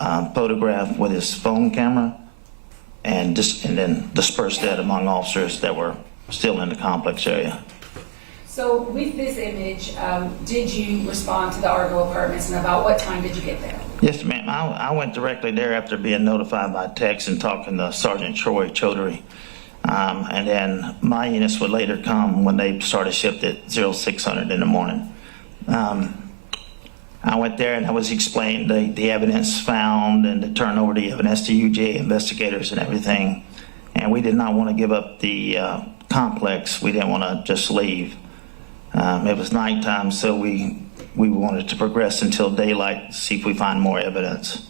photograph with his phone camera and then dispersed that among officers that were still in the complex area. So with this image, did you respond to the Argo Apartments, and about what time did you get there? Yes, ma'am. I went directly there after being notified by text and talking to Sergeant Troy Chaudhary. And then my units would later come when they started shift at 0600 in the morning. I went there and I was explained the evidence found and to turn over the evidence to UGA investigators and everything. And we did not want to give up the complex. We didn't want to just leave. It was nighttime, so we wanted to progress until daylight to see if we find more evidence.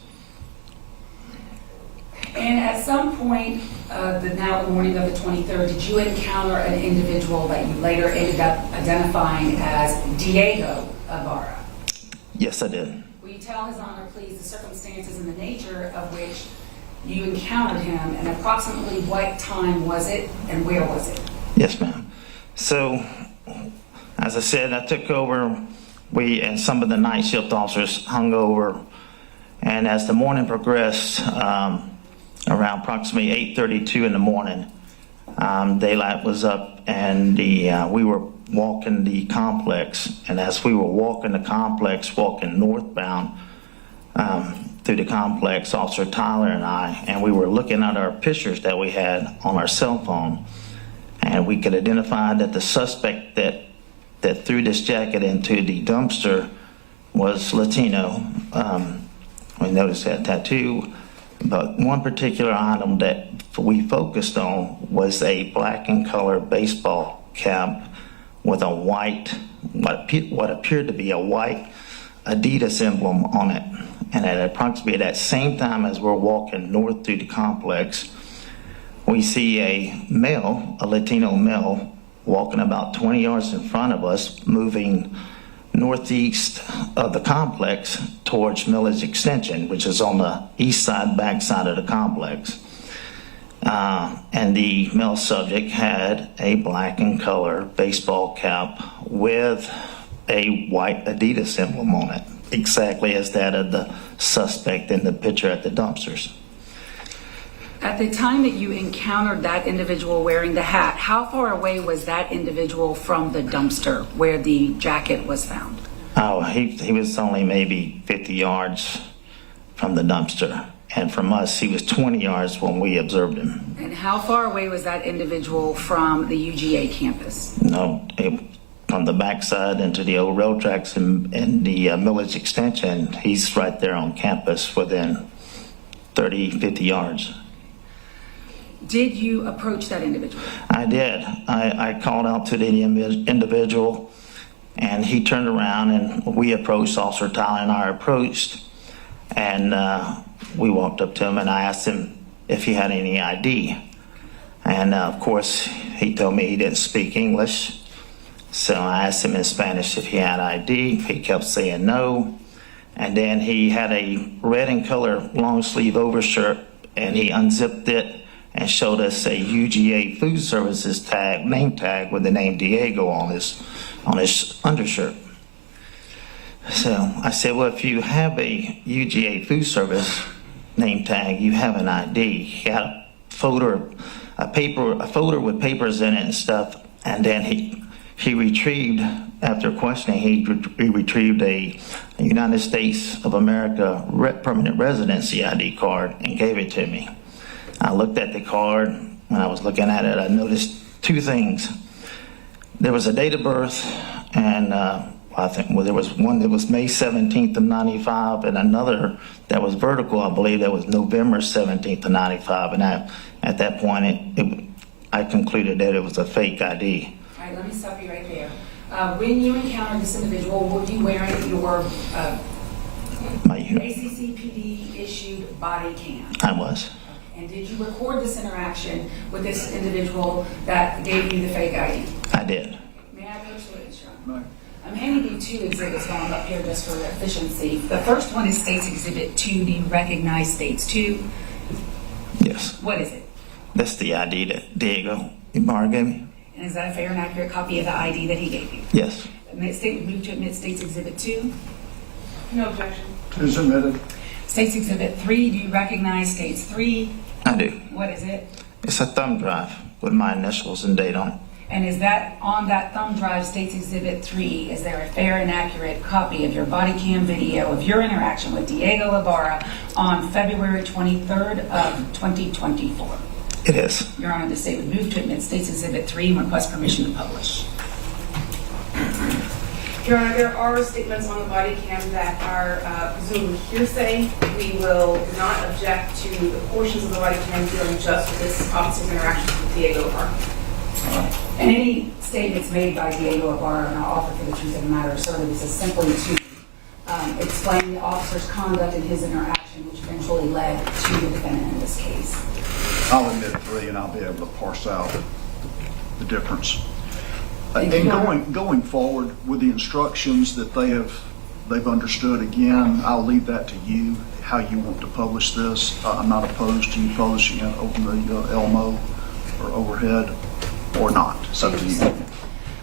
And at some point, the morning of the 23rd, did you encounter an individual that you later ended up identifying as Diego Ibarra? Yes, I did. Will you tell His Honor, please, the circumstances and the nature of which you encountered him, and approximately what time was it and where was it? Yes, ma'am. So, as I said, I took over. We and some of the night shift officers hung over, and as the morning progressed, around approximately 8:32 in the morning, daylight was up, and we were walking the complex. And as we were walking the complex, walking northbound through the complex, Officer Tyler and we were looking at our pictures that we had on our cell phone, and we could identify that the suspect that threw this jacket into the dumpster was Latino. We noticed that tattoo, but one particular item that we focused on was a black in color baseball cap with a white, what appeared to be a white Adidas emblem on it. And at approximately that same time as we're walking north through the complex, we see a Latino male, walking about 20 yards in front of us, moving northeast of the complex towards Milledge Extension, which is on the east side, back side of the complex. And the male subject had a black in color baseball cap with a white Adidas emblem on it, exactly as that of the suspect in the picture at the dumpsters. At the time that you encountered that individual wearing the hat, how far away was that individual from the dumpster where the jacket was found? Oh, he was only maybe 50 yards from the dumpster. And from us, he was 20 yards when we observed him. And how far away was that individual from the UGA campus? No, from the backside into the old rail tracks and the Milledge Extension, he's right there on campus within 30, 50 yards. Did you approach that individual? I did. I called out to the individual, and he turned around, and we approached. Officer Tyler and I approached, and we walked up to him, and I asked him if he had any ID. And of course, he told me he didn't speak English. So I asked him in Spanish if he had ID. He kept saying no. And then he had a red in color long sleeve overshirt, and he unzipped it and showed us a UGA Food Services tag, name tag with the name Diego on his undershirt. So I said, well, if you have a UGA Food Service name tag, you have an ID. He had a folder with papers in it and stuff, and then he retrieved, after questioning, he retrieved a United States of America permanent residency ID card and gave it to me. I looked at the card. When I was looking at it, I noticed two things. There was a date of birth, and there was one that was May 17th of 95, and another that was vertical, I believe that was November 17th of 95. And at that point, I concluded that it was a fake ID. All right, let me stop you right there. When you encountered this individual, were you wearing your ACCPD issued body cam? I was. And did you record this interaction with this individual that gave you the fake ID? I did. May I go to it, Sean? I'm handing you two exhibits while I'm up here just for efficiency. The first one is States Exhibit 2. Do you recognize States 2? Yes. What is it? That's the ID that Diego Ibarra gave me. And is that a fair and accurate copy of the ID that he gave you? Yes. Move to admit States Exhibit 2. No objection. Is submitted. States Exhibit 3, do you recognize States 3? I do. What is it? It's a thumb drive with my initials and date on it. And is that on that thumb drive, States Exhibit 3, is there a fair and accurate copy of your body cam video of your interaction with Diego Ibarra on February 23rd of 2024? It is. Your Honor, the state would move to admit States Exhibit 3 and request permission to publish. Your Honor, there are statements on the body cam that are presumed hearsay. We will not object to the portions of the body cam dealing just with this officer's interactions with Diego Ibarra. And any statements made by Diego Ibarra are not offered for the truth of the matter asserted. This is simply to explain the officer's conduct in his interaction, which eventually led to the defendant in this case. I'll admit 3 and I'll be able to parse out the difference. Thank And you. going forward with the instructions that they've understood, again, I'll leave that to you, how you want to publish this. I'm not opposed to you publishing it over the Elmo or overhead or not. It's up to you.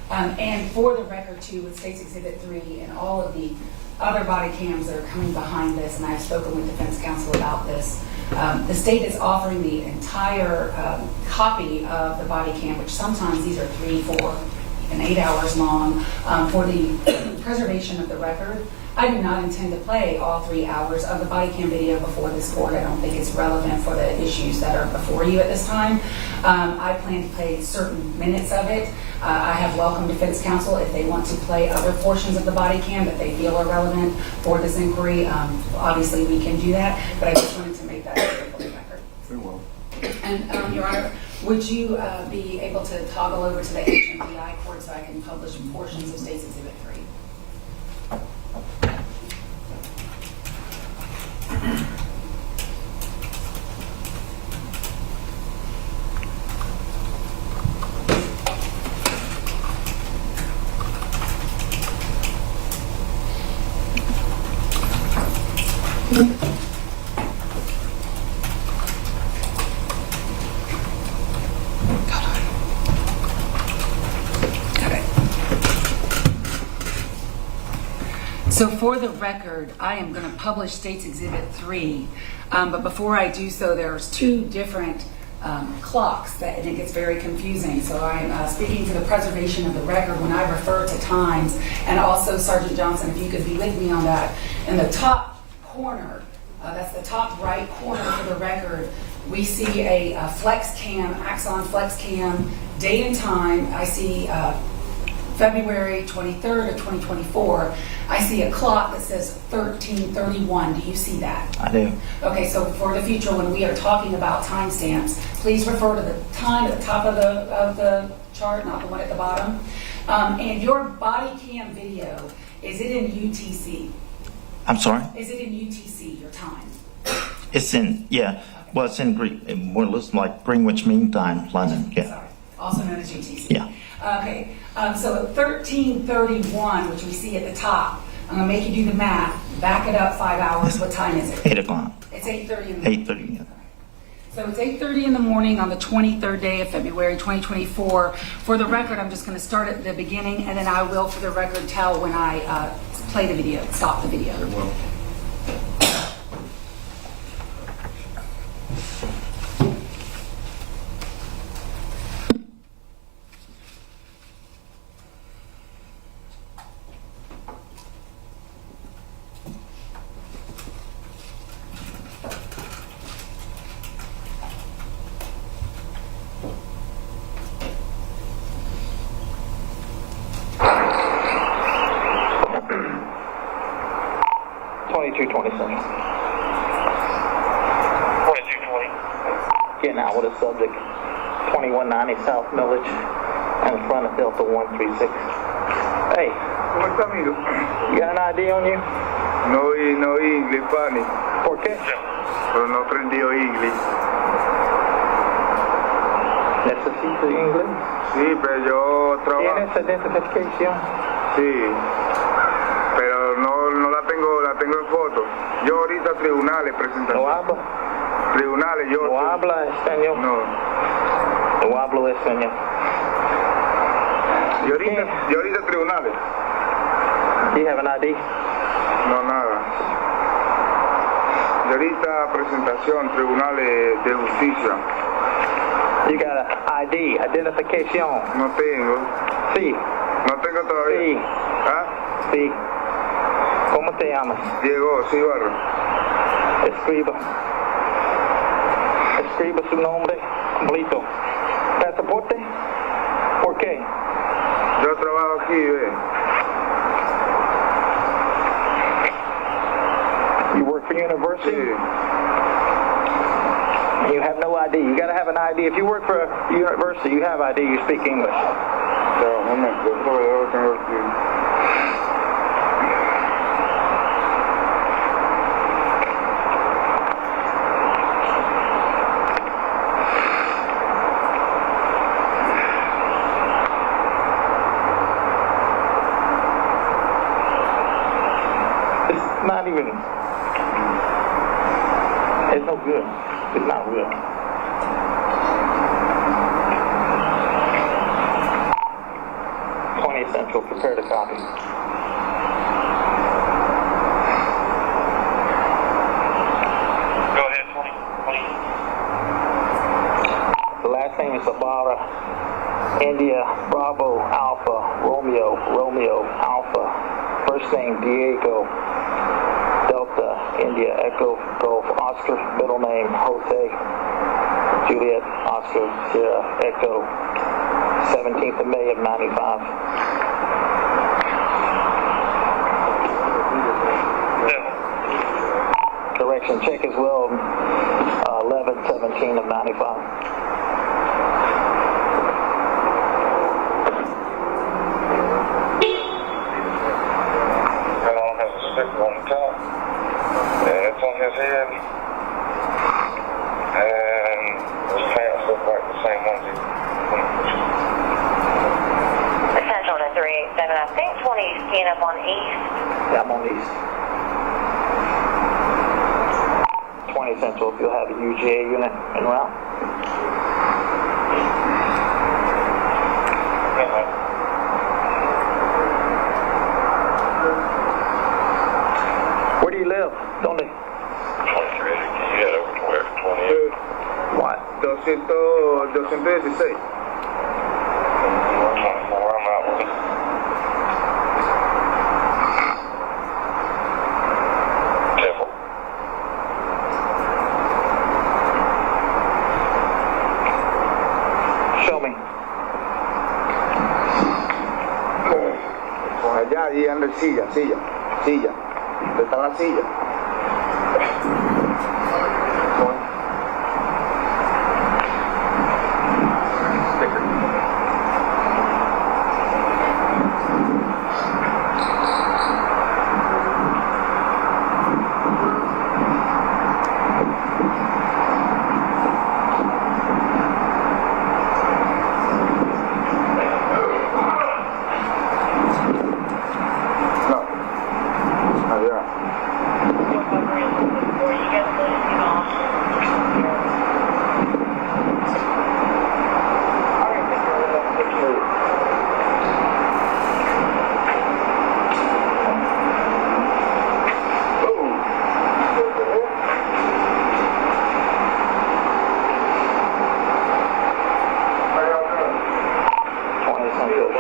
And for the record too, with States Exhibit 3 and all of the other body cams that are coming behind this, and I've spoken with defense counsel about this, the state is offering the entire copy of the body cam, which sometimes these are 3, 4, and 8 hours long, for the preservation of the record. I do not intend to play all 3 hours of the body cam video before this court. I don't think it's relevant for the issues that are before you at this time. I plan to play certain minutes of it. I have welcomed defense counsel if they want to play other portions of the body cam that they feel are relevant for this inquiry. Obviously, we can do that, but I just wanted to make that clear for the record. Very well. And Your Honor, would you be able to toggle over to the HMPI court so I can publish portions of States Exhibit 3? So for the record, I am going to publish States Exhibit 3, but before I do so, there's 2 different clocks, and it gets very confusing. So I'm speaking to the preservation of the record when I refer to times, and also Sergeant Johnson, if you could be with me on that. In the top corner, that's the top right corner for the record, we see a flex cam, Axon flex cam, date and time. I see February 23rd of 2024. I see a clock that says 13:31. Do you see that? I do. Okay, so for the future, when we are talking about timestamps, please refer to the time at the top of the chart, not the one at the bottom. And your body cam video, is it in UTC? I'm sorry? Is it in UTC, your time? It's in, yeah. Well, it's in more or less like Greenwich Mean Time, London. Yeah. Sorry, also known as UTC. Yeah. Okay, so at 13:31, which we see at the top, I'm gonna make you do the math, back it up 5 hours, what time is it? 8 o'clock. It's 8:30 in the morning. 8:30. Yeah. So it's 8:30 in the morning on the 23rd day of February 2024. For the record, I'm just gonna start at the beginning, and then I will, for the record, tell when I play the video, stop the video. Very well. Getting out with a subject, 2190 South Millage, and in front of Delta 136. Hey, ¿Cómo está, amigo? you got an ID on you? No oí inglés, Pani. ¿Por qué? Pero no aprendí a oír inglés. Necesito inglés. Sí, pero yo trabajo. ¿Tienes identificación? Sí. Pero no la tengo en foto. Yo ahorita tribunales, ¿No presentación. habla? Tribunales, yo. ¿No habla español? No. No hablo español. Y ahorita tribunales. Do you have an ID? No, nada. Primerita presentación, tribunales de justicia. You got an ID, identification. No tengo. Sí, No tengo todavía. sí, ¿Ah? sí. ¿Cómo te llamas? Diego, sí, Ibarra. Escriba. Escriba su nombre completo. ¿Pasaporte? ¿Por qué? Yo trabajo aquí, ve. You work for university? Sí. And you have no ID. You got to have an ID. If you work for a university, you have ID. You speak English. Pero, un momento, yo tengo aquí. It's not even. It's no good. It's not real. Central, prepare to copy. Go ahead, 20, please. The last name is Ibarra. India, Bravo, Alpha, Romeo, Romeo, Alpha. First name, Diego, Delta, India, Echo, Golf, Oscar. Middle name, Jose, Juliet, Oscar, Sierra, Echo. 17th of May of 95. Correction, check as well. 11/17 of 95. That one has a sticker on the top. And it's on his head. And his pants look like the same ones he... Central to 387, I think 20 stand up on east. Yeah, I'm on east. 20 Central, if you'll have a UGA unit en route. Where do you live? ¿Dónde? 23, you head over to where? 28. What? 216. 24, I'm out with it. Careful. Show me. Allá, ahí anda silla. ¿Dónde está la silla? No. Allá.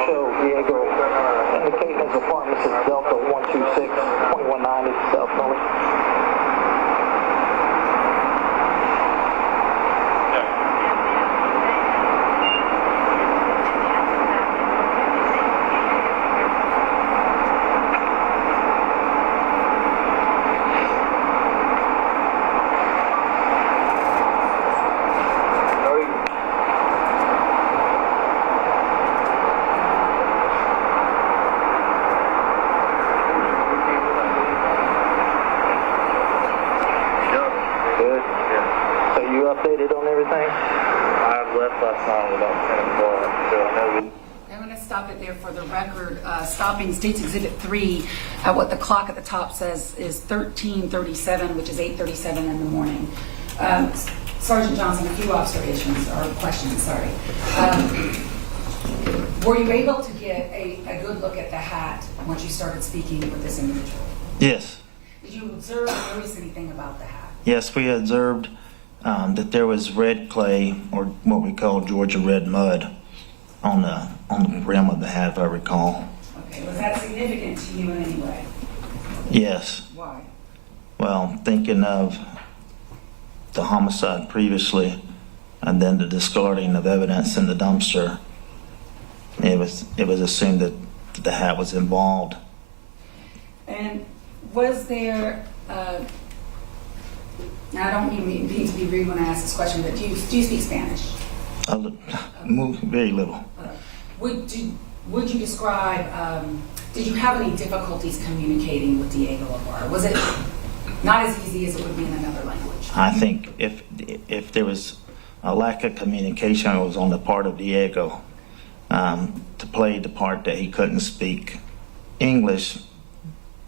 Show Diego indicating his apartment is Delta 126, 2190 South North. Good. So you updated on everything? I left last night about 10 o'clock, so I know I'm going to stop it there for the record. Stopping States Exhibit 3 at what the clock at the top says is 13:37, which is 8:37 in the morning. Sergeant Johnson, a few observations or questions, sorry. Were you able to get a good look at the hat once you started speaking with this individual? Yes, Did you observe or notice anything about the hat? Yes, we observed that there was red clay, or what we call Georgia red mud, on the rim of the hat, if I recall. Okay, was that significant to you in any way? Yes. Why? Well, thinking of the homicide previously, and then the discarding of evidence in the dumpster, it was assumed that the hat was involved. And was there, now I don't mean to be rude when I ask this question, but do you speak Spanish? Very little. Would you describe, did you have any difficulties communicating with Diego Ibarra? Was it not as easy as it would be in another language? I think if there was a lack of communication, it was on the part of Diego to play the part that he couldn't speak English,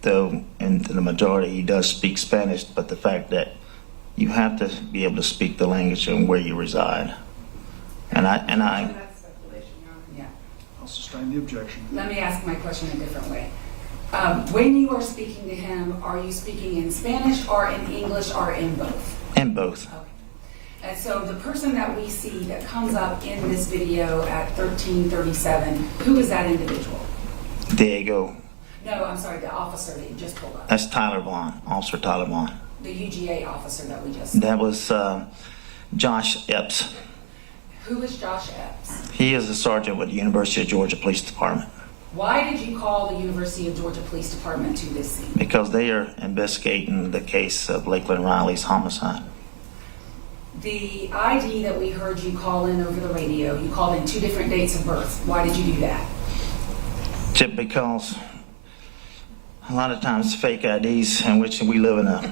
though in the majority he does speak Spanish, but the fact that you have to be able to speak the language and where you reside. And I That's speculation, Your Honor. Yeah. I'll sustain the objection. Let me ask my question a different way. When you are speaking to him, are you speaking in Spanish or in English or in both? in both. Okay. And so the person that we see that comes up in this video at 1337, who is that individual? Diego, No, I'm sorry, the officer that you just pulled up. that's Tyler Vaughn, Officer Tyler Vaughn. The UGA officer that we just... That was Josh Epps. Who is Josh Epps? He is a sergeant with the University of Georgia Police Department Why did you call the University of Georgia Police Department to this scene? because they are investigating the case of Lakeland Riley's homicide. The ID that we heard you call in over the radio, you called in 2 different dates of birth. Why did you do that? Just because a lot of times fake IDs, in which we live in a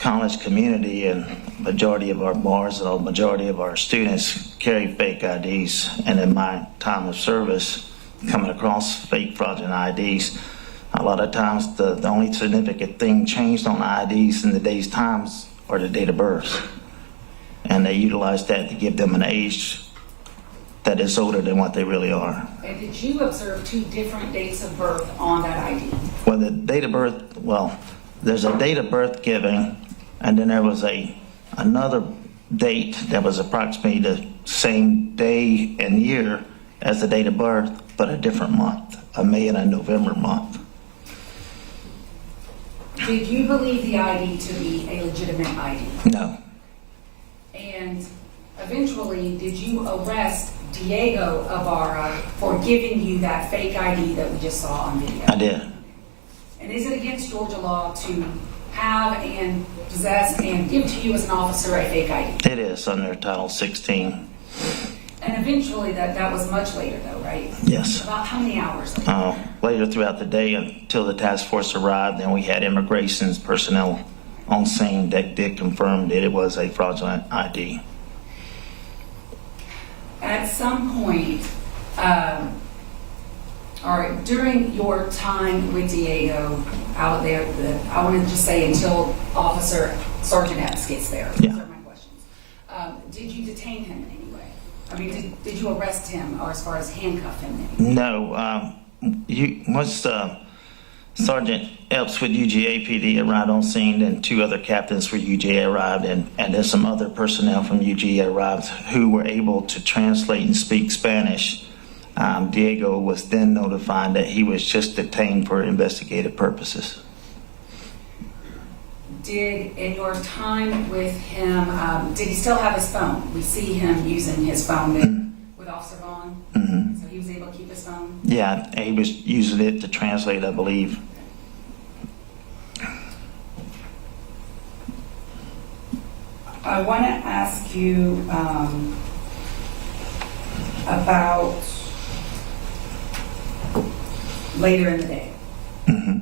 college community, and majority of our bars and a majority of our students carry fake IDs. And in my time of service, coming across fake fraudulent IDs, a lot of times the only significant thing changed on the IDs in the day's times are the date of birth. And they utilize that to give them an age that is older than what they really are. And did you observe 2 different dates of birth on that ID? Well, the date of birth, well, there's a date of birth given, and then there was another date that was approximately the same day and year as the date of birth, but a different month, a May and a November month. Did you believe the ID to be a legitimate ID? No, And eventually, did you arrest Diego Ibarra for giving you that fake ID that we just saw on video? I did. And is it against Georgia law to have and possess and give to you as an officer a fake ID? It is under Title 16. And eventually, that was much later though, right? Yes. About how many hours later? Later throughout the day until the task force arrived, then we had immigration's personnel on scene that did confirm that it was a fraudulent ID. At some point, or during your time with Diego out there, I want to just say until Sergeant Epps gets there. Yeah. Those are my questions. Did you detain him in any way? I mean, did you arrest him or as far as handcuff him in any way? No. Once Sergeant Epps with UGA PD arrived on scene, and 2 other captains for UGA arrived, and then some other personnel from UGA arrived who were able to translate and speak Spanish. Diego was then notified that he was just detained for investigative purposes. In your time with him, did he still have his phone? We see him using his phone then with Officer Vaughn. Mm-hmm. So he was able to keep his phone? Yeah, he was using it to translate, I believe. I want to ask you about later in the day. Mm-hmm.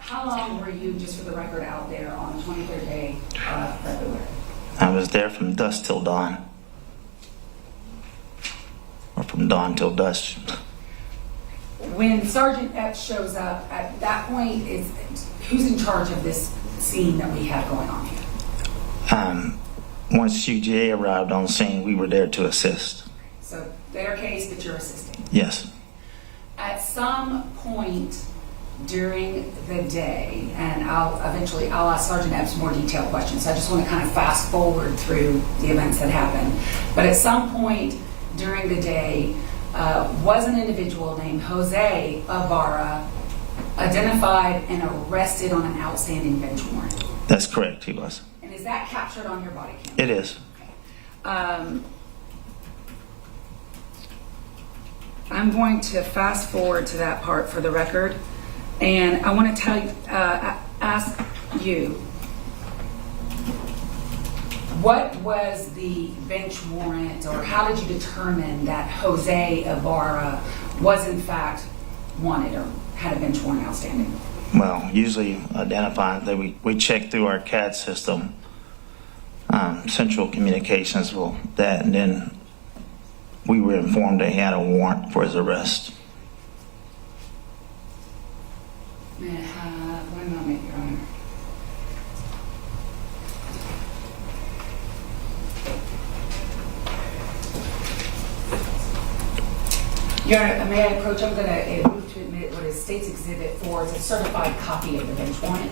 How long were you, just for the record, out there on the 23rd day of February? I was there from dusk till dawn. Or from dawn till dusk. When Sergeant Epps shows up, at that point, who's in charge of this scene that we have going on here? Once UGA arrived on scene, we were there to assist. So their case, but you're assisting. Yes. At some point, during the day, and I'll ask Sergeant Epps more detailed questions. So I just want to kind of fast forward through the events that happened. But at some point during the day, was an individual named Jose Ibarra identified and arrested on an outstanding bench warrant. That's correct, he was. And is that captured on your body cam? It is. I'm going to fast forward to that part for the record, and I want to tell you, ask you, what was the bench warrant, or how did you determine that Jose Ibarra was in fact wanted or had a bench warrant outstanding? Well, usually identifying that we check through our CAD system, central communications will that, and then we were informed that he had a warrant for his arrest. One moment, Your Honor. Your Honor, may I approach? I'm going to move to admit what is State's Exhibit 4. It's a certified copy of the bench warrant.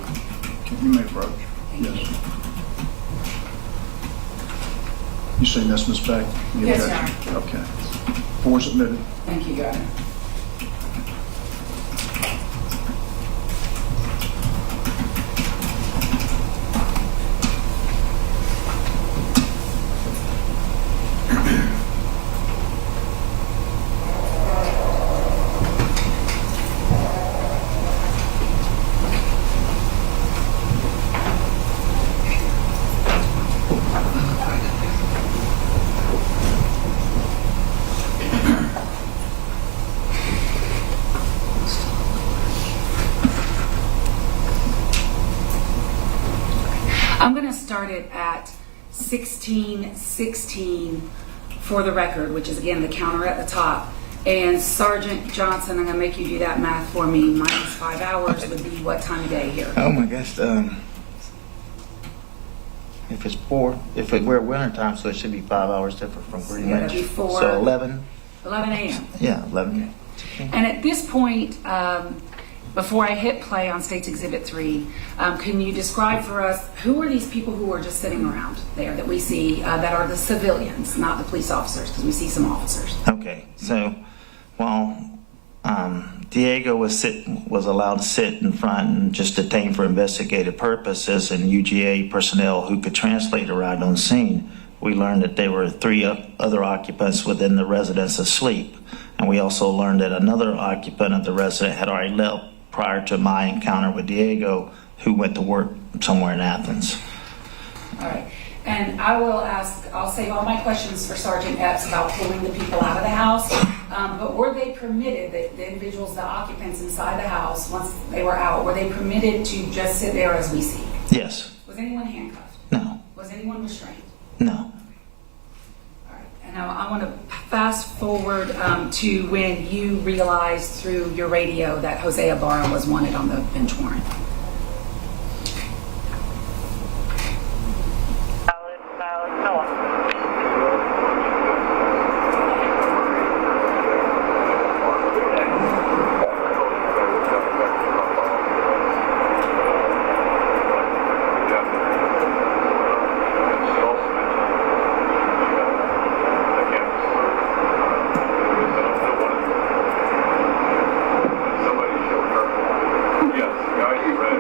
You may approach. Yes. You seen this, Ms. Beck? Any Yes, objection? Your Okay. 4 is admitted. Thank you, Your Honor. I'm going to start it at 1616 for the record, which is again the counter at the top. And Sergeant Johnson, I'm going to make you do that math for me. Minus 5 hours would be what time of day here? Oh my gosh. If it's 4, we're winter time, so it should be 5 hours different from Greenwich. Yeah, that'd be 4. So 11. 11 a.m. Yeah, 11. And at this point, before I hit play on State's Exhibit 3, can you describe for us who are these people who are just sitting around there that we see that are the civilians, not the police officers, because we see some officers. Okay, so while Diego was allowed to sit in front and just detained for investigative purposes, and UGA personnel who could translate arrived on scene, we learned that there were 3 other occupants within the residence asleep. And we also learned that another occupant of the residence had already left prior to my encounter with Diego, who went to work somewhere in Athens. All right. And I'll save all my questions for Sergeant Epps about pulling the people out of the house. But were they permitted, the individuals, the occupants inside the house, once they were out, were they permitted to just sit there as we see? Yes. Was anyone handcuffed? No. Was anyone restrained? No. All right. And now I want to fast forward to when you realized through your radio that Jose Ibarra was wanted on the bench warrant. Yes, I read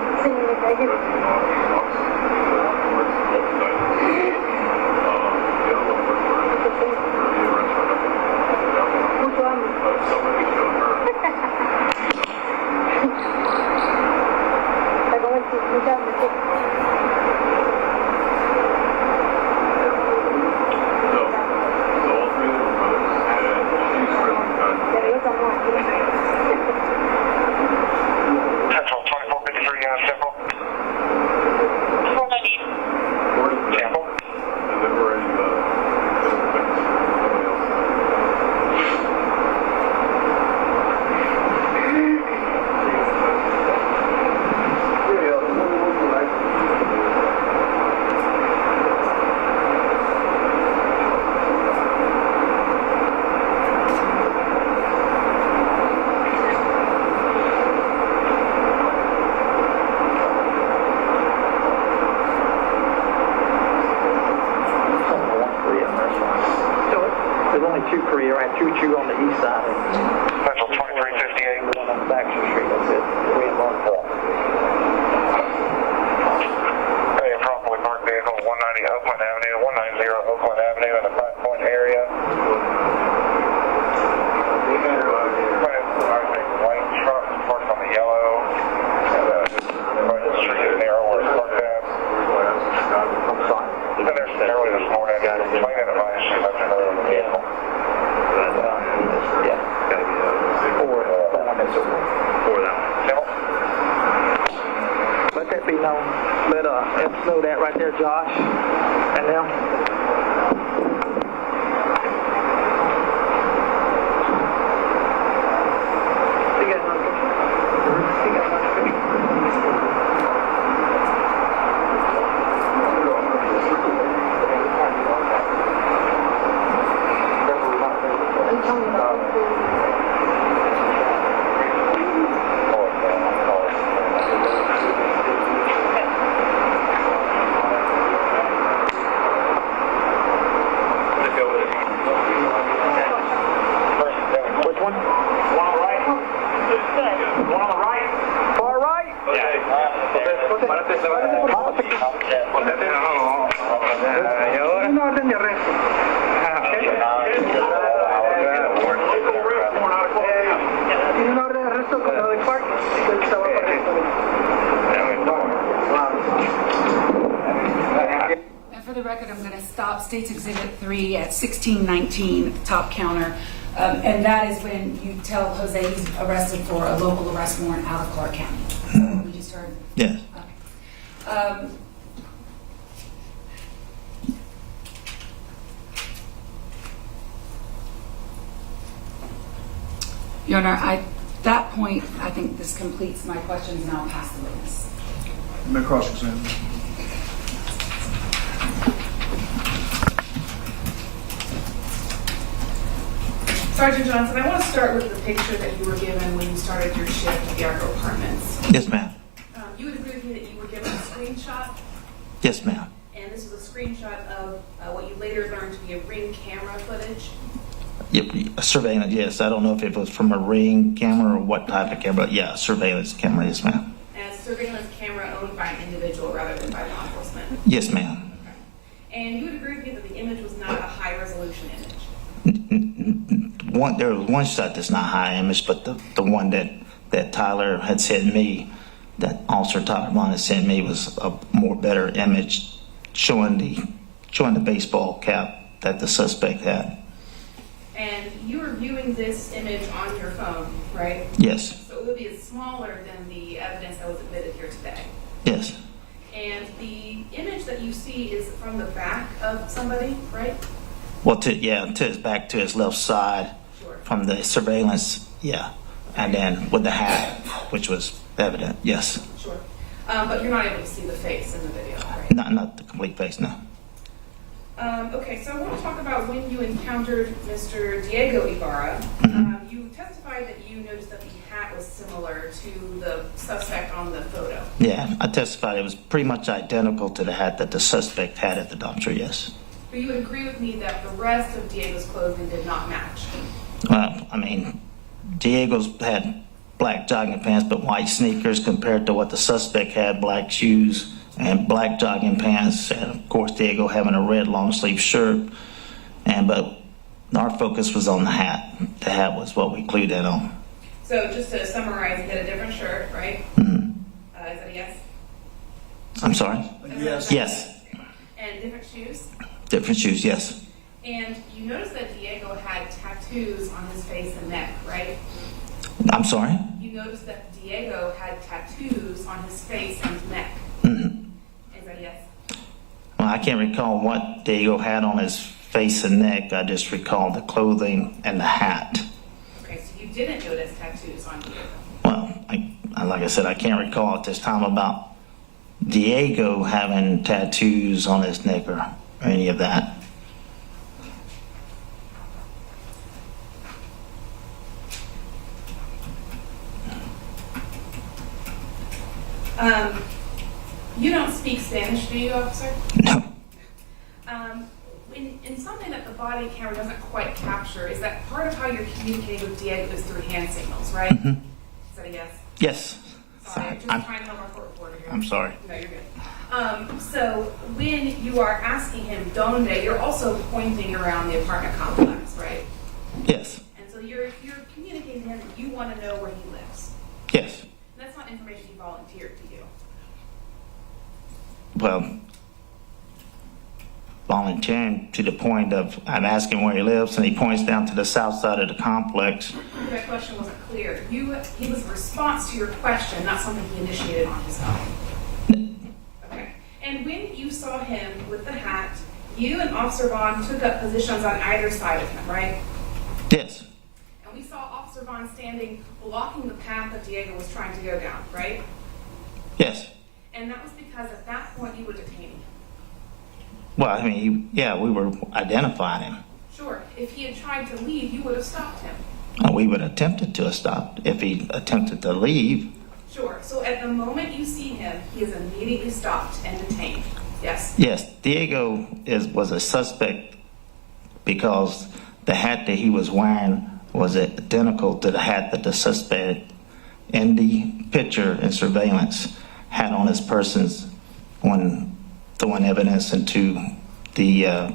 shoot for you. I shoot you on the east side. Central 2358. The one on Baxter Street. That's it. 3 and 1. Hey, properly marked vehicle 190 Oakland Avenue, 190 Oakland Avenue in the 5 Point area. White truck parked on the yellow. And the street is narrow where it's parked at. I'm sorry. Been there since early this morning. Plain advice, she left another vehicle. Yeah. Or the one that's over. For that one. Let that be known. Let us know that right there, Josh. And now. You got another picture? You got another picture? Which one? One on the right? One on the right? Far right? Un orden de arresto. Tiene un orden de arresto con lo de Park. Estaba And for the record, I'm going to stop State's Exhibit 3 at 1619, top counter. And that is when you tell Jose he's arrested for a local arrest warrant out of Clark County. So we just heard. Yes. Okay. Your Honor, at that point, I think this completes my questions, and I'll pass the witness. No cross-examine. Sergeant Johnson, I want to start with the picture that you were given when you started your shift at the Arco Apartments. Yes, ma'am. You would agree with me that you were given a screenshot, Yes, ma'am. and this was a screenshot of what you later learned to be a Ring camera footage. Yep, surveillance, yes. I don't know if it was from a Ring camera or what type of camera, but yeah, surveillance camera, yes, ma'am. And it's a surveillance camera owned by an individual rather than by law enforcement. Yes, ma'am. And you would agree with me that the image was not a high resolution image. There was one shot that's not high image, but the one that Tyler had sent me, that Officer Tyler Bond had sent me, was a more better image showing the baseball cap that the suspect had. And you were viewing this image on your phone, right? Yes, So it would be smaller than the evidence that was admitted here today. yes, And the image that you see is from the back of somebody, right? well, to his back, to his left side Sure. from the surveillance, yeah, and then with the hat, which was evident, yes. Sure. But you're not able to see the face in the video, right? Not the complete face, no. Okay, so I want to talk about when you encountered Mr. Diego Ibarra. You testified that you noticed that the hat was similar to the suspect on the photo. Yeah, I testified it was pretty much identical to the hat that the suspect had at the dumpster, yes. But you would agree with me that the rest of Diego's clothing did not match. I mean, Diego's had black jogging pants but white sneakers compared to what the suspect had, black shoes and black jogging pants, and of course Diego having a red long sleeve shirt. But our focus was on the hat. The hat was what we clued in on. So just to summarize, he had a different shirt, right? Mm-hmm. Is that a yes? I'm sorry? Yes. Yes. And different shoes? Different shoes, yes. And you noticed that Diego had tattoos on his face and neck, right? I'm sorry? You noticed that Diego had tattoos on his face and neck. Mm-hmm. Is that a yes? Well, I can't recall what Diego had on his face and neck. I just recall the clothing and the hat. Okay, so you didn't notice tattoos on Diego. Well, like I said, I can't recall at this time about Diego having tattoos on his neck or any of that. You don't speak Spanish, do you, officer? No. In something that the body camera doesn't quite capture is that part of how you're communicating with Diego is through hand signals, right? Mm-hmm. Is that a yes? Yes. Sorry, I'm just trying to help our court reporter here. I'm sorry. No, you're good. So when you are asking him donde, you're also pointing around the apartment complex, right? Yes. And so you're communicating to him that you want to know where he lives. Yes. And that's not information he volunteered to you. Well, volunteering to the point of I'm asking where he lives, and he points down to the south side of the complex. That question wasn't clear. He was a response to your question, not something he initiated on his own. Okay. And when you saw him with the hat, you and Officer Vaughn took up positions on either side of him, right? Yes. And we saw Officer Vaughn standing, blocking the path that Diego was trying to go down, right? Yes. And that was because at that point you were detaining him. Well, I mean, we were identifying him. Sure. If he had tried to leave, you would have stopped him. We would have attempted to have stopped if he attempted to leave. Sure. So at the moment you see him, he is immediately stopped and detained. Yes? Yes, Diego was a suspect because the hat that he was wearing was identical to the hat that the suspect in the picture and surveillance had on his persons when throwing evidence into the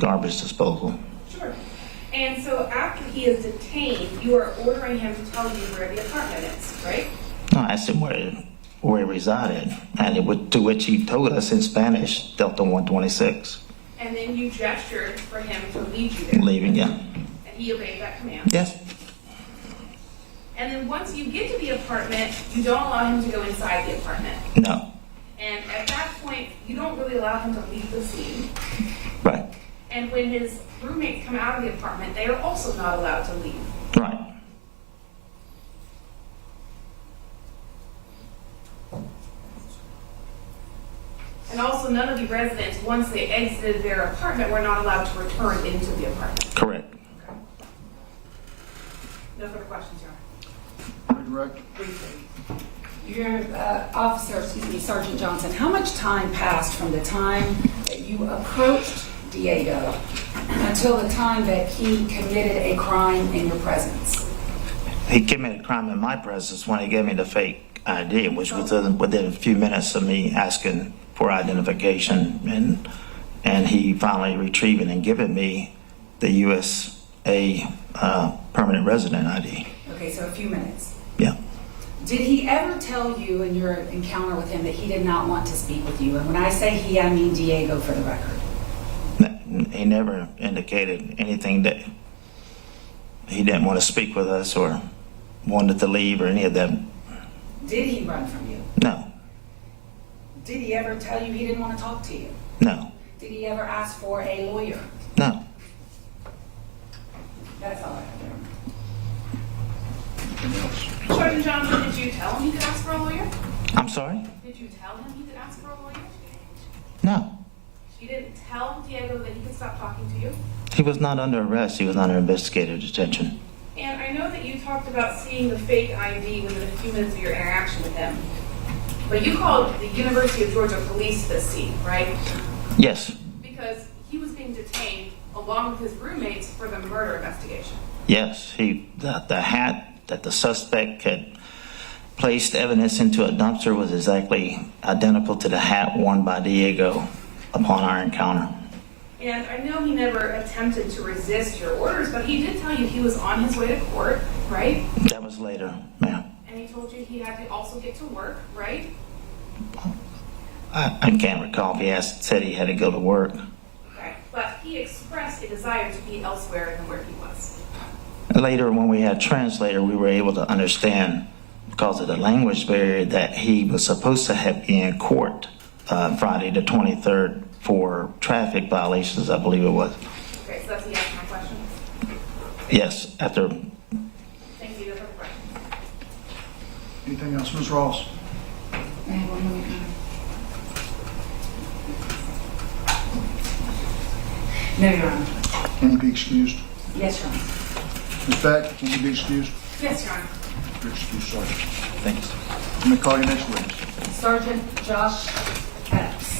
garbage disposal. Sure. And so after he is detained, you are ordering him to tell you where the apartment is, right? No, I asked him where he resided, and to which he told us in Spanish, Delta 126. And then you gestured for him to lead you there. Leaving, yeah. And he obeyed that command. Yes. And then once you get to the apartment, you don't allow him to go inside the apartment. No. And at that point, you don't really allow him to leave the scene. Right. And when his roommates come out of the apartment, they are also not allowed to leave. Right. And also, none of the residents, once they exited their apartment, were not allowed to return into the apartment. Correct. Okay. No further questions, Your Honor. Redirect. Your Sergeant Johnson, how much time passed from the time that you approached Diego until the time that he committed a crime in your presence? He committed a crime in my presence when he gave me the fake ID, which was within a few minutes of me asking for identification, and he finally retrieving and giving me the USA permanent resident ID. Okay, so a few minutes. Yeah. Did he ever tell you in your encounter with him that he did not want to speak with you? And when I say he, I mean Diego for the record. He never indicated anything that he didn't want to speak with us or wanted to leave or any of that. Did he run from you? No. Did he ever tell you he didn't want to talk to you? No. Did he ever ask for a lawyer? No. That's all I have there. Anything else? Sergeant Johnson, did you tell him he could ask for a lawyer? I'm sorry? Did you tell him he could ask for a lawyer? No. You didn't tell Diego that he could stop talking to you? He was not under arrest. He was under investigative detention. And I know that you talked about seeing the fake ID within a few minutes of your interaction with him. But you called the University of Georgia police to this scene, right? Yes. Because he was being detained along with his roommates for the murder investigation. Yes. The hat that the suspect had placed evidence into a dumpster was exactly identical to the hat worn by Diego upon our encounter. And I know he never attempted to resist your orders, but he did tell you he was on his way to court, right? That was later, ma'am. And he told you he had to also get to work, right? I can't recall if he said he had to go to work. Okay. But he expressed a desire to be elsewhere than where he was. Later, when we had a translator, we were able to understand, because of the language barrier, that he was supposed to have been in court Friday the 23rd for traffic violations, I believe it was. Okay, so that's a yes to my question? Yes, after. Thank you. No further questions. Anything else, Ms. Ross? May I have one more? No, Your Honor. Can you be excused? Yes, Your Honor. Ms. Beck, can you be excused? Yes, Your Honor. You're excused, Sergeant. Thank you. Let me call your next witness. Sergeant Josh Epps.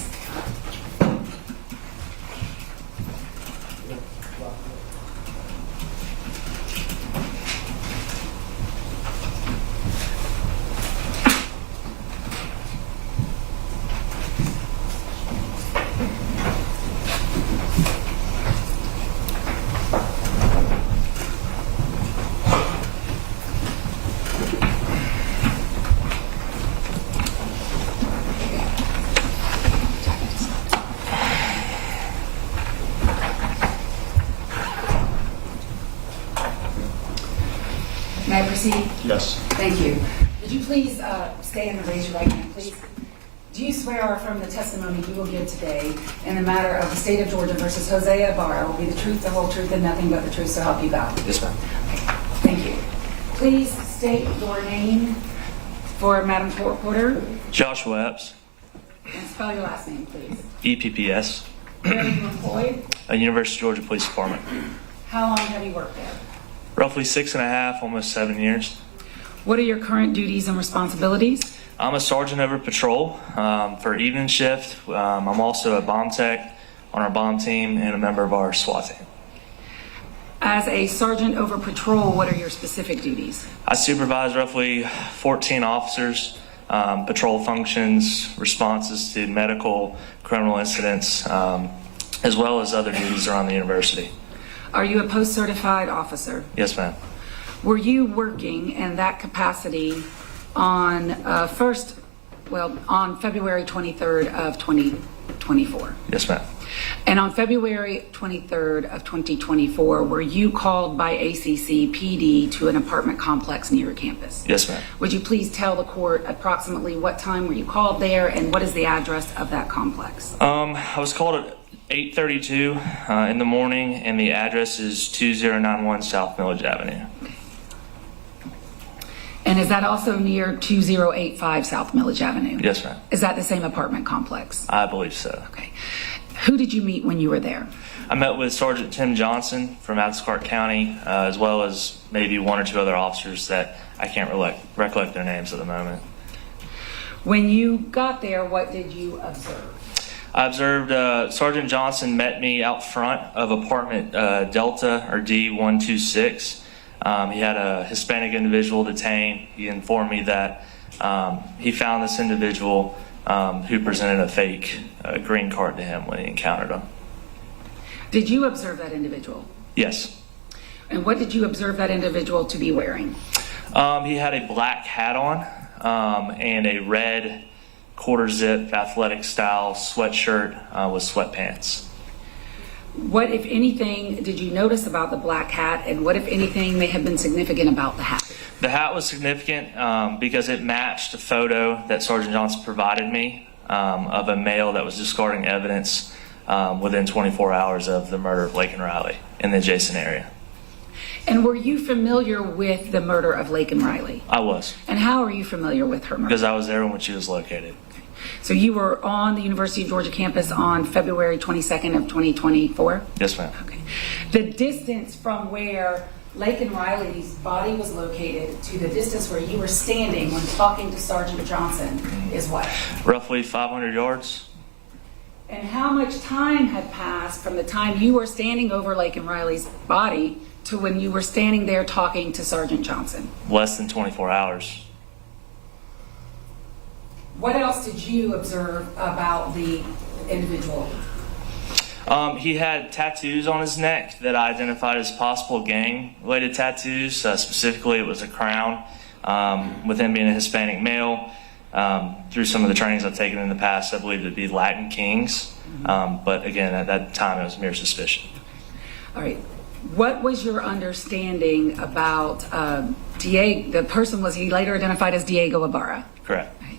proceed? Yes. Thank you. Would you please stand and raise your right hand, please? Do you swear or affirm the testimony you will give today in the matter of the state of Georgia versus Jose Ibarra will be the truth, the whole truth, and nothing but the truth, so help you God? Yes, ma'am. Okay. Thank you. Please state your name for Madam Court Reporter Joshua Epps, and spell your last name, please. EPPS, Where are you employed? University of Georgia Police Department. How long have you worked there? Roughly 6.5, almost 7 years. What are your current duties and responsibilities? I'm a sergeant over patrol for evening shift. I'm also a bomb tech on our bomb team and a member of our SWAT team. As a sergeant over patrol, what are your specific duties? I supervise roughly 14 officers, patrol functions, responses to medical, criminal incidents, as well as other duties around the university. Are you a post-certified officer? Yes, ma'am. Were you working in that capacity on on February 23rd of 2024? Yes, ma'am. And on February 23rd of 2024, were you called by ACC PD to an apartment complex near your campus? Yes, ma'am. Would you please tell the court approximately what time were you called there and what is the address of that complex? I was called at 8:32 in the morning, and the address is 2091 South Millage Avenue. And is that also near 2085 South Millage Avenue? Yes, ma'am. Is that the same apartment complex? I believe so. Okay. Who did you meet when you were there? I met with Sergeant Tim Johnson from Clark County, as well as maybe one or two other officers that I can't recollect their names at the moment. When you got there, what did you observe? I observed Sergeant Johnson met me out front of apartment Delta or D126. He had a Hispanic individual detained. He informed me that he found this individual who presented a fake green card to him when he encountered him. Did you observe that individual? Yes. And what did you observe that individual to be wearing? He had a black hat on and a red quarter zip athletic style sweatshirt with sweatpants. What, if anything, did you notice about the black hat, and what, if anything, may have been significant about the hat? The hat was significant because it matched a photo that Sergeant Johnson provided me of a male that was discarding evidence within 24 hours of the murder of Laken Riley in the adjacent area. And were you familiar with the murder of Laken Riley? I was. And how are you familiar with her murder? Because I was there when she was located. So you were on the University of Georgia campus on February 22nd of 2024? Yes, ma'am. Okay. The distance from where Laken Riley's body was located to the distance where you were standing when talking to Sergeant Johnson is what? Roughly 500 yards. And how much time had passed from the time you were standing over Laken Riley's body to when you were standing there talking to Sergeant Johnson? Less than 24 hours. What else did you observe about the individual? He had tattoos on his neck that I identified as possible gang-related tattoos. Specifically, it was a crown. With him being a Hispanic male, through some of the trainings I've taken in the past, I believe it'd be Latin kings. But again, at that time, it was mere suspicion. All right. What was your understanding about Diego? The person was he later identified as Diego Ibarra? Correct. Right.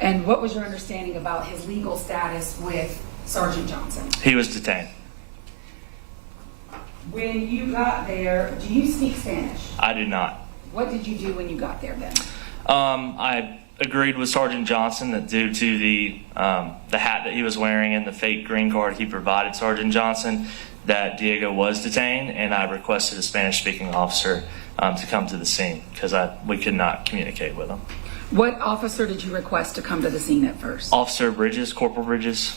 And what was your understanding about his legal status with Sergeant Johnson? He was detained. When you got there, do you speak Spanish? I do not. What did you do when you got there then? I agreed with Sergeant Johnson that due to the hat that he was wearing and the fake green card he provided Sergeant Johnson, that Diego was detained, and I requested a Spanish-speaking officer to come to the scene because we could not communicate with him. What officer did you request to come to the scene at first? Officer Bridges, Corporal Bridges.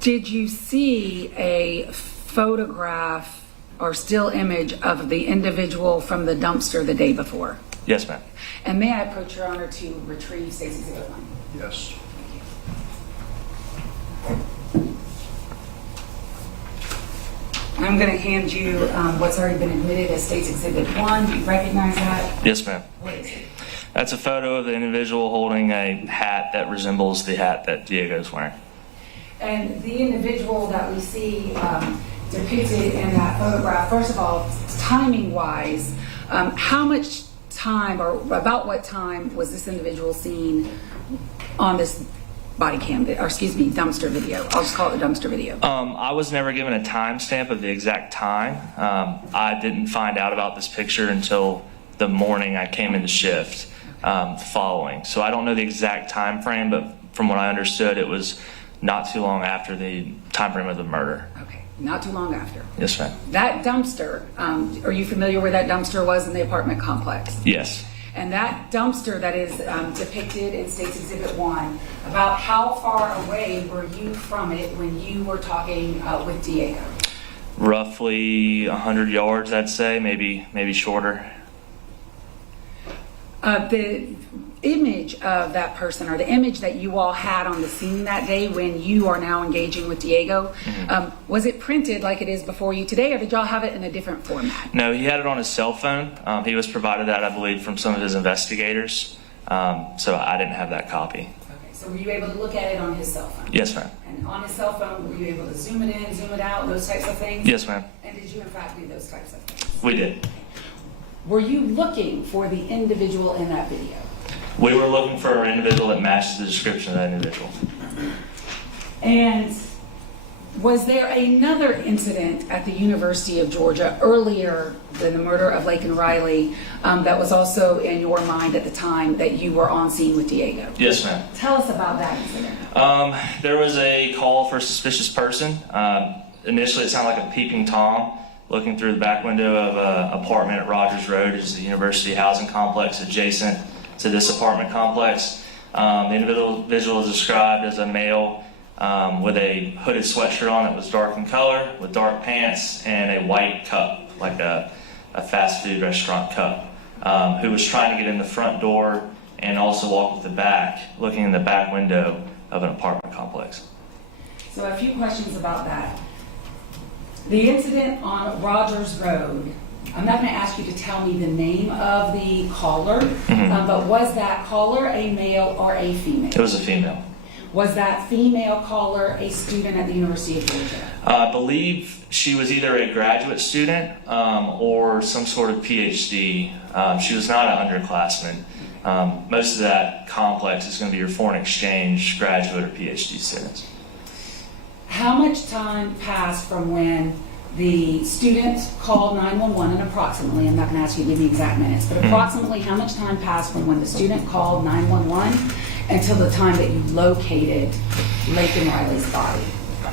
Did you see a photograph or still image of the individual from the dumpster the day before? Yes, ma'am. And may I approach Your Honor to retrieve State's Exhibit 1? Yes. I'm going to hand you what's already been admitted as State's Exhibit 1. Do you recognize that? Yes, ma'am. What is it? That's a photo of the individual holding a hat that resembles the hat that Diego's wearing. And the individual that we see depicted in that photograph, first of all, timing-wise, how much time or about what time was this individual seen on this body cam, or excuse me, dumpster video? I'll just call it the dumpster video. I was never given a timestamp of the exact time. I didn't find out about this picture until the morning I came into shift following. So I don't know the exact time frame, but from what I understood, it was not too long after the time frame of the murder. Okay, not too long after. Yes, ma'am. That dumpster, are you familiar where that dumpster was in the apartment complex? Yes. And that dumpster that is depicted in State's Exhibit 1, about how far away were you from it when you were talking with Diego? Roughly 100 yards, I'd say, maybe shorter. The image of that person, or the image that you all had on the scene that day when you are now engaging with Diego, was it printed like it is before you today, or did y'all have it in a different format? No, he had it on his cell phone. He was provided that, I believe, from some of his investigators. So I didn't have that copy. Okay, so were you able to look at it on his cell phone? Yes, ma'am. And on his cell phone, were you able to zoom it in, zoom it out, those types of things? Yes, ma'am. And did you in fact do those types of things? We did. Were you looking for the individual in that video? We were looking for an individual that matches the description of that individual. And was there another incident at the University of Georgia earlier than the murder of Laken Riley that was also in your mind at the time that you were on scene with Diego? Yes, ma'am. Tell us about that incident. There was a call for a suspicious person. Initially, it sounded like a peeping Tom looking through the back window of an apartment at Rogers Road, which is the university housing complex adjacent to this apartment complex. The individual is described as a male with a hooded sweatshirt on that was dark in color, with dark pants, and a white cup, like a fast food restaurant cup, who was trying to get in the front door and also walk with the back, looking in the back window of an apartment complex. So a few questions about that. The incident on Rogers Road, I'm not going to ask you to tell me the name of the caller, but was that caller a male or a female? It was a female. Was that female caller a student at the University of Georgia? I believe she was either a graduate student or some sort of PhD. She was not an underclassman. Most of that complex is going to be your foreign exchange graduate or PhD students. How much time passed from when the student called 911, and approximately, I'm not going to ask you to give me exact minutes, but approximately how much time passed from when the student called 911 until the time that you located Laken Riley's body?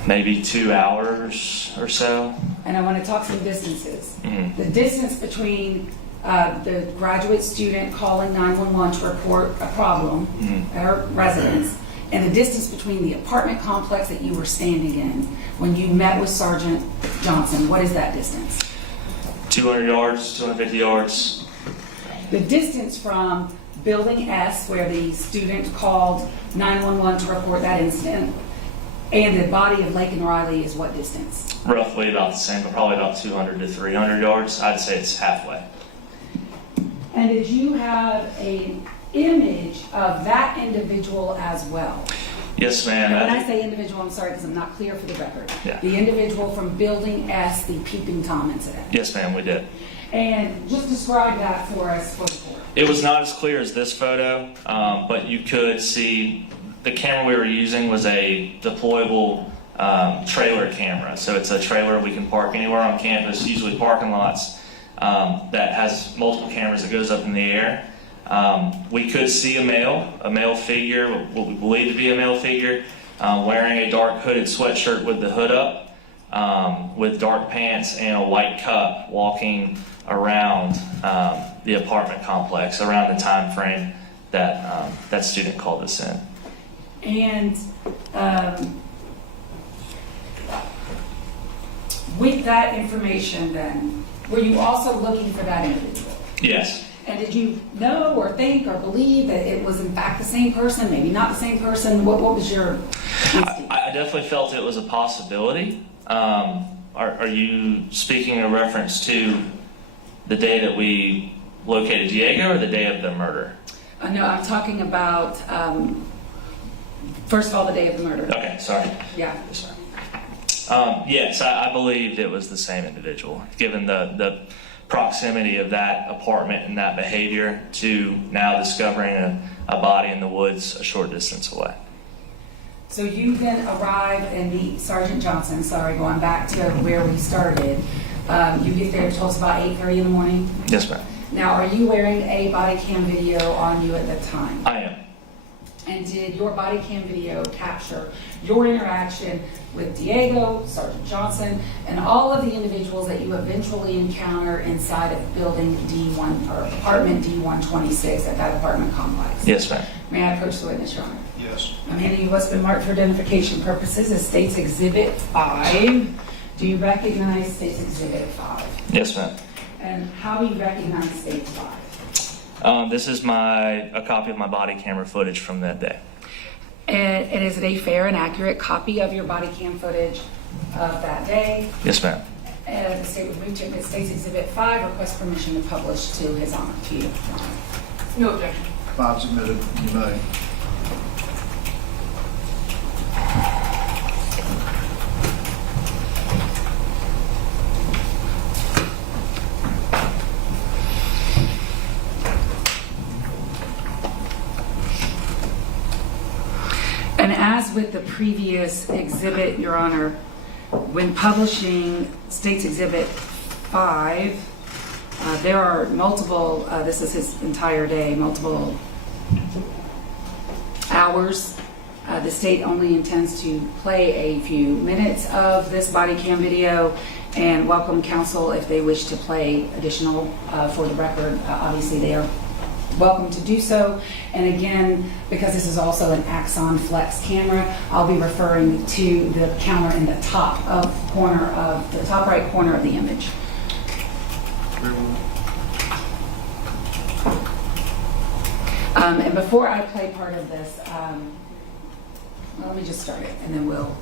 Maybe 2 hours or so. And I want to talk some distances. The distance between the graduate student calling 911 to report a problem at her residence and the distance between the apartment complex that you were standing in when you met with Sergeant Johnson. What is that distance? 200 yards, 250 yards. The distance from Building S, where the student called 911 to report that incident, and the body of Laken Riley is what distance? Roughly about the same, but probably about 200 to 300 yards. I'd say it's halfway. And did you have an image of that individual as well? Yes, ma'am. And when I say individual, I'm sorry because I'm not clear for the record. Yeah. The individual from Building S, the Peeping Tom incident. Yes, ma'am, we did. And just describe that for us for the court. It was not as clear as this photo, but you could see the camera we were using was a deployable trailer camera. So it's a trailer we can park anywhere on campus, usually parking lots, that has multiple cameras that goes up in the air. We could see a male figure, what we believe to be a male figure, wearing a dark hooded sweatshirt with the hood up, with dark pants and a white cup, walking around the apartment complex around the time frame that that student called us in. And with that information then, were you also looking for that individual? Yes. And did you know or think or believe that it was in fact the same person, maybe not the same person? What was your instinct? I definitely felt it was a possibility. Are you speaking in reference to the day that we located Diego or the day of the murder? No, I'm talking about, first of all, the day of the murder. Okay, sorry. Yeah. Yes, Yes, I believed it was the same individual, given the proximity of that apartment and that behavior to now discovering a body in the woods a short distance away. So you then arrive and meet Sergeant Johnson, sorry, going back to where we started. You get there, told us about 8:30 in the morning? Yes, ma'am. Now, are you wearing a body cam video on you at the time? I am. And did your body cam video capture your interaction with Diego, Sergeant Johnson, and all of the individuals that you eventually encounter inside of building D1 or apartment D126 at that apartment complex? Yes, ma'am. May I approach the witness, Your Honor? Yes. I'm handing you what's been marked for identification purposes as State's Exhibit 5. Do you recognize State's Exhibit 5? Yes, ma'am. And how do you recognize State's 5? This is a copy of my body camera footage from that day. And is it a fair and accurate copy of your body cam footage of that day? Yes, ma'am. And the state would move to admit State's Exhibit 5, request permission to publish to his honor, to you, Your Honor. No objection. 5 submitted, you may. And as with the previous exhibit, Your Honor, when publishing State's Exhibit 5, there are multiple, this is his entire day, multiple hours. The state only intends to play a few minutes of this body cam video and welcome counsel if they wish to play additional for the record. Obviously, they are welcome to do so. And again, because this is also an Axon Flex camera, I'll be referring to the counter in the top right corner of the image. And before I play part of this, well, let me just start it and then we'll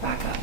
back up.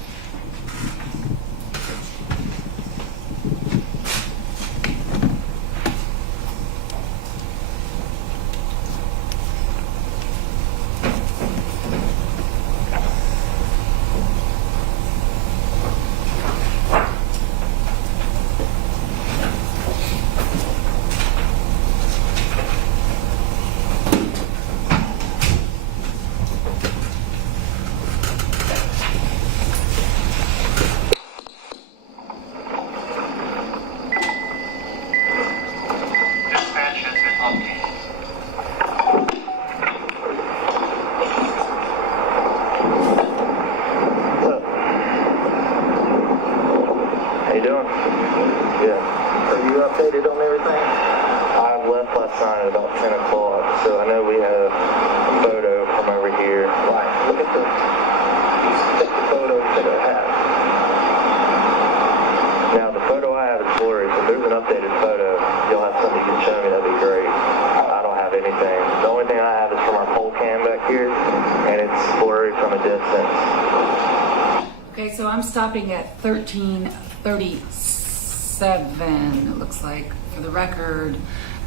Okay, so I'm stopping at 13:37, it looks like, for the record.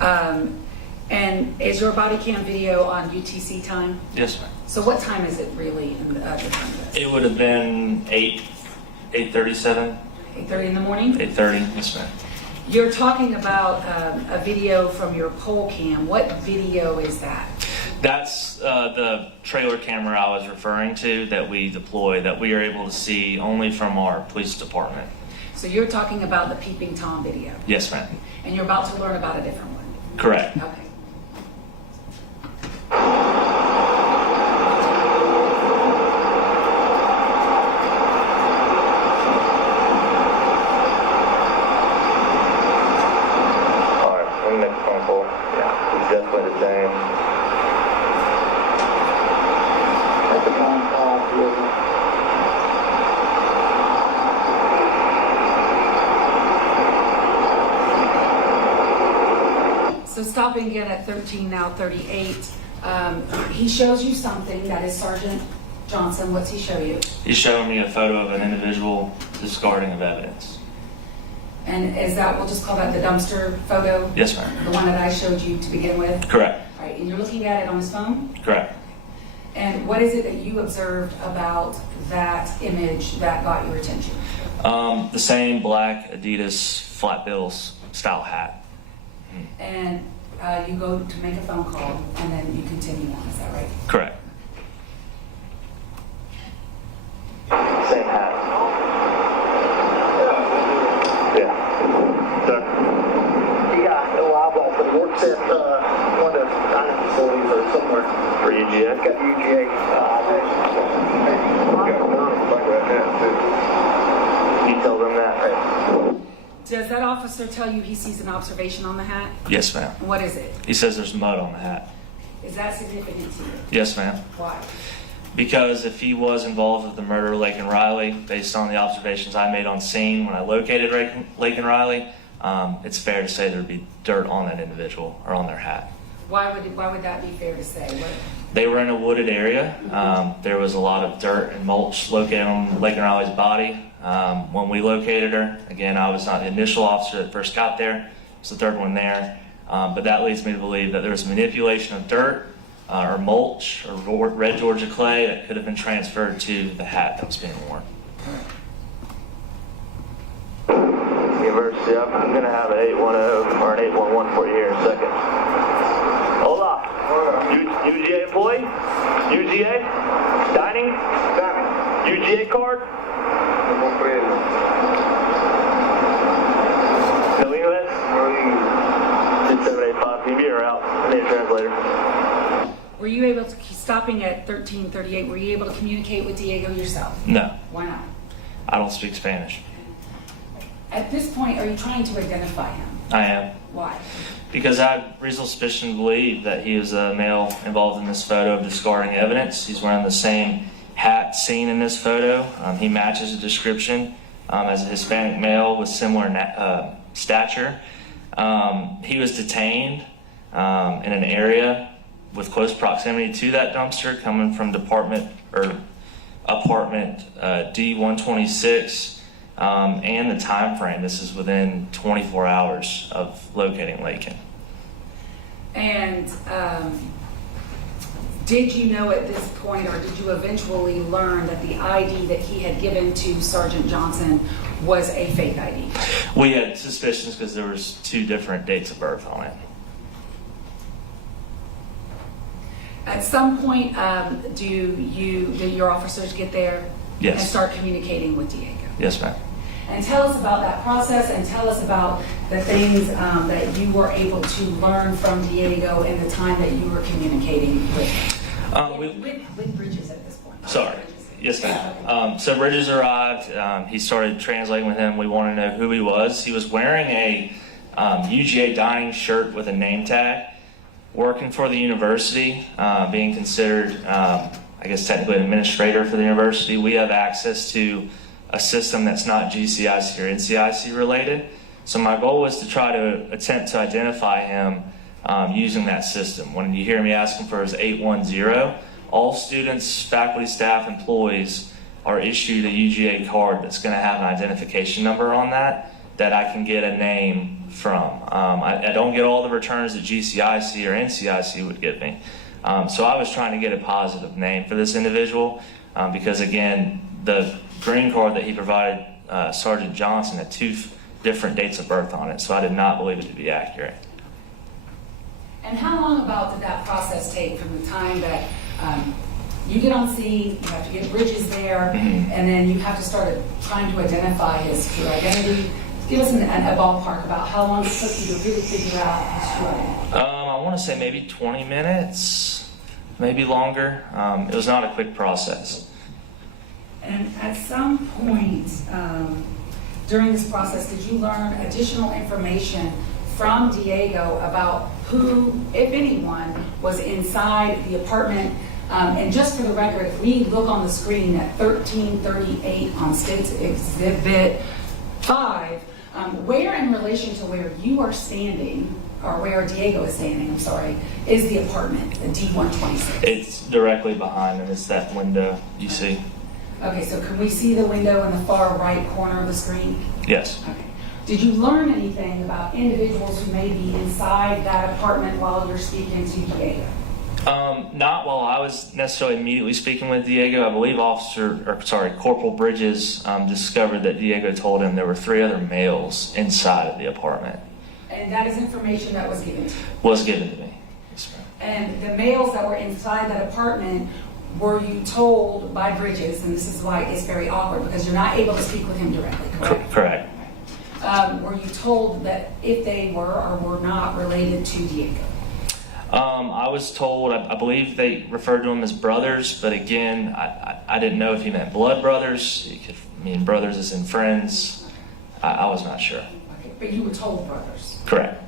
And is your body cam video on UTC time? Yes, ma'am. So what time is it really in the time of this? It would have been 8:37. 8:30 in the morning? 8:30, yes, ma'am. You're talking about a video from your pole cam. What video is that? That's the trailer camera I was referring to that we deploy, that we are able to see only from our police department. So you're talking about the Peeping Tom video? Yes, ma'am. And you're about to learn about a different one? Correct. Okay. So stopping again at 13:38, he shows you something that is Sergeant Johnson. What's he show you? He's showing me a photo of an individual discarding of evidence. And is that, we'll just call that the dumpster photo? Yes, ma'am. The one that I showed you to begin with? Correct. All right, and you're looking at it on his phone? Correct. And what is it that you observed about that image that got your attention? The same black Adidas flat bills style hat. And you go to make a phone call and then you continue on, is that right? Correct. Same hat. Yeah. Sir? Yeah, no, I worked at one of the dining facilities or somewhere. For UGA? Got the UGA. You tell them that. Right? Does that officer tell you he sees an observation on the hat? Yes, ma'am. What is it? He says there's mud on the hat. Is that significant to you? Yes, ma'am. Why? Because if he was involved with the murder of Lake and Riley, based on the observations I made on scene when I located Lake and Riley, it's fair to say there'd be dirt on that individual or on their hat. Why would that be fair to say? What? They were in a wooded area. There was a lot of dirt and mulch located on Lake and Riley's body. When we located her, again, I was not the initial officer that first got there. It was the third one there. But that leads me to believe that there was manipulation of dirt or mulch or red Georgia clay that could have been transferred to the hat that was being worn. University, I'm going to have an 810 or an 811 for you here in a second. Hola. UGA employee? UGA? Dining? UGA card? No English? 6785 PB are out. I need a translator. Were you able to, stopping at 1338, were you able to communicate with Diego yourself? No, Why not? I don't speak Spanish. At this point, are you trying to identify him? I am. Why? Because I have reasonable suspicion to believe that he was a male involved in this photo of discarding evidence. He's wearing the same hat seen in this photo. He matches the description as a Hispanic male with similar stature. He was detained in an area with close proximity to that dumpster, coming from apartment D126, and the time frame. This is within 24 hours of locating Lakin. And did you know at this point, or did you eventually learn that the ID that he had given to Sergeant Johnson was a fake ID? We had suspicions because there was 2 different dates of birth on it. At some point, do your officers get there Yes. and start communicating with Diego? Yes, ma'am. And tell us about that process, and tell us about the things that you were able to learn from Diego in the time that you were communicating with him. With Bridges at this point. Sorry. Yes, ma'am. So Bridges arrived. He started translating with him. We wanted to know who he was. He was wearing a UGA dining shirt with a name tag, working for the university, being considered, I guess, technically an administrator for the university. We have access to a system that's not GCIC or NCIC related. So my goal was to try to attempt to identify him using that system. When you hear me asking for his 810, all students, faculty, staff, employees are issued a UGA card that's going to have an identification number on that I can get a name from. I don't get all the returns that GCIC or NCIC would give me. So I was trying to get a positive name for this individual because, again, the green card that he provided Sergeant Johnson had 2 different dates of birth on it, so I did not believe it to be accurate. And how long about did that process take from the time that you get on scene, you have to get Bridges there, and then you have to start trying to identify his true identity? Give us a ballpark about how long it took you to really figure out his true identity. I want to say maybe 20 minutes, maybe longer. It was not a quick process. And at some point during this process, did you learn additional information from Diego about who, if anyone, was inside the apartment? And just for the record, if we look on the screen at 1338 on State's Exhibit 5, where in relation to where you are standing, or where Diego is standing, I'm sorry, is the apartment, the D126? It's directly behind him. It's that window you see. Okay, so can we see the window in the far right corner of the screen? Yes. Okay. Did you learn anything about individuals who may be inside that apartment while you're speaking to Diego? Not while I was necessarily immediately speaking with Diego. I believe Corporal Bridges discovered that Diego told him there were 3 other males inside of the apartment. And that is information that was given to you? Was given to me. Yes, ma'am. And the males that were inside that apartment, were you told by Bridges, and this is why it's very awkward, because you're not able to speak with him directly, correct? Correct. Were you told that if they were or were not related to Diego? I was told, I believe they referred to him as brothers, but again, I didn't know if he meant blood brothers. He could mean brothers as in friends. I was not sure. Okay, but you were told brothers? Correct.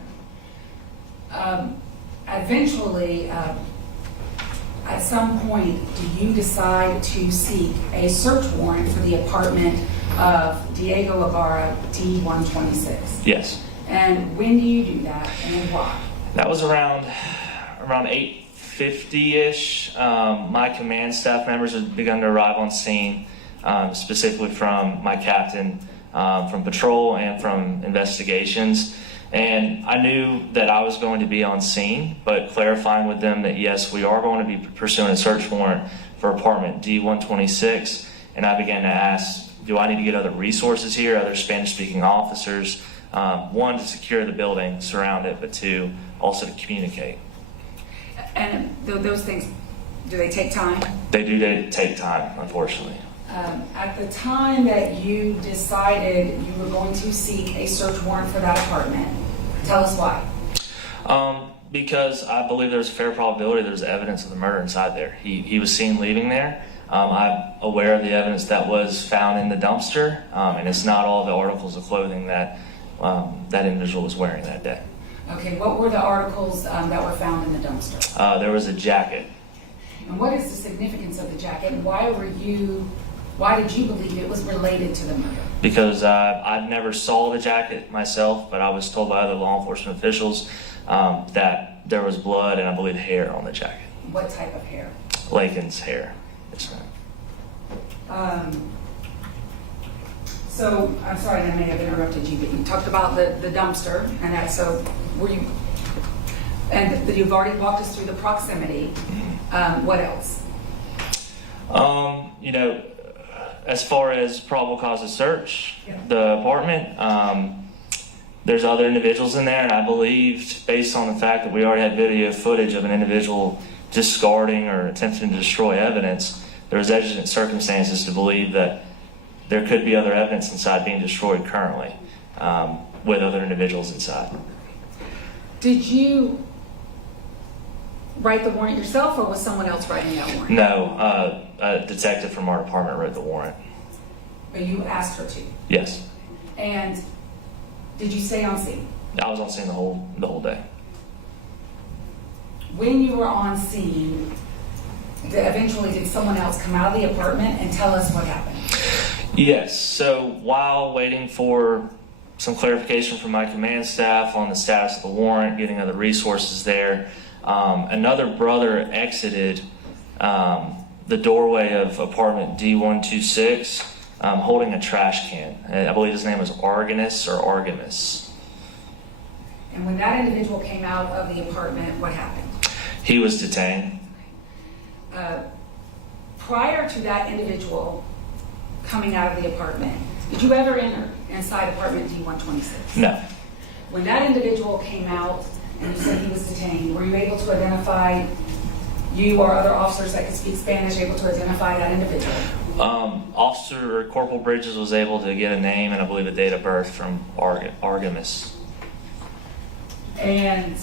Eventually, at some point, do you decide to seek a search warrant for the apartment of Diego Ibarra, D126? Yes. And when do you do that, and why? That was around 8:50-ish. My command staff members had begun to arrive on scene, specifically from my captain, from patrol and from investigations. And I knew that I was going to be on scene, but clarifying with them that yes, we are going to be pursuing a search warrant for apartment D126. And I began to ask, do I need to get other resources here, other Spanish-speaking officers? 1, to secure the building, surround it, but 2, also to communicate. And those things, do they take time? They do take time, unfortunately. At the time that you decided you were going to seek a search warrant for that apartment, tell us why. Because I believe there's a fair probability there's evidence of the murder inside there. He was seen leaving there. I'm aware of the evidence that was found in the dumpster, and it's not all the articles of clothing that that individual was wearing that day. Okay, what were the articles that were found in the dumpster? There was a jacket. And what is the significance of the jacket, and why did you believe it was related to the murder? Because I never saw the jacket myself, but I was told by other law enforcement officials that there was blood and I believe hair on the jacket. What type of hair? Lakin's hair. Yes, ma'am. So, I'm sorry, I may have interrupted you, but you talked about the dumpster, and that, so were you, and you've already walked us through the proximity. What else? You know, as far as probable cause of search, the apartment, there's other individuals in there, and I believed, based on the fact that we already had video footage of an individual discarding or attempting to destroy evidence, there was exigent circumstances to believe that there could be other evidence inside being destroyed currently, with other individuals inside. Did you write the warrant yourself, or was someone else writing that warrant? No, a detective from our department wrote the warrant. But you asked her to? Yes. And did you stay on scene? I was on scene the whole day. When you were on scene, eventually did someone else come out of the apartment and tell us what happened? Yes, so while waiting for some clarification from my command staff on the status of the warrant, getting other resources there, another brother exited the doorway of apartment D126 holding a trash can. I believe his name was Artemis or Artemis. And when that individual came out of the apartment, what happened? He was detained. Prior to that individual coming out of the apartment, did you ever enter inside apartment D126? No. When that individual came out and you said he was detained, were you able to identify, you or other officers that could speak Spanish, able to identify that individual? Officer Corporal Bridges was able to get a name and I believe a date of birth from Artemis. And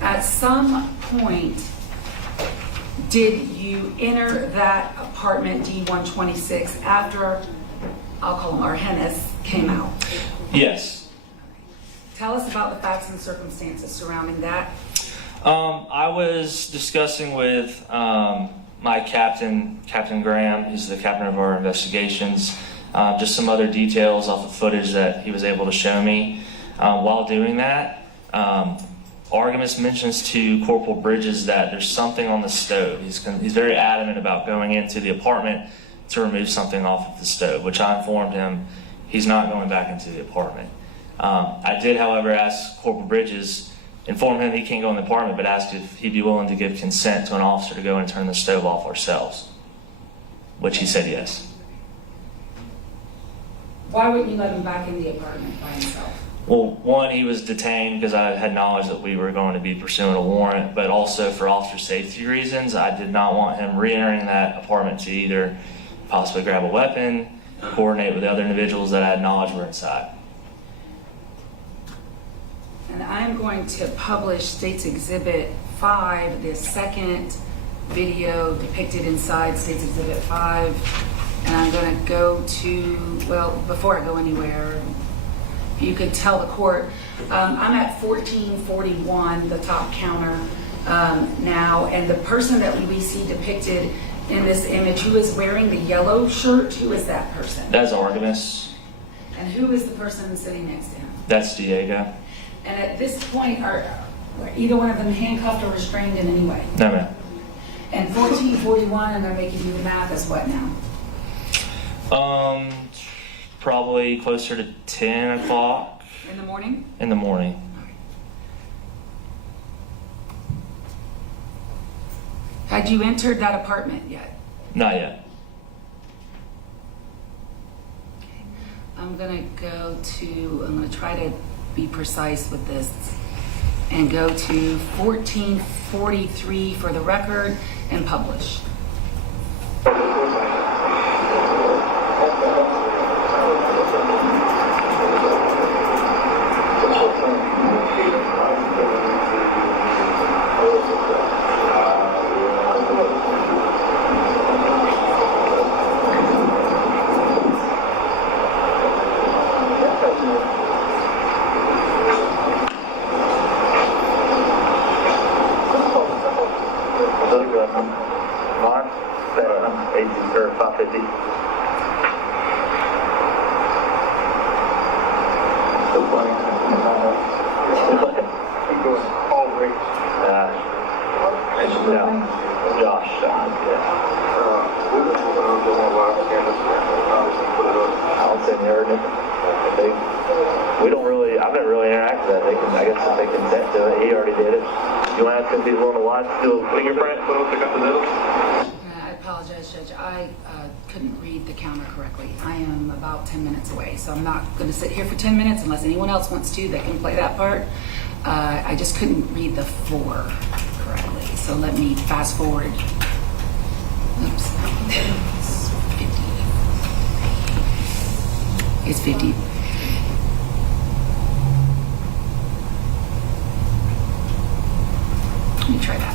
at some point, did you enter that apartment D126 after, I'll call him Artemis, came out? Yes. Tell us about the facts and circumstances surrounding that. I was discussing with my captain, Captain Graham, who's the captain of our investigations, just some other details off the footage that he was able to show me. While doing that, Artemis mentions to Corporal Bridges that there's something on the stove. He's very adamant about going into the apartment to remove something off of the stove, which I informed him he's not going back into the apartment. I did, however, ask Corporal Bridges informed him he can't go in the apartment, but asked if he'd be willing to give consent to an officer to go and turn the stove off ourselves, which he said yes. Why wouldn't you let him back in the apartment by himself? Well, one, he was detained because I had knowledge that we were going to be pursuing a warrant, but also for officer safety reasons, I did not want him re-entering that apartment to either possibly grab a weapon, coordinate with the other individuals that I had knowledge were inside. And I'm going to publish State's Exhibit 5, the second video depicted inside State's Exhibit 5. And I'm going to go to, well, before I go anywhere, you could tell the court, I'm at 1441, the top counter now, and the person that we see depicted in this image, who is wearing the yellow shirt, who is that person? That's Artemis. And who is the person sitting next to him? That's Diego. And at this point, are either one of them handcuffed or restrained in any way? No, ma'am. And 1441, and I'm making you the math, is what now? Probably closer to 10 o'clock. In the morning? In the morning. Had you entered that apartment yet? Not yet. I'm gonna try to be precise with this and go to 1443 for the record and publish. Mark, 550. Still playing. No, Josh. I'll send you her. We don't really, I haven't really interacted with that. I guess if they consent to it, he already did it. You want to ask if he's willing to watch, do a fingerprint? I apologize, Judge. I couldn't read the counter correctly. I am about 10 minutes away, so I'm not going to sit here for 10 minutes unless anyone else wants to that can play that part. I just couldn't read the 4 correctly, so let me fast forward. Oops. It's 50. It's 50. Let me try that.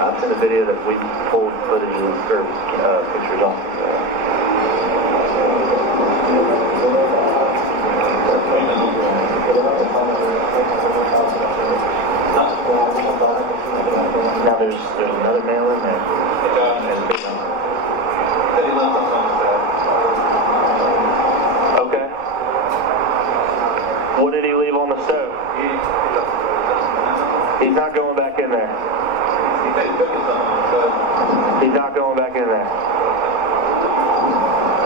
I've seen a video that we pulled footage or pictures off. Now there's another male in there. He's not going back in there. He's not going back in there.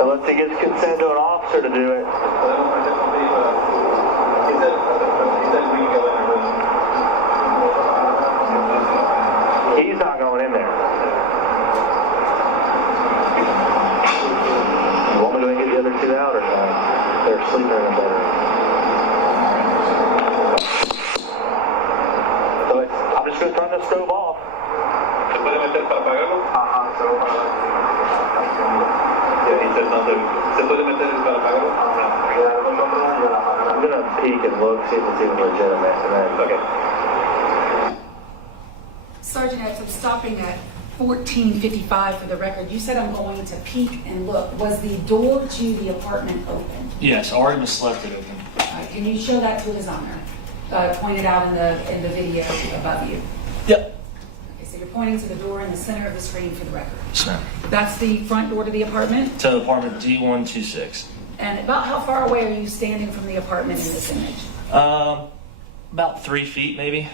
Unless he gets consent to an officer to do it. He's not going in there. You want me to get the other two out or not? They're sleeping in the bedroom. So I'm just going to turn the stove off. ¿Se puede meter para apagarlo? Yeah, he said nothing. ¿Se puede meter para apagarlo? I'm going to peek and look, see if it's even legitimate. And then, Okay. Sergeant Epps, I'm stopping at 1455 for the record. You said I'm going to peek and look. Was the door to the apartment open? Yes, Artemis left it open. Can you show that to his owner? Pointed out in the video above you. Yep. Okay, so you're pointing to the door in the center of the screen for the record. Yes, ma'am. That's the front door to the apartment? To apartment D126. And about how far away are you standing from the apartment in this image? About 3 feet, maybe.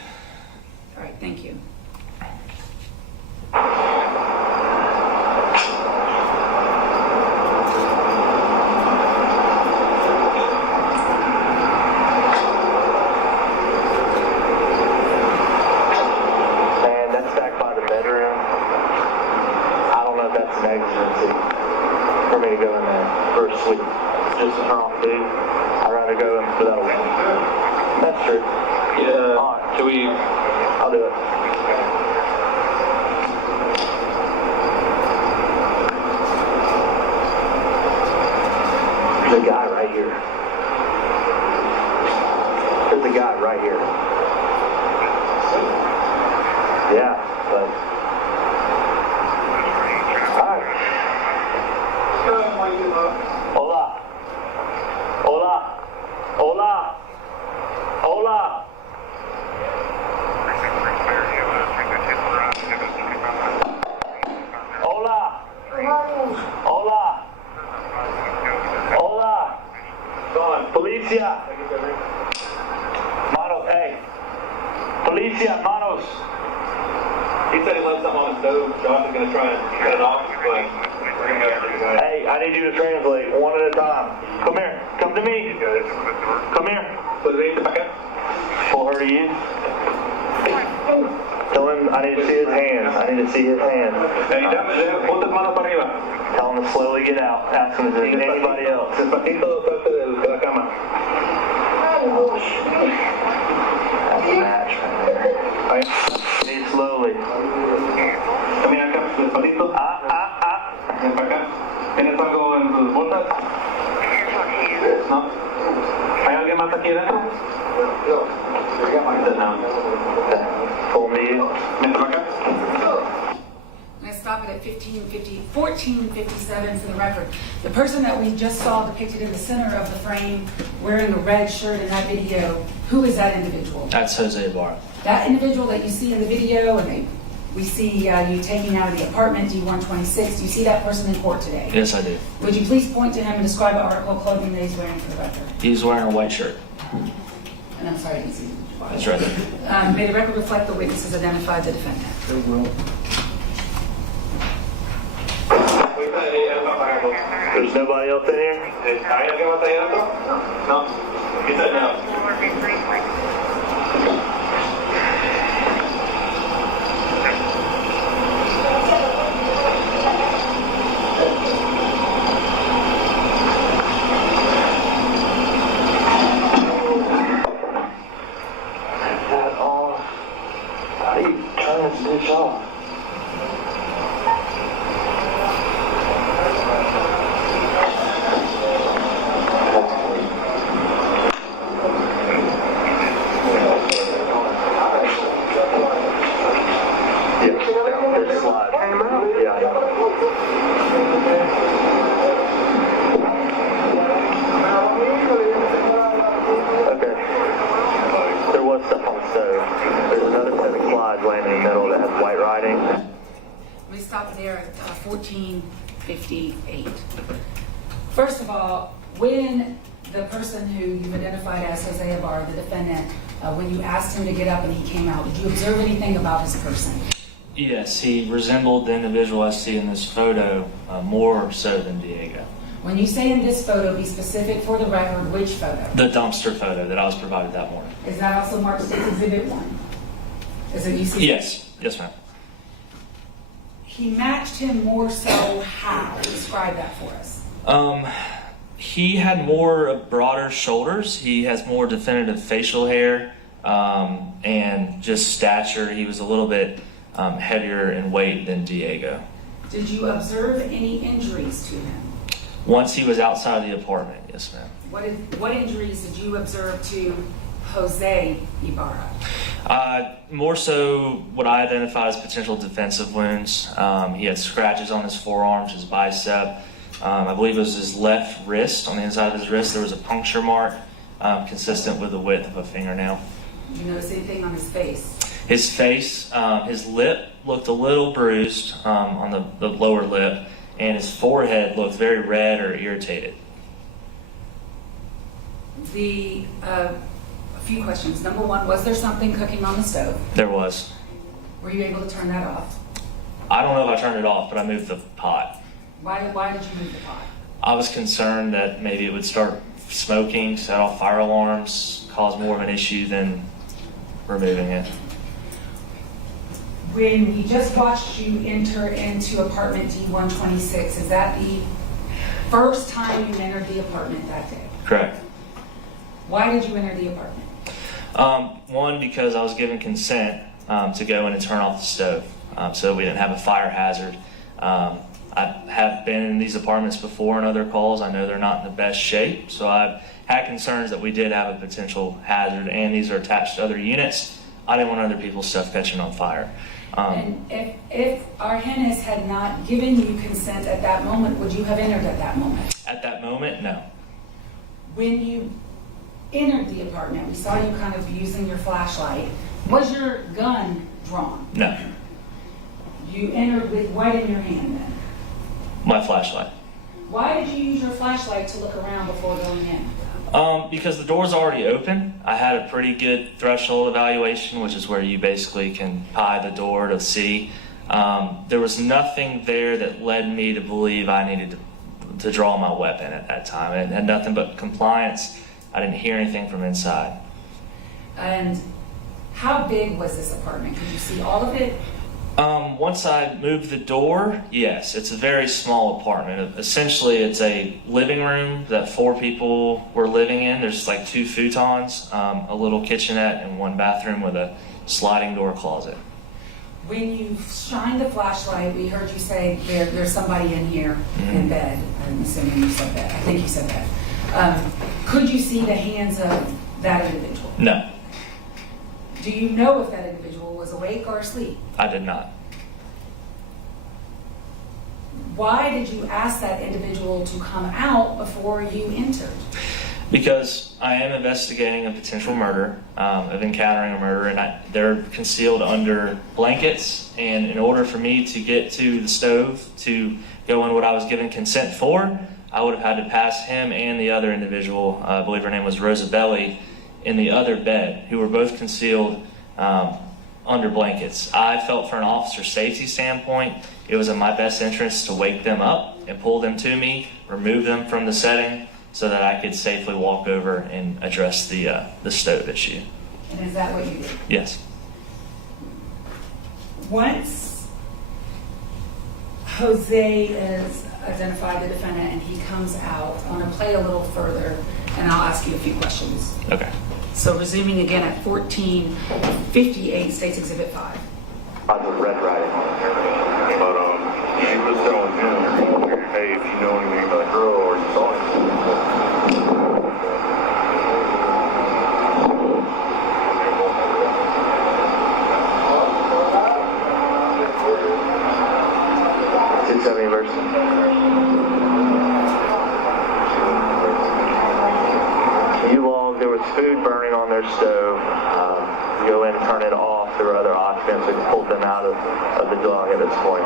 All right, thank you. and that's back by the bedroom. I don't know if that's an exigency for me to go in there for a sleep. Just to turn off the dude. I'd rather go in without a window. That's true. Yeah. All right. Should we? I'll do it. There's a guy right here. There's a guy right here. Yeah, but... Alright. Hola. Hola. Hola. Hola. Hola. Hola. Hola. Policia. Manos, hey. Policia, manos. He said he left something on the stove. Josh is going to try and cut it off, but we're going to go through the guy. Hey, I need you to translate one at a time. Come here. Come to me. Come here. Pues venite para acá. Pull her to you. Tell him I need to see his hands. I need to see his hands. Hey, pon tus manos para arriba. Tell him to slowly get out. Ask him if there's anybody else. Despacito, salte de la cama. That's a match right there. Ahí. Need slowly. Camina acá, despacito. Ven para acá. ¿Tienes algo en tus botas? No. ¿Hay alguien más aquí dentro? No. Okay. Pull me you. Ven para acá. I'm going to stop it at 1457 for the record. The person that we just saw depicted in the center of the frame wearing a red shirt in that video, who is that individual? That's Jose Ibarra. That individual that you see in the video, and we see you taking out of the apartment D126, do you see that person in court today? Yes, I do. Would you please point to him and describe the article of clothing that he's wearing for the record? He's wearing a white shirt. And I'm sorry, I didn't see the That's right there. May the record reflect the witnesses identified the defendant. They will. There's nobody else in here? ¿Hay alguien más ahí adentro? No. He said no. That off. How do you turn this bitch off? There's slide. Yeah, I know. Okay. There was stuff on the stove. There's another set of slides laying in the middle that has white writing. Let me stop there at 1458. First of all, when the person who you've identified as Jose Ibarra, the defendant, When you asked him to get up and he came out, did you observe anything about his person? Yes, he resembled the individual I see in this photo more so than Diego. When you say in this photo, be specific for the record, which photo? The dumpster photo that I was provided that morning. Is that also marked State's Exhibit 1? Is it you see? Yes, yes, ma'am. He matched him more so how? Describe that for us. He had more broader shoulders. He has more definitive facial hair and just stature. He was a little bit heavier in weight than Diego. Did you observe any injuries to him? Once he was outside the apartment, yes, ma'am. What injuries did you observe to Jose Ibarra? More so what I identified as potential defensive wounds. He had scratches on his forearms, his bicep. I believe it was his left wrist. On the inside of his wrist, there was a puncture mark consistent with the width of a fingernail. Did you notice anything on his face? His face, his lip looked a little bruised on the lower lip, and his forehead looked very red or irritated. A few questions. Number one, was there something cooking on the stove? There was. Were you able to turn that off? I don't know if I turned it off, but I moved the pot. Why did you move the pot? I was concerned that maybe it would start smoking, set off fire alarms, cause more of an issue than removing it. When we just watched you enter into apartment D126, is that the first time you entered the apartment that day? Correct. Why did you enter the apartment? One, because I was given consent to go in and turn off the stove, so we didn't have a fire hazard. I have been in these apartments before in other calls. I know they're not in the best shape, so I've had concerns that we did have a potential hazard, and these are attached to other units. I didn't want other people's stuff catching on fire. And if Argenis had not given you consent at that moment, would you have entered at that moment? At that moment, no. When you entered the apartment, we saw you kind of using your flashlight. Was your gun drawn? No. You entered with what in your hand then? My flashlight. Why did you use your flashlight to look around before going in? Because the door's already open. I had a pretty good threshold evaluation, which is where you basically can pry the door to see. There was nothing there that led me to believe I needed to draw my weapon at that time. It had nothing but compliance. I didn't hear anything from inside. And how big was this apartment? Could you see all of it? Once I moved the door, yes, it's a very small apartment. Essentially, it's a living room that 4 people were living in. There's like 2 futons, a little kitchenette, and 1 bathroom with a sliding door closet. When you shined the flashlight, we heard you say there's somebody in here in bed. I'm assuming you said that. I think you said that. Could you see the hands of that individual? No. Do you know if that individual was awake or asleep? I did not. Why did you ask that individual to come out before you entered? Because I am investigating a potential murder, of encountering a murder, and they're concealed under blankets. And in order for me to get to the stove to go in what I was given consent for, I would have had to pass him and the other individual, I believe her name was Rosabelli, in the other bed, who were both concealed under blankets. I felt for an officer safety standpoint, it was in my best interest to wake them up and pull them to me, remove them from the setting, so that I could safely walk over and address the stove issue. And is that what you did? Yes. Once Jose is identified, the defendant, and he comes out, I want to play a little further, and I'll ask you a few questions. Okay. So resuming again at 1458, State's Exhibit 5. On the red riding. But he was telling him, hey, if you know anything about the girl or you saw him. 670 verse. There was food burning on their stove. You go in and turn it off. There were other occupants that pulled them out of the dwelling at this point.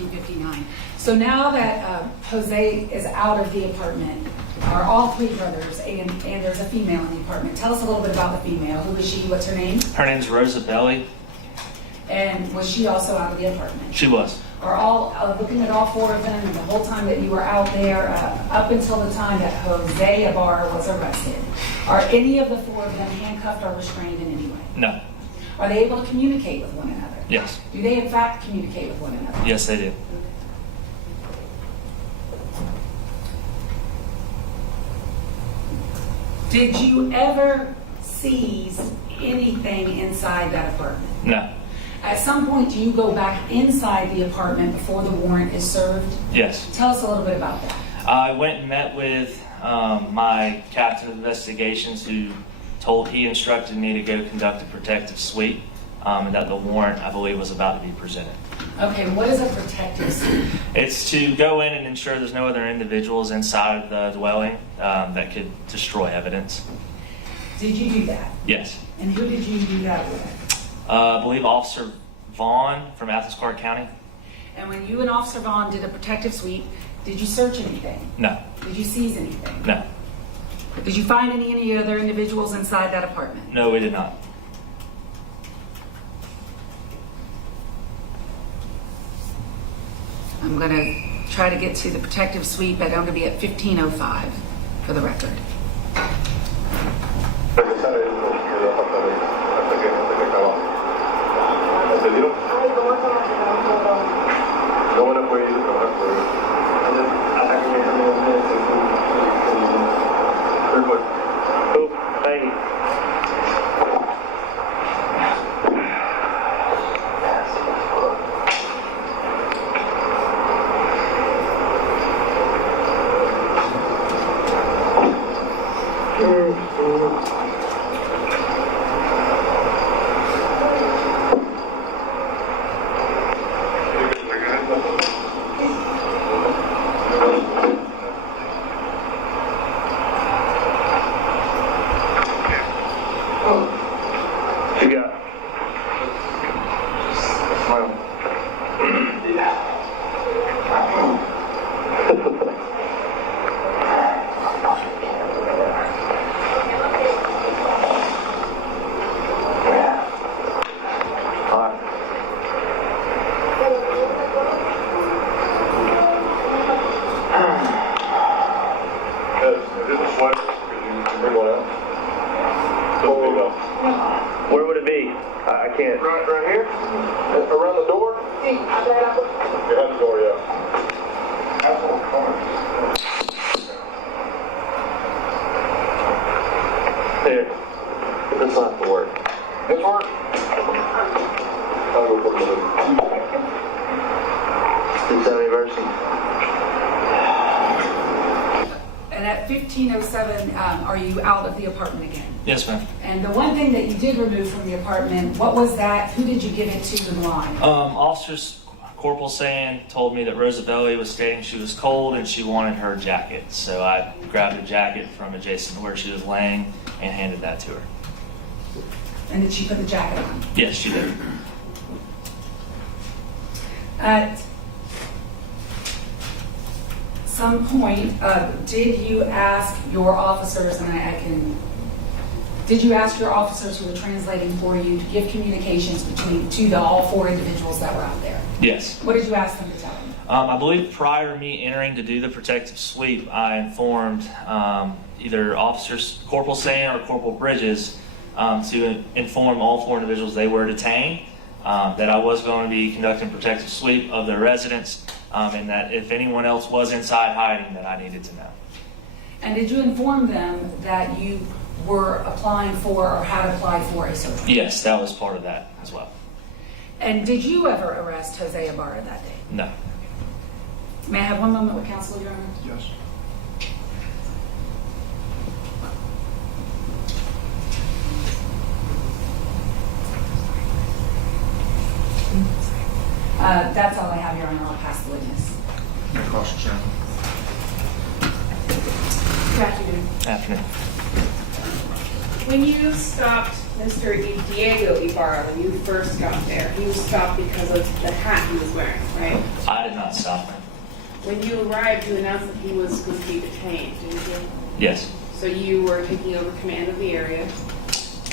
1359. So now that Jose is out of the apartment, are all three brothers, and there's a female in the apartment. Tell us a little bit about the female. Who is she? What's her name? Her name's Rosa Belli. And was she also out of the apartment? She was. Are all looking at all four of them, and the whole time that you were out there, up until the time that Jose Ibarra was arrested, are any of the four of them handcuffed or restrained in any way? No. Are they able to communicate with one another? Yes. Do they in fact communicate with one another? Yes, they do. Did you ever seize anything inside that apartment? No. At some point, do you go back inside the apartment before the warrant is served? Yes. Tell us a little bit about that. I went and met with my captain of investigations, who he instructed me to go conduct a protective sweep, and that the warrant, I believe, was about to be presented. Okay, what is a protective sweep? It's to go in and ensure there's no other individuals inside of the dwelling that could destroy evidence. Did you do that? Yes. And who did you do that with? I believe Officer Vaughn from Athens Clarke County. And when you and Officer Vaughn did a protective sweep, did you search anything? No. Did you seize anything? No. Did you find any other individuals inside that apartment? No, we did not. I'm going to try to get to the protective sweep. I'm going to be at 15:05 for the record. Thank you. You got Where would it be? I can't. Right here? Around the door? Behind the door, yeah. Here. This will have to work. This work? I'll go put it in. Is that anniversary? And at 15:07, are you out of the apartment again? Yes, ma'am. And the one thing that you did remove from the apartment, what was that? Who did you give it to and why? Officers Corporal Sand told me that Rosa Belli was stating she was cold and she wanted her jacket. So I grabbed a jacket from adjacent to where she was laying and handed that to her. And did she put the jacket on? Yes, she did. At some point, did you ask your officers, and did you ask your officers who were translating for you to give communications to all four individuals that were out there? Yes. What did you ask them to tell them? I believe prior to me entering to do the protective sweep, I informed either Officers Corporal Sand or Corporal Bridges to inform all four individuals they were detained, that I was going to be conducting protective sweep of their residence, and that if anyone else was inside hiding, that I needed to know. And did you inform them that you were applying for or had applied for a search warrant? Yes, that was part of that as well. And did you ever arrest Jose Ibarra that day? No. May I have one moment with counsel, Your Honor? Yes. That's all I have, Your Honor. I'll pass the witness. No questions, sir. Good afternoon. Afternoon. When you stopped Mr. Diego Ibarra, when you first got there, he was stopped because of the hat he was wearing, right? I did not stop him. When you arrived, you announced that he was going to be detained, didn't you? Yes. So you were taking over command of the area,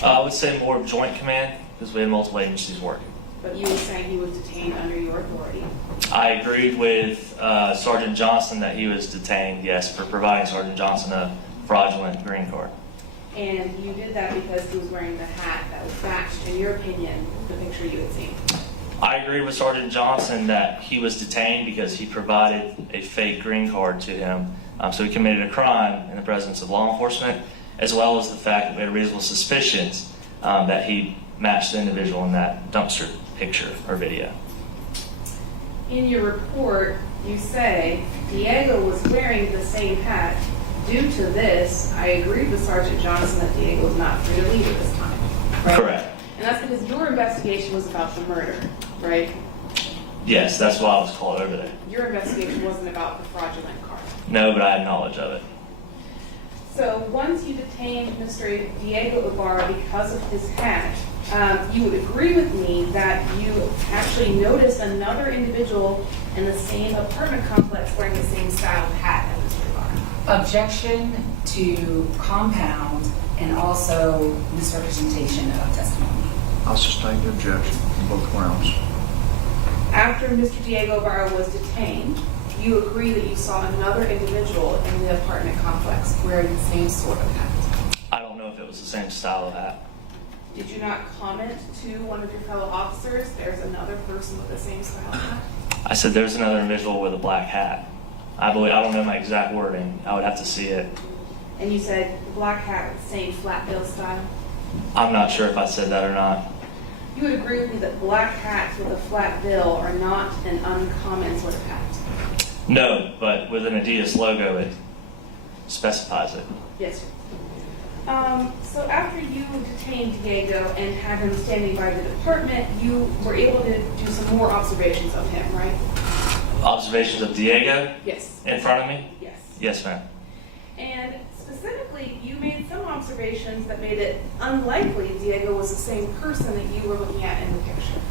I would say more of joint command because we had multiple agencies working. but you were saying he was detained under your authority. I agreed with Sergeant Johnson that he was detained, yes, for providing Sergeant Johnson a fraudulent green card. And you did that because he was wearing the hat that was matched, in your opinion, the picture you had seen. I agreed with Sergeant Johnson that he was detained because he provided a fake green card to him. So he committed a crime in the presence of law enforcement, as well as the fact that we had reasonable suspicions that he matched the individual in that dumpster picture or video. In your report, you say Diego was wearing the same hat. Due to this, I agreed with Sergeant Johnson that Diego was not free to leave at this time. Right? Correct. And that's because your investigation was about the murder, right? Yes, that's why I was called over there. Your investigation wasn't about the fraudulent card. No, but I had knowledge of it. So once you detained Mr. Diego Ibarra because of his hat, you would agree with me that you actually noticed another individual in the same apartment complex wearing the same style of hat as Mr. Ibarra. Objection to compound and also misrepresentation of testimony. I'll sustain the objection on both grounds. After Mr. Diego Ibarra was detained, you agree that you saw another individual in the apartment complex wearing the same sort of hat. I don't know if it was the same style of hat. Did you not comment to one of your fellow officers, there's another person with the same style of hat? I said there's another individual with a black hat. I don't know my exact wording. I would have to see it. And you said the black hat with the same flat bill style? I'm not sure if I said that or not. You would agree with me that black hats with a flat bill are not an uncommon sort of hat? No, but with an Adidas logo, it specifies it. Yes, sir. So after you detained Diego and had him standing by the department, you were able to do some more observations of him, right? Observations of Diego Yes. in front of me? Yes. Yes, ma'am. And specifically, you made some observations that made it unlikely Diego was the same person that you were looking at in the picture.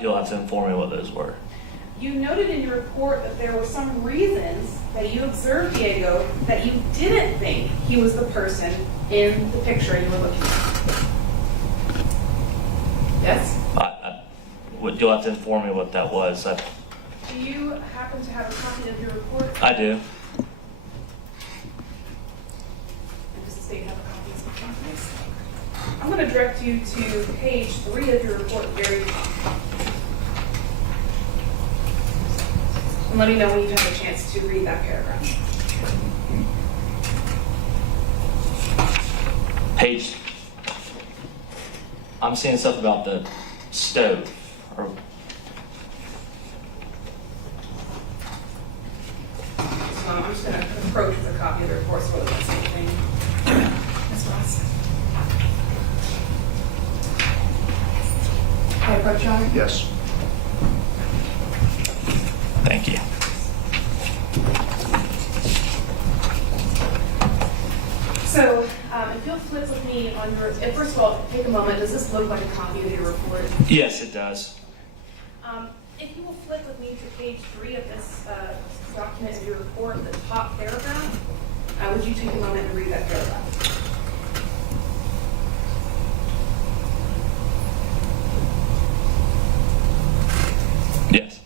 You'll have to inform me what those were. You noted in your report that there were some reasons that you observed Diego that you didn't think he was the person in the picture you were looking at. Yes? You'll have to inform me what that was. Do you happen to have a copy of your report? I do. Does the state have a copy of some copies? I'm going to direct you to page 3 of your report, very top. And let me know when you've had a chance to read that paragraph. Page. I'm seeing stuff about the stove. Or So I'm just going to approach with a copy of the report so we're looking at the same thing. That's what I said. Can I approach, Your Honor? Yes. Thank you. So, if you'll flip with me on your, first of all, take a moment. Does this look like a copy of your report? Yes, it does. If you will flip with me to page 3 of this document of your report, the top paragraph, would you take a moment and read that paragraph? Yes.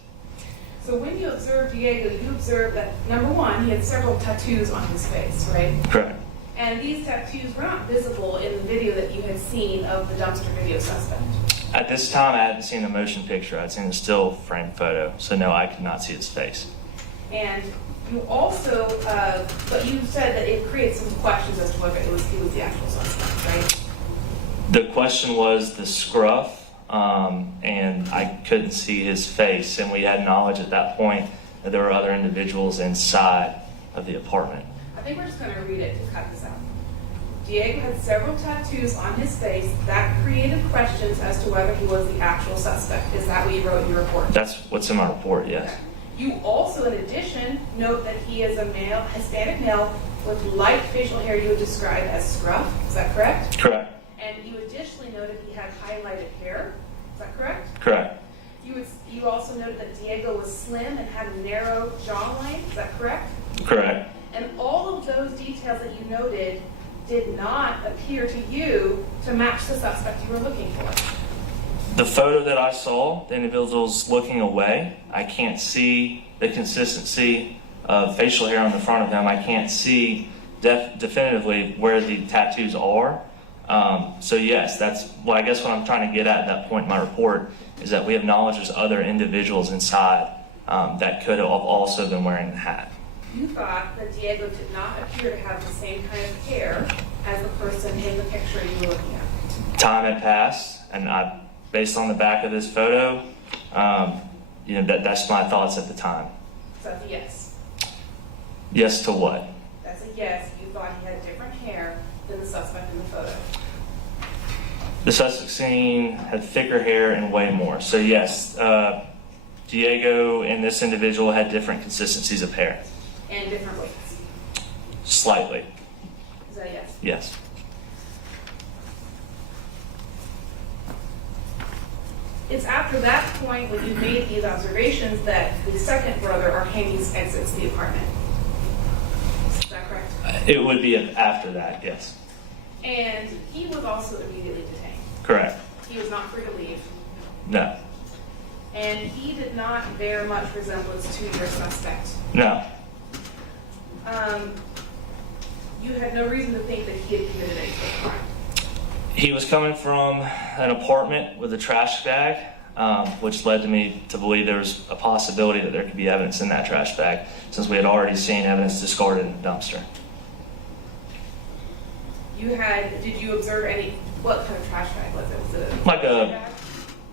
So when you observed Diego, you observed that, number one, he had several tattoos on his face, right? Correct. And these tattoos were not visible in the video that you had seen of the dumpster video suspect. At this time, I hadn't seen a motion picture. I'd seen a still frame photo. So no, I could not see his face. And you also, but you said that it creates some questions as to whether he was the actual suspect, right? The question was the scruff, and I couldn't see his face. And we had knowledge at that point that there were other individuals inside of the apartment. I think we're just going to read it to cut this out. Diego had several tattoos on his face that created questions as to whether he was the actual suspect. Is that what you wrote in your report? That's what's in my report, yes. You also, in addition, note that he is a male, Hispanic male, with light facial hair you would describe as scruff. Is that correct? Correct. And you additionally noted he had highlighted hair. Is that correct? Correct. You also noted that Diego was slim and had a narrow jawline. Is that correct? Correct. And all of those details that you noted did not appear to you to match the suspect you were looking for. The photo that I saw, the individual's looking away. I can't see the consistency of facial hair on the front of him. I can't see definitively where the tattoos are. So yes, that's well, I guess what I'm trying to get at that point in my report is that we have knowledge there's other individuals inside that could have also been wearing the hat. You thought that Diego did not appear to have the same kind of hair as the person in the picture you were looking at. Time had passed, and based on the back of this photo, that's my thoughts at the time. So that's a yes. Yes to what? That's a yes. You thought he had different hair than the suspect in the photo. The suspect scene had thicker hair and way more. So yes, Diego and this individual had different consistencies of hair. And different weights. Slightly. Is that a yes? Yes. It's after that point when you made these observations that the second brother, Argenis, exits the apartment. Is that correct? It would be after that, yes. And he was also immediately detained. Correct. He was not free to leave. No. And he did not bear much resemblance to your suspect. No. You had no reason to think that he had committed any crime. He was coming from an apartment with a trash bag, which led to me to believe there was a possibility that there could be evidence in that trash bag, since we had already seen evidence discarded in the dumpster. Did you observe what kind of trash bag was it? Was it Like a, bag?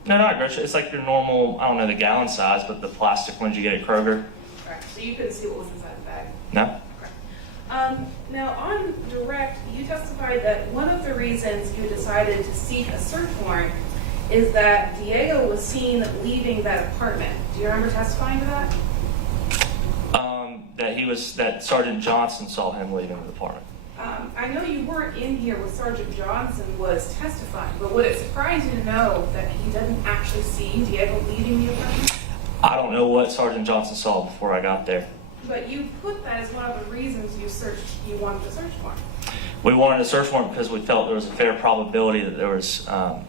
no, not a grocery. It's like your normal, I don't know the gallon size, but the plastic ones you get at Kroger. Right. So you couldn't see what was inside the bag? No. Now, on direct, you testified that one of the reasons you decided to seek a search warrant is that Diego was seen leaving that apartment. Do you remember testifying to that? That Sergeant Johnson saw him leaving the apartment. I know you weren't in here when Sergeant Johnson was testifying, but would it surprise you to know that he didn't actually see Diego leaving the apartment? I don't know what Sergeant Johnson saw before I got there. But you put that as one of the reasons you wanted a search warrant. We wanted a search warrant because we felt there was a fair probability that there was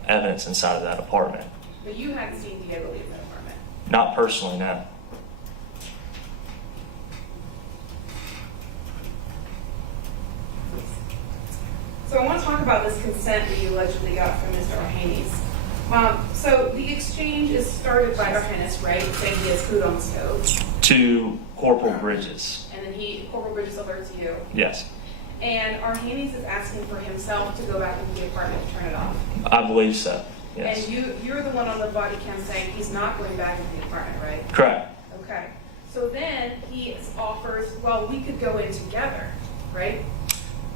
evidence inside of that apartment. But you hadn't seen Diego leave that apartment? Not personally, no. So I want to talk about this consent that you allegedly got from Mr. Argenis. So the exchange is started by Argenis, right? Saying he has food on the stove. To Corporal Bridges. And then Corporal Bridges alerts you. Yes. And Argenis is asking for himself to go back into the apartment to turn it off. I believe so, yes. And you're the one on the body cam saying he's not going back into the apartment, right? Correct. Okay. So then he offers, well, we could go in together, right?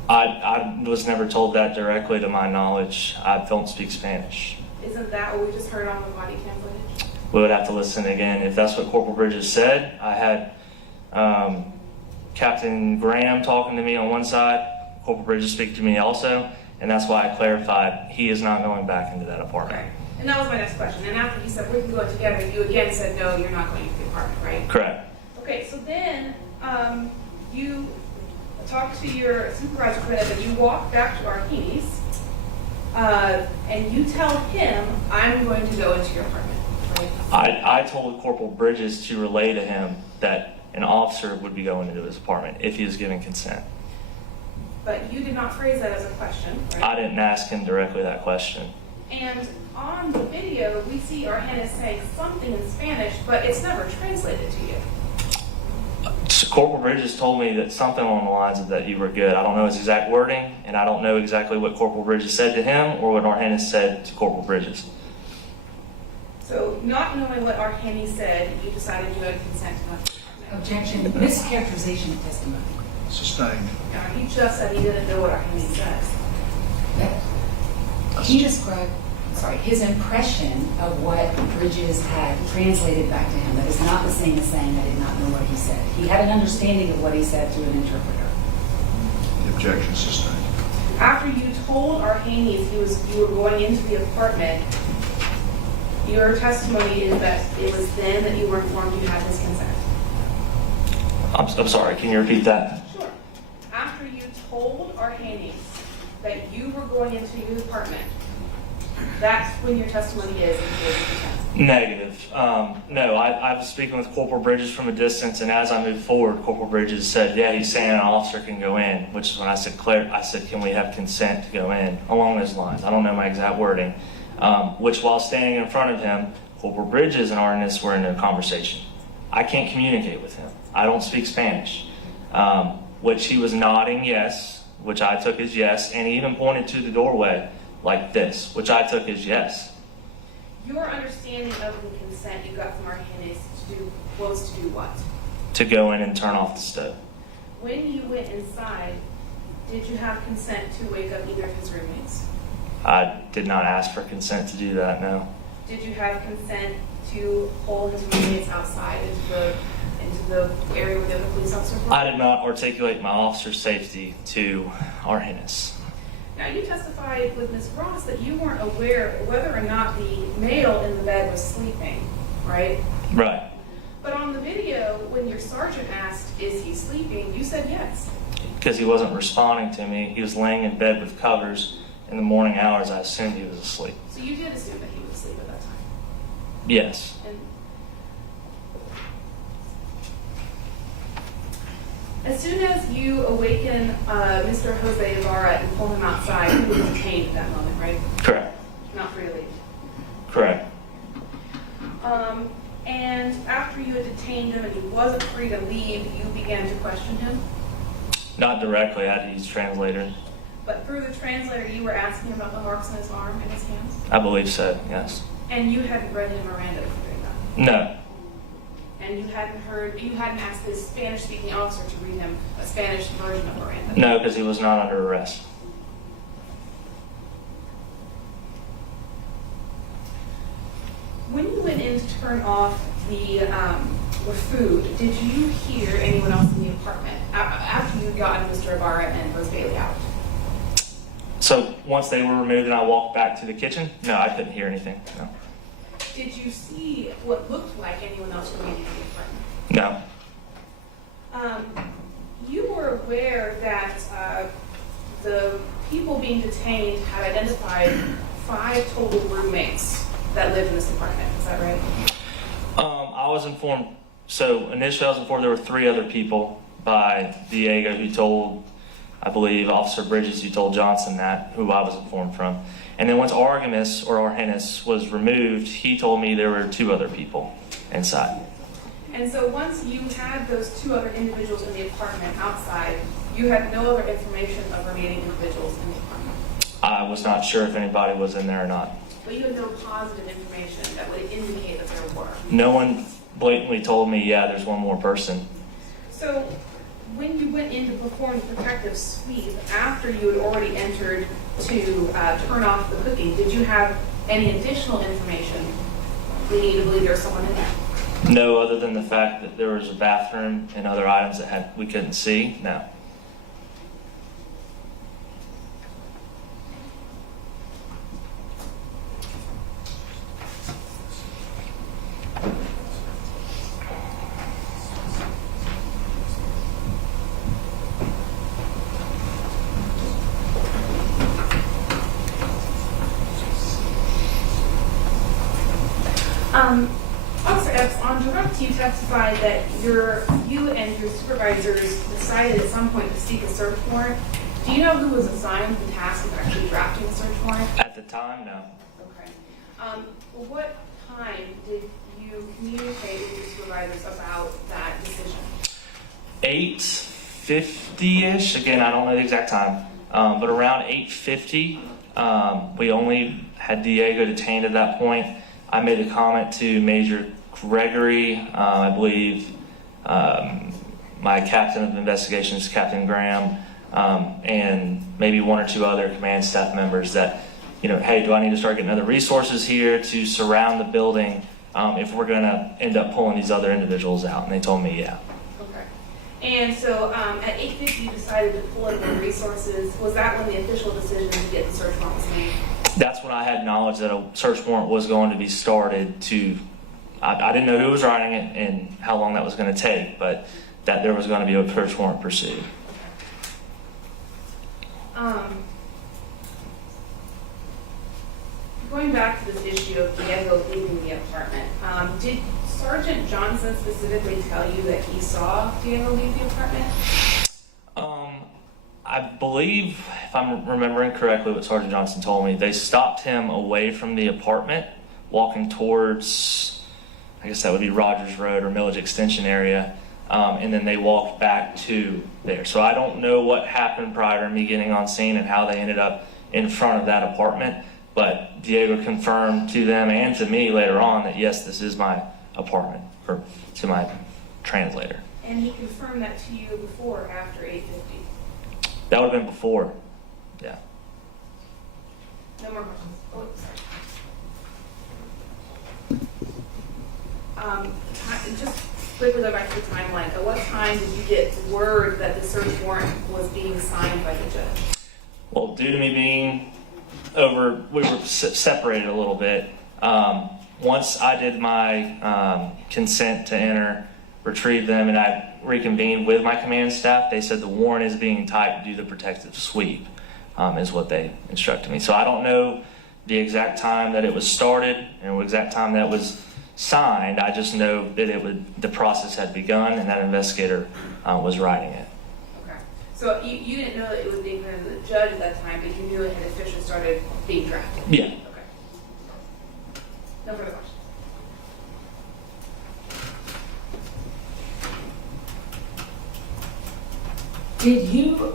I was never told that directly to my knowledge. I don't speak Spanish. Isn't that what we just heard on the body cam footage? We would have to listen again. If that's what Corporal Bridges said, I had Captain Graham talking to me on one side, Corporal Bridges speaking to me also, and that's why I clarified he is not going back into that apartment. Okay. And that was my next question. And after he said we can go together, you again said no, you're not going into the apartment, right? Correct. Okay, so then you talked to your supervisor for that, and you walk back to Argenis, and you tell him, I'm going to go into your apartment, right? I told Corporal Bridges to relay to him that an officer would be going into his apartment if he was given consent. But you did not phrase that as a question, right? I didn't ask him directly that question. And on the video, we see Argenis saying something in Spanish, but it's never translated to you. Corporal Bridges told me that something along the lines of that you were good. I don't know his exact wording, and I don't know exactly what Corporal Bridges said to him or what Argenis said to Corporal Bridges. So, not knowing what Argenis said, you decided you had consent to not. Objection. Mischaracterization of testimony. Sustained. He just said he didn't know what Argenis says. He described, his impression of what Bridges had translated back to him. That is not the same as saying I did not know what he said. He had an understanding of what he said through an interpreter. The objection sustained. After you told Arhaney you were going into the apartment, your testimony is that it was then that you were informed you had his consent. I'm sorry, can you repeat that? Sure. After you told Arhaney that you were going into your apartment, that's when your testimony is that you gave consent. Negative. No, I was speaking with Corporal Bridges from a distance, and as I moved forward, Corporal Bridges said, yeah, he's saying an officer can go in, which is when I said, can we have consent to go in? Along those lines. I don't know my exact wording. Which while standing in front of him, Corporal Bridges and Arnis were in a conversation. I can't communicate with him. I don't speak Spanish. Which he was nodding yes, which I took as yes, and he even pointed to the doorway like this, which I took as yes. Your understanding of the consent you got from Arhaney was to do what? To go in and turn off the stove. When you went inside, did you have consent to wake up either of his roommates? I did not ask for consent to do that, no. Did you have consent to hold his roommates outside into the area where the other police officers were? I did not articulate my officer's safety to Arhaney. Now, you testified with Ms. Ross that you weren't aware whether or not the male in the bed was sleeping, right? Right. But on the video, when your sergeant asked, is he sleeping, you said yes. Because he wasn't responding to me. He was laying in bed with covers. In the morning hours, I assumed he was asleep. So you did assume that he was asleep at that time? Yes. And as soon as you awaken Mr. Jose Ibarra and pull him outside, he was detained at that moment, right? Correct. Not free to leave. Correct. And after you had detained him and he wasn't free to leave, you began to question him? Not directly. I had to use translator. But through the translator, you were asking him about the marks on his arm and his hands? I believe so, yes. And you hadn't read him Miranda before doing that? No. And you hadn't asked this Spanish-speaking officer to read him a Spanish version of Miranda? No, because he was not under arrest. When you went in to turn off the food, did you hear anyone else in the apartment after you had gotten Mr. Ibarra and Rose Bailey out? So once they were removed and I walked back to the kitchen, no, I couldn't hear anything. No. Did you see what looked like anyone else remaining in the apartment? No. You were aware that the people being detained had identified 5 total roommates that lived in this apartment. Is that right? I was informed, so initially I was informed there were 3 other people by Diego who told, I believe, Officer Bridges who told Johnson that, who I was informed from. And then once Arhaney was removed, he told me there were 2 other people inside. And so once you had those 2 other individuals in the apartment outside, you had no other information of remaining individuals in the apartment? I was not sure if anybody was in there or not. But you had no positive information that would indicate that there were? No one blatantly told me, yeah, there's one more person. So when you went in to perform the protective sweep, after you had already entered to turn off the cooking, did you have any additional information leading you to believe there was someone in there? No, other than the fact that there was a bathroom and other items that we couldn't see, no. Officer Epps, on direct, you testified that you and your supervisors decided at some point to seek a search warrant. Do you know who was assigned the task of actually drafting the search warrant? At the time, no. Okay. What time did you communicate with your supervisors about that decision? 8:50-ish, again, I don't know the exact time, but around 8:50, we only had Diego detained at that point. I made a comment to Major Gregory, I believe my captain of investigations, Captain Graham, and maybe 1 or 2 other command staff members that, hey, do I need to start getting other resources here to surround the building if we're going to end up pulling these other individuals out? And they told me, yeah. Okay. And so at 8:50, you decided to pull in more resources. Was that when the official decision to get the search warrant was made? That's when I had knowledge that a search warrant was going to be started to, I didn't know who was writing it and how long that was going to take, but that there was going to be a search warrant pursued. Going back to this issue of Diego leaving the apartment, did Sergeant Johnson specifically tell you that he saw Diego leave the apartment? I believe, if I'm remembering correctly what Sergeant Johnson told me, they stopped him away from the apartment, walking towards, I guess that would be Rogers Road or Millage Extension area, and then they walked back to there. So I don't know what happened prior to me getting on scene and how they ended up in front of that apartment, but Diego confirmed to them and to me later on that yes, this is my apartment, or to my translator. And he confirmed that to you before or after 8:50? That would have been before, yeah. No more questions. Oh, sorry. Just quickly go back to the timeline. At what time did you get word that the search warrant was being signed by the judge? Well, due to me being we were separated a little bit. Once I did my consent to enter, retrieve them, and I reconvened with my command staff, they said the warrant is being typed to do the protective sweep, is what they instructed me. So I don't know the exact time that it was started and the exact time that it was signed. I just know that the process had begun and that investigator was writing it. Okay. So you didn't know that it was being presented to the judge at that time, but you knew it had officially started being drafted? Yeah. Okay. No further questions. Did you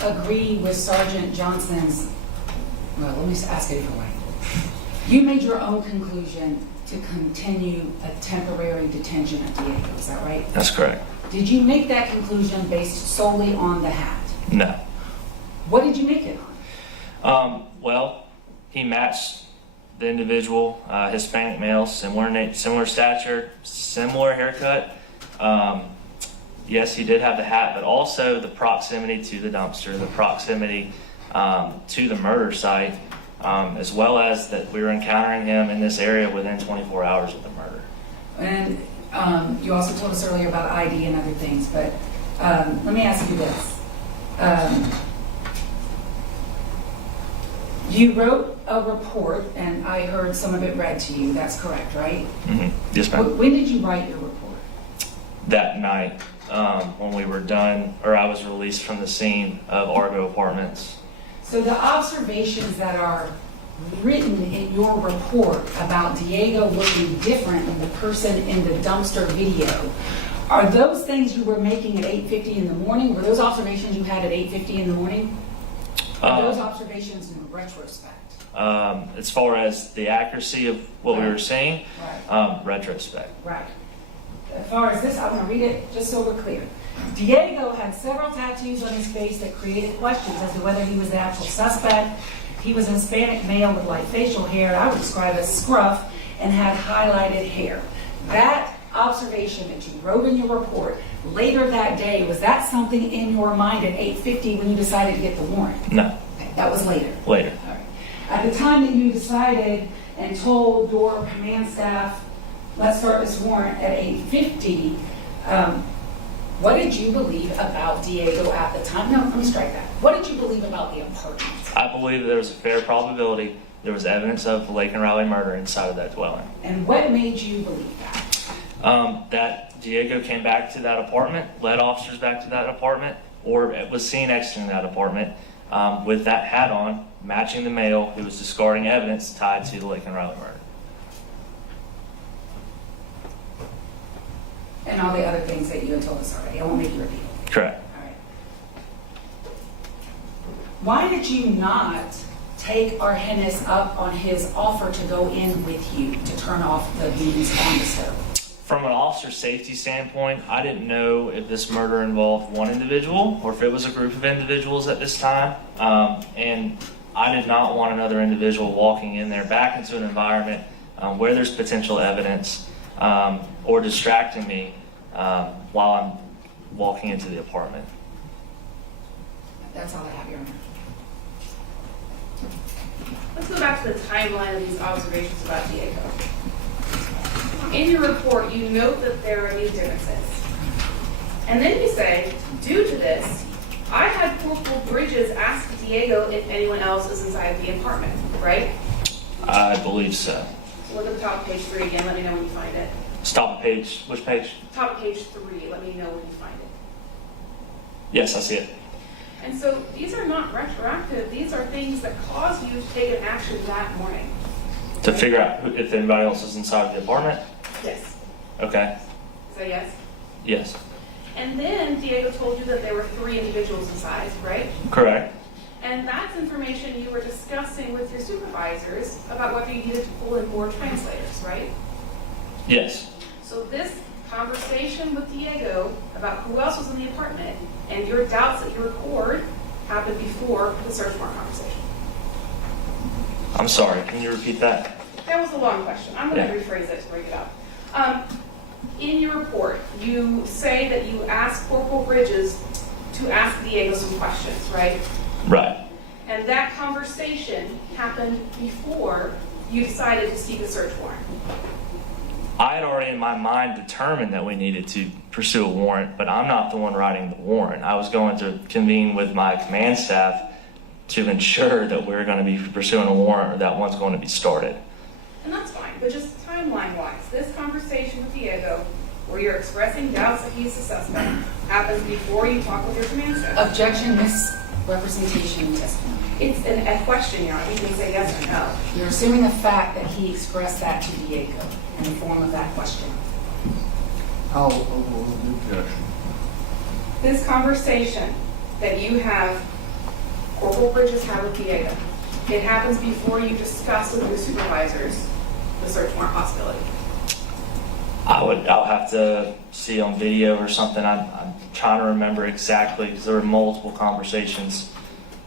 agree with Sergeant Johnson's, well, let me ask it a different way. You made your own conclusion to continue a temporary detention of Diego, is that right? That's correct. Did you make that conclusion based solely on the hat? No. What did you make it on? Well, he matched the individual, Hispanic male, similar stature, similar haircut. Yes, he did have the hat, but also the proximity to the dumpster, the proximity to the murder site, as well as that we were encountering him in this area within 24 hours of the murder. And you also told us earlier about ID and other things, but let me ask you this. You wrote a report, and I heard some of it read to you. That's correct, right? Mm-hmm. Yes, ma'am. When did you write your report? That night, when we were done, or I was released from the scene of Argo Apartments. So the observations that are written in your report about Diego looking different than the person in the dumpster video, are those things you were making at 8:50 in the morning? Were those observations you had at 8:50 in the morning? Or those observations in retrospect? As far as the accuracy of what we were seeing, retrospect. Right. As far as this, I'm going to read it just so we're clear. Diego had several tattoos on his face that created questions as to whether he was the actual suspect. He was a Hispanic male with light facial hair, I would describe as scruff, and had highlighted hair. That observation that you wrote in your report later that day, was that something in your mind at 8:50 when you decided to get the warrant? No. Okay, that was later. Later. All right. At the time that you decided and told your command staff, let's start this warrant at 8:50, what did you believe about Diego at the time? No, let me strike that. What did you believe about the apartment? I believe there was a fair probability there was evidence of the Lake and Riley murder inside of that dwelling. And what made you believe that? That Diego came back to that apartment, led officers back to that apartment, or was seen exiting that apartment with that hat on, matching the male who was discarding evidence tied to the Lake and Riley murder. And all the other things that you had told us already. I won't make you repeat. Correct. All right. Why did you not take Argenis up on his offer to go in with you to turn off the beams on the stove? From an officer safety standpoint, I didn't know if this murder involved one individual or if it was a group of individuals at this time. And I did not want another individual walking in there back into an environment where there's potential evidence or distracting me while I'm walking into the apartment. That's all I have, Your Honor. Let's go back to the timeline of these observations about Diego. In your report, you note that there are these differences. And then you say, due to this, I had Corporal Bridges ask Diego if anyone else is inside the apartment, right? I believe so. So look at the top of page 3 again. Let me know when you find it. Stop at page, which page? Top of page 3. Let me know when you find it. Yes, I see it. And so these are not retroactive. These are things that caused you to take an action that morning. To figure out if anybody else is inside the apartment? Yes. Okay. Is that yes? Yes. And then Diego told you that there were 3 individuals inside, right? Correct. And that's information you were discussing with your supervisors about whether you needed to pull in more translators, right? Yes. So this conversation with Diego about who else was in the apartment and your doubts that you record happened before the search warrant conversation. I'm sorry. Can you repeat that? That was a long question. I'm going to Yeah. rephrase it to break it up. In your report, you say that you asked Corporal Bridges to ask Diego some questions, right? Right. And that conversation happened before you decided to seek a search warrant. I had already in my mind determined that we needed to pursue a warrant, but I'm not the one writing the warrant. I was going to convene with my command staff to ensure that we're going to be pursuing a warrant or that one's going to be started. And that's fine, but just timeline-wise, this conversation with Diego, where you're expressing doubts that he's a suspect, happens before you talk with your command staff. Objection, misrepresentation testimony. It's a question, Your Honor. You can say yes or no. You're assuming the fact that he expressed that to Diego in the form of that question. I'll overrule the objection. This conversation that you have, Corporal Bridges had with Diego, it happens before you discuss with your supervisors the search warrant possibility. I'll have to see on video or something. I'm trying to remember exactly because there were multiple conversations.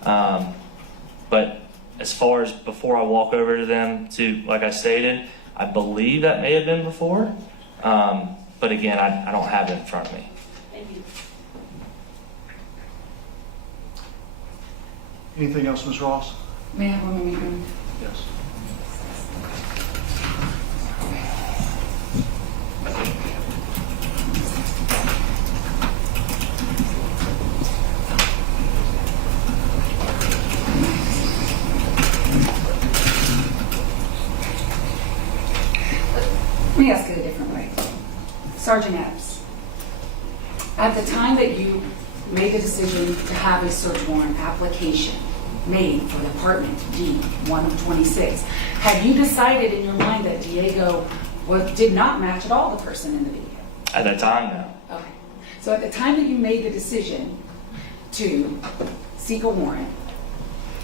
But as far as before I walk over to them to, like I stated, I believe that may have been before. But again, I don't have it in front of me. Thank you. Anything else, Ms. Ross? May I have one moment? Yes. Let me ask it a different way. Sergeant Adams, at the time that you made the decision to have a search warrant application made for the apartment D, 1 of 26, had you decided in your mind that Diego did not match at all the person in the video? At that time, no. Okay. So at the time that you made the decision to seek a warrant,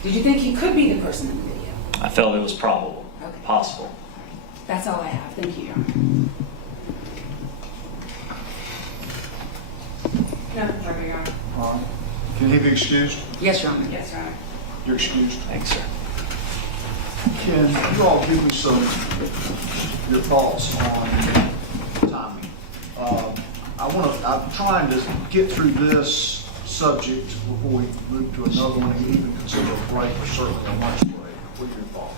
did you think he could be the person in the video? I felt it was probable, Okay. possible. That's all I have. Thank you, Your Honor. No, sorry, Your Honor. Can he be excused? Yes, Your Honor. Yes, Your Honor. You're excused. Thanks, sir. Can you all give me some, your thoughts on timing? I'm trying to get through this subject before we move to another one and even consider a break or certainly a lunch break. What are your thoughts?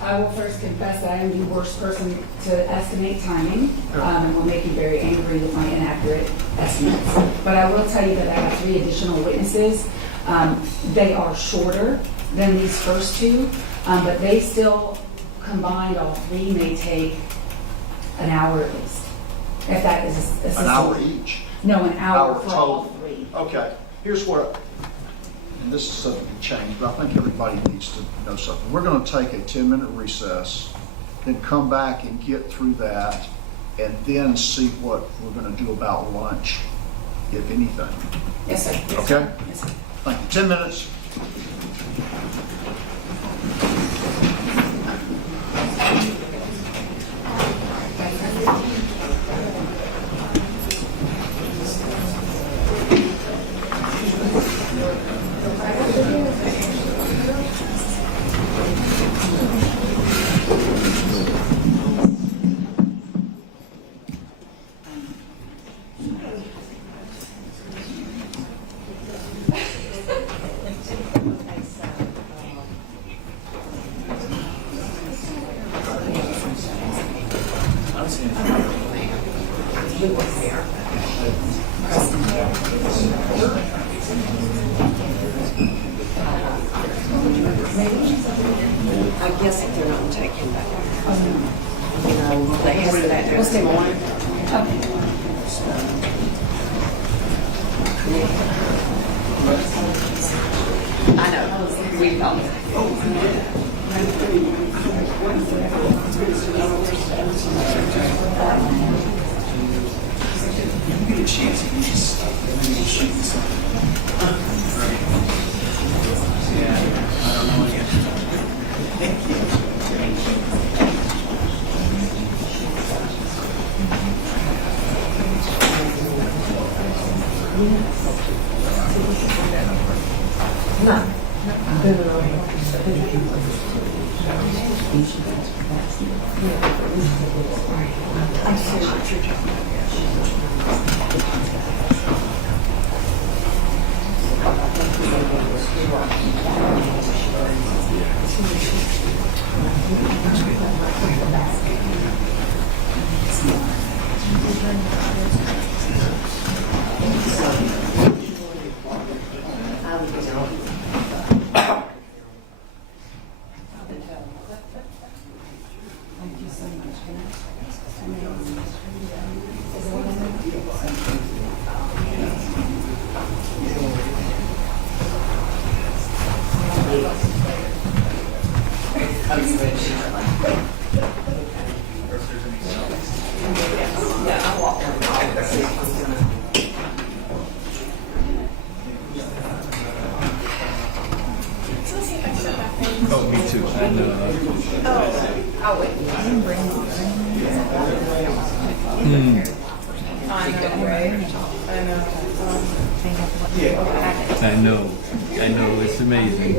I will first confess that I am the worst person to estimate timing, and will make you very angry with my inaccurate estimates. But I will tell you that I have 3 additional witnesses. They are shorter than these first 2, but they still, combined all 3, may take an hour at least. If that is a An hour each? No, an hour for all total. 3. Okay, here's what, and this is something to change, but I think everybody needs to know something. We're going to take a 10-minute recess, then come back and get through that, and then see what we're going to do about lunch, if anything. Yes, sir. Yes, Okay? sir. Yes, sir. Thank you. 10 minutes. I guess if they're not going to take him back, they have that. We'll stay on. I know. We Oh, me too. I know. I'll wait. I know. I know. It's amazing.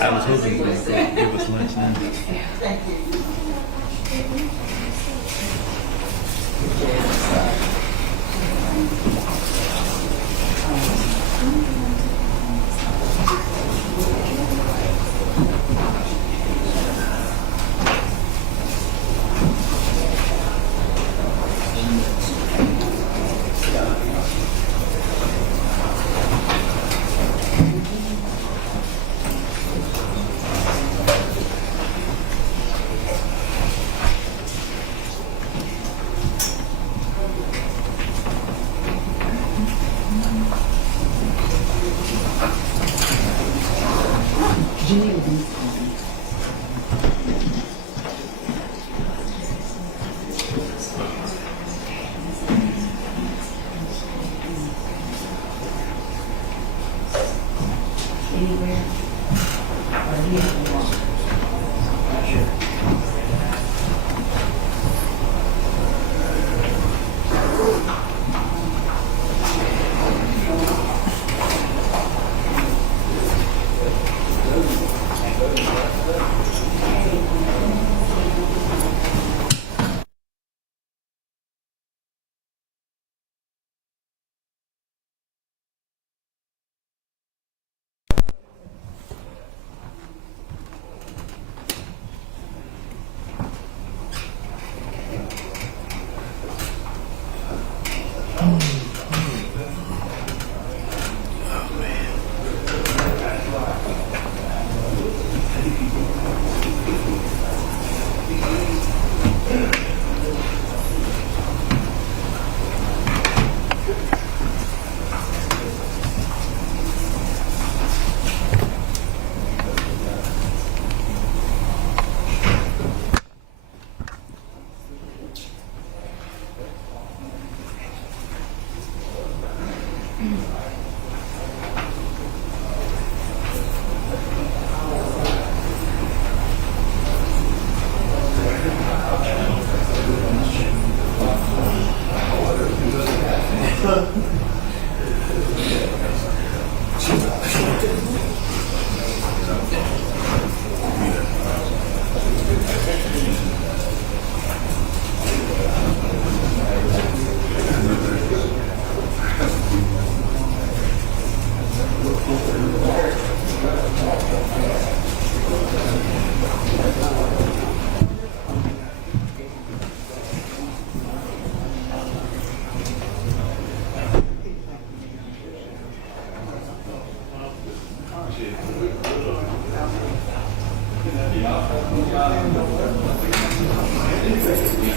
I was hoping you would give us lunch now.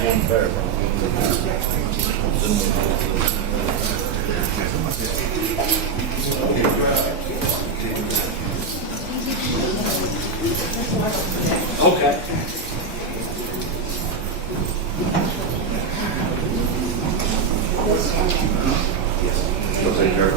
Okay. You'll take care of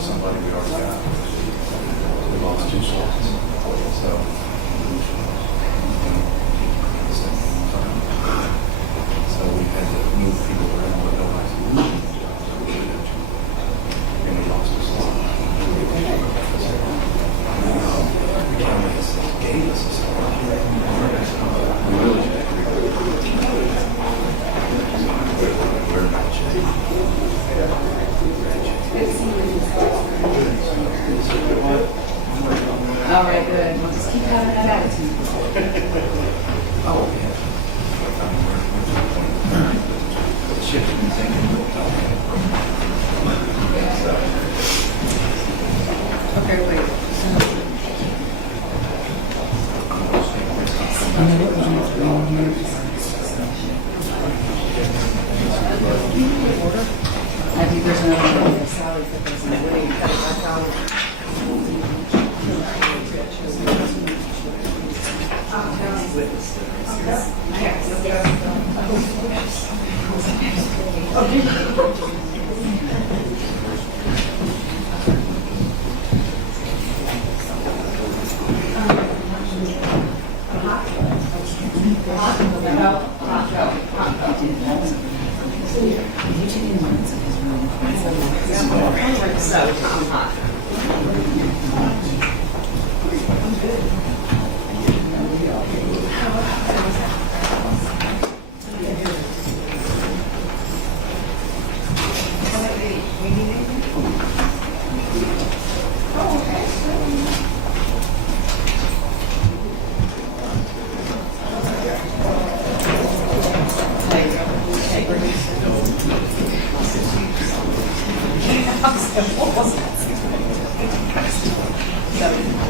somebody we already got. We lost 2 slots. So. So we had to move people around, but nobody's moving. And we lost a slot. The county gave us a slot. We really should have we're in bad shape. All right, good. We'll just keep having that attitude. Oh, yeah. Shift in thinking. Okay, wait. I think there's another salary for this.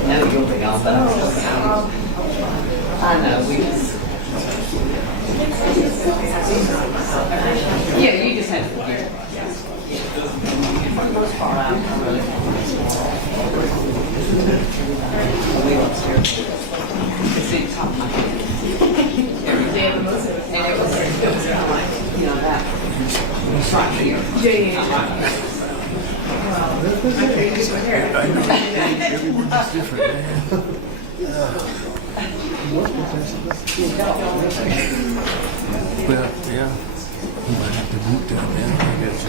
No, you'll be on, but I'm still I know, we just. Yeah, you just have to forget it. For the most part, I'm really. We upstairs. See, top of my head. Every day, and it was kind of like, you know, that. Right here. Yeah. Everyone's different, man. Well, yeah. You might have to boot that, man. I guess.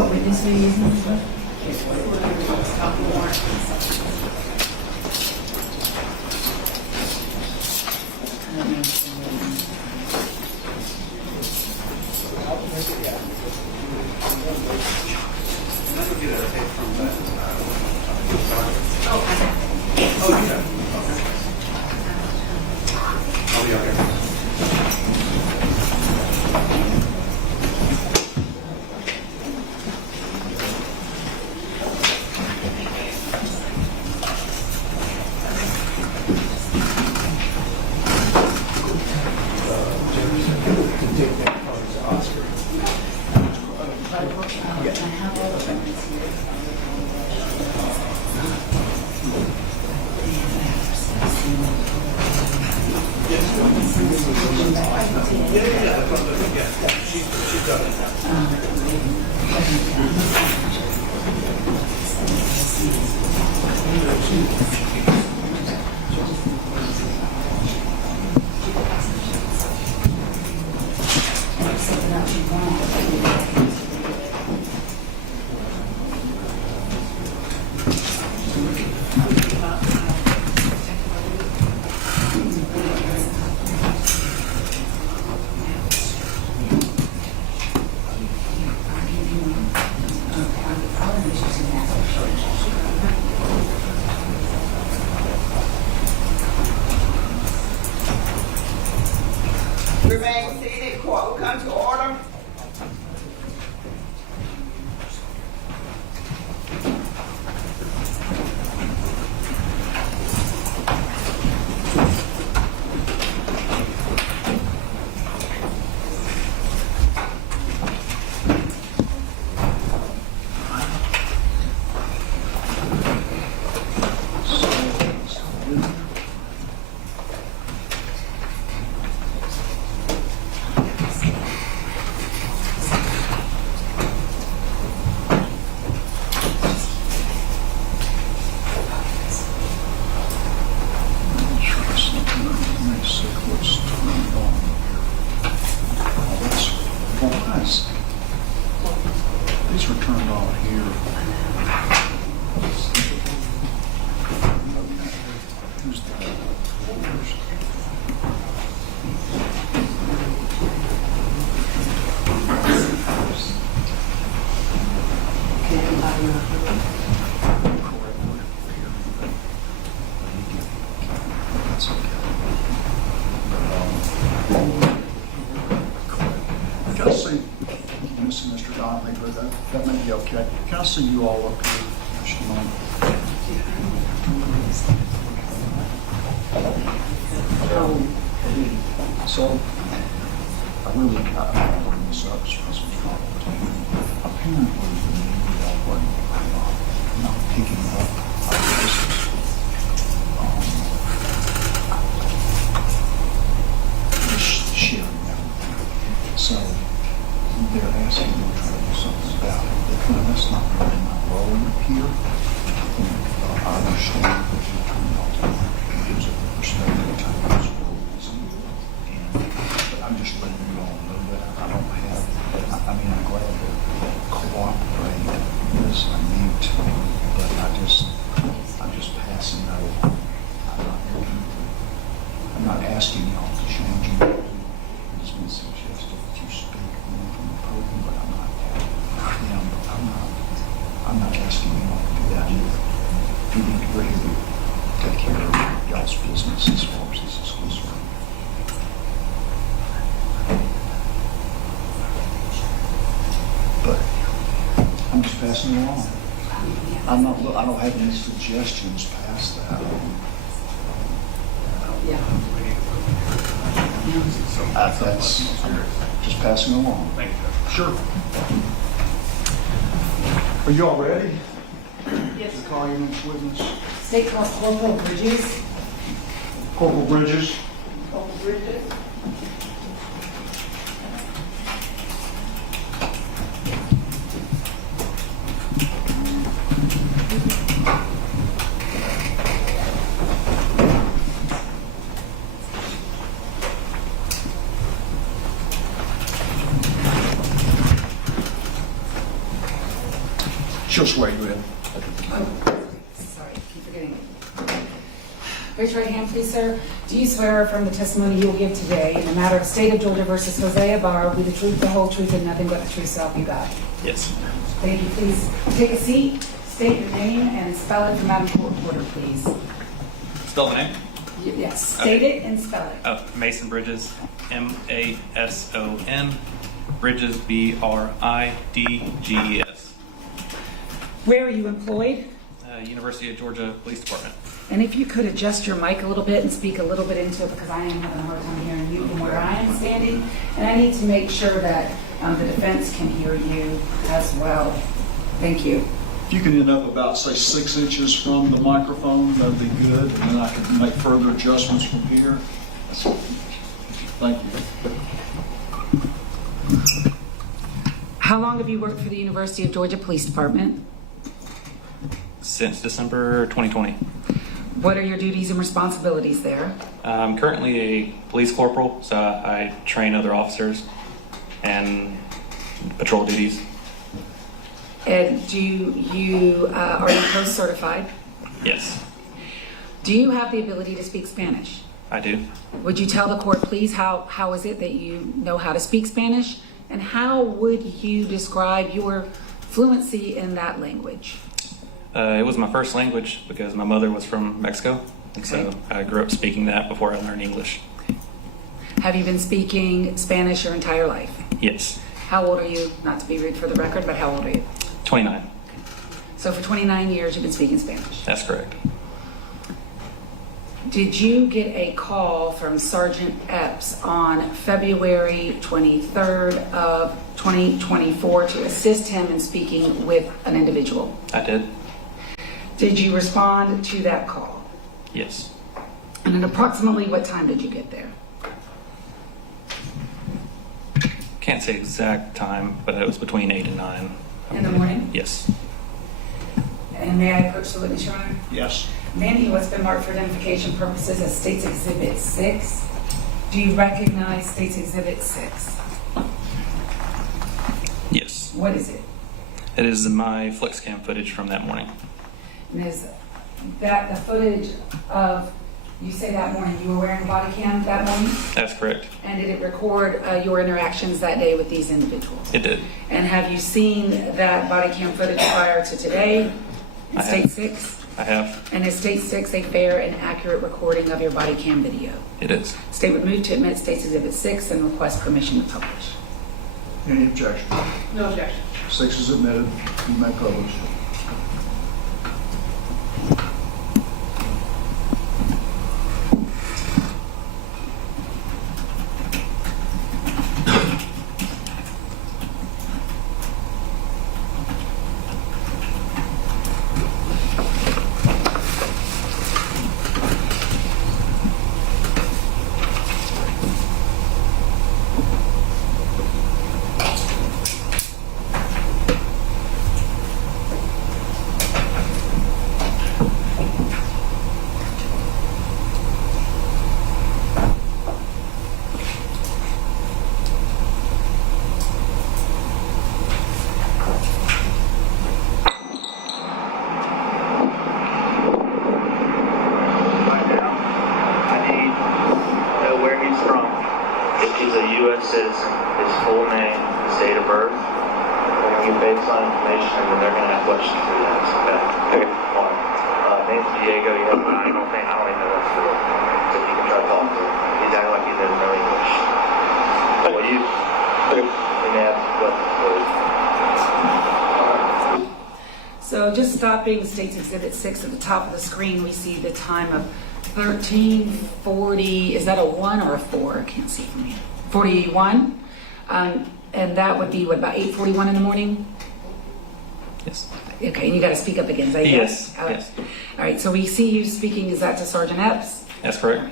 What witness are you using? Remain seated. Court will come to order. These were turned on here. Who's the lawyers? That's okay. Can I see, Mr. Donnelly, that may be okay. Can I see you all up here, Mr. Donnelly? So, I really, I'm bring this up because it's not apparently we are not picking up our cases. Sharing everything. So, they're asking me to try to do something about it. But that's not really my role here. I understand that you're trying to use a perspective to use rules. But I'm just letting you all know that I don't have, I mean, I'm glad to cooperate as I need to, but I'm just passing that along. I'm not asking y'all to change anything. It's been suggested that you speak more from the podium, but I'm not asking you all to do that either. You need to really take care of y'all's business as far as this is concerned. But I'm just passing it along. I don't have any suggestions past that. That's just passing along. Thank you. Sure. Are you all ready? Yes. To call your next witness? State Corporal Bridges. Corporal Bridges. Corporal Bridges. She'll swear you in. Sorry, keep forgetting. Raise your right hand, please, sir. Do you swear from the testimony you will give today in the matter of State of Georgia versus Jose Ibarra will be the truth, the whole truth, and nothing but the truth, so help you God? Yes. Thank you. Please take a seat, state your name, and spell it for Madam Court Reporter, please. Spell the name? Yes, state it and spell it. Oh, Mason Bridges, M-A-S-O-N, Bridges, B-R-I-D-G-E-S. Where are you employed? University of Georgia Police Department. And if you could adjust your mic a little bit and speak a little bit into it, because I am having a hard time hearing you from where I am standing. And I need to make sure that the defense can hear you as well. Thank you. If you can end up about, say, 6 inches from the microphone, that'd be good, and then I can make further adjustments from here. Thank you. How long have you worked for the University of Georgia Police Department? Since December 2020. What are your duties and responsibilities there? I'm currently a police corporal, so I train other officers and patrol duties. And are you post certified? Yes, Do you have the ability to speak Spanish? I do. Would you tell the court, please, how is it that you know how to speak Spanish? And how would you describe your fluency in that language? It was my first language because my mother was from Mexico, and so I grew up speaking that before I learned English. Have you been speaking Spanish your entire life? Yes. How old are you? Not to be rude for the record, but how old are you? 29. So for 29 years, you've been speaking Spanish. That's correct. Did you get a call from Sergeant Epps on February 23rd of 2024 to assist him in speaking with an individual? I did. Did you respond to that call? Yes. And at approximately what time did you get there? Can't say exact time, but it was between 8 and 9. In the morning? Yes. And may I approach the witness, Your Honor? Yes. Mandy, what's been marked for identification purposes as State's Exhibit 6. Do you recognize State's Exhibit 6? Yes. What is it? It is my flex cam footage from that morning. And is that the footage of, you say that morning, you were wearing a body cam that morning? That's correct. And did it record your interactions that day with these individuals? It did. And have you seen that body cam footage prior to today in I State have. 6? I have. And is State 6 a fair and accurate recording of your body cam video? It is. State would move to admit State's Exhibit 6 and request permission to publish. Any objection? No objection. 6 is admitted. You may publish. Citizen, his full name, his date of birth. We're going to get baseline information and then they're going to have questions for you next. Okay. One. Name's Diego. You have I don't even know that's true. So if you can try to talk to him. He's acting like he doesn't know English. Well, you may have questions. So just stopping State's Exhibit 6 at the top of the screen, we see the time of 13:40. Is that a 1 or a 4? I can't see from here. 41. And that would be, what, about 8:41 in the morning? Yes. Okay, and you got to speak up again. Is that Yes. All right. Yes. All right, so we see you speaking, is that to Sergeant Epps? That's correct.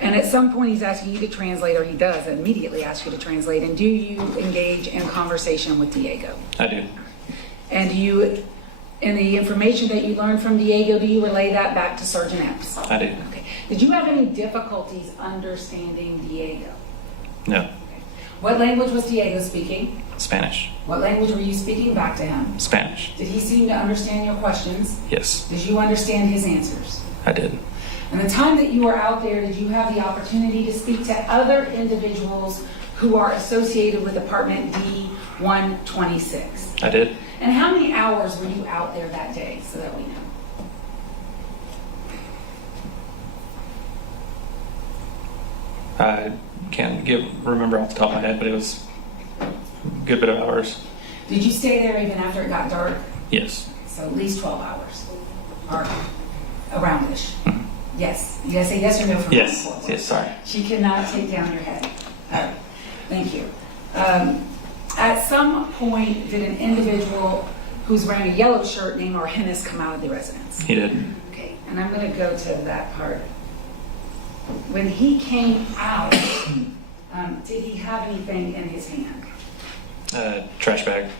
And at some point he's asking you to translate, or he does immediately ask you to translate. And do you engage in conversation with Diego? I do. And you, in the information that you learned from Diego, do you relay that back to Sergeant Epps? I do. Okay. Did you have any difficulties understanding Diego? No. What language was Diego speaking? Spanish. What language were you speaking back to him? Spanish. Did he seem to understand your questions? Yes, Did you understand his answers? I did. And the time that you were out there, did you have the opportunity to speak to other individuals who are associated with Apartment D126? I did. And how many hours were you out there that day, so that we know? I can't remember off the top of my head, but it was a good bit of hours. Did you stay there even after it got dark? Yes. So at least 12 hours, or around-ish? Yes. You gotta say yes or no for Yes. me. Yes. Sorry. She cannot take down your head. All right. Thank you. At some point, did an individual who's wearing a yellow shirt named Arhenis come out of the residence? He did. Okay, and I'm going to go to that part. When he came out, did he have anything in his hand? Trash bag.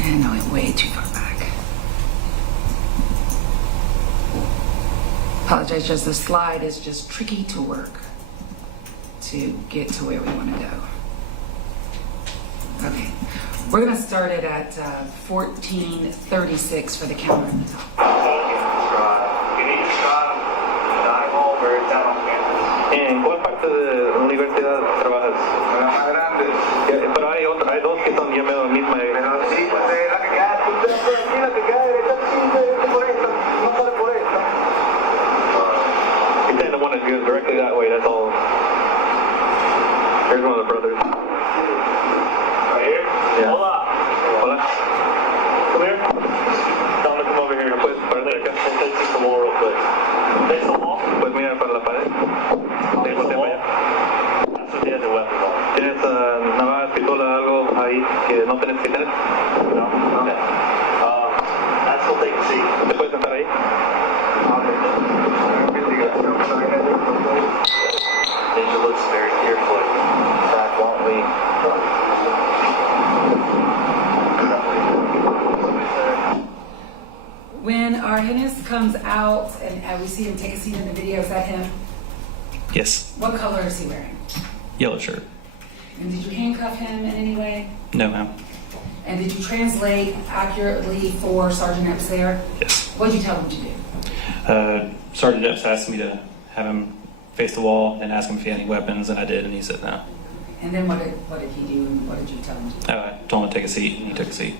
I know it way too far back. Apologize, just the slide is just tricky to work to get to where we want to go. Okay, we're going to start it at 1436 for the counter at the top. ¿En cuál parte de la universidad trabajas? En la más grande. Pero hay dos que son ya medio la misma. Pero sí, pues la que queda, tú te por aquí, la que queda derecha, sí, por esta, no sale por esta. You're saying the one that goes directly that way, that's all. Here's one of the brothers. Right here? Yeah. Hola. Hola. Come here. Tell him to come over here. Pues, para acá. We'll take some more real quick. Take some more? Pues mira para la pared. ¿Tienes navaja, pistola, algo ahí que no tienes que tener? No. Okay. That's what they see. ¿Te puedes sentar ahí? Danger looks very carefully. In fact, why don't we... When Arhenis comes out and we see him take a seat in the video, is that him? Yes. What color is he wearing? Yellow shirt. And did you handcuff him in any way? No, ma'am. And did you translate accurately for Sergeant Epps there? Yes. What did you tell him to do? Sergeant Epps asked me to have him face the wall and ask him if he had any weapons, and I did, and he said no. And then what did he do, and what did you tell him to do? I told him to take a seat, and he took a seat.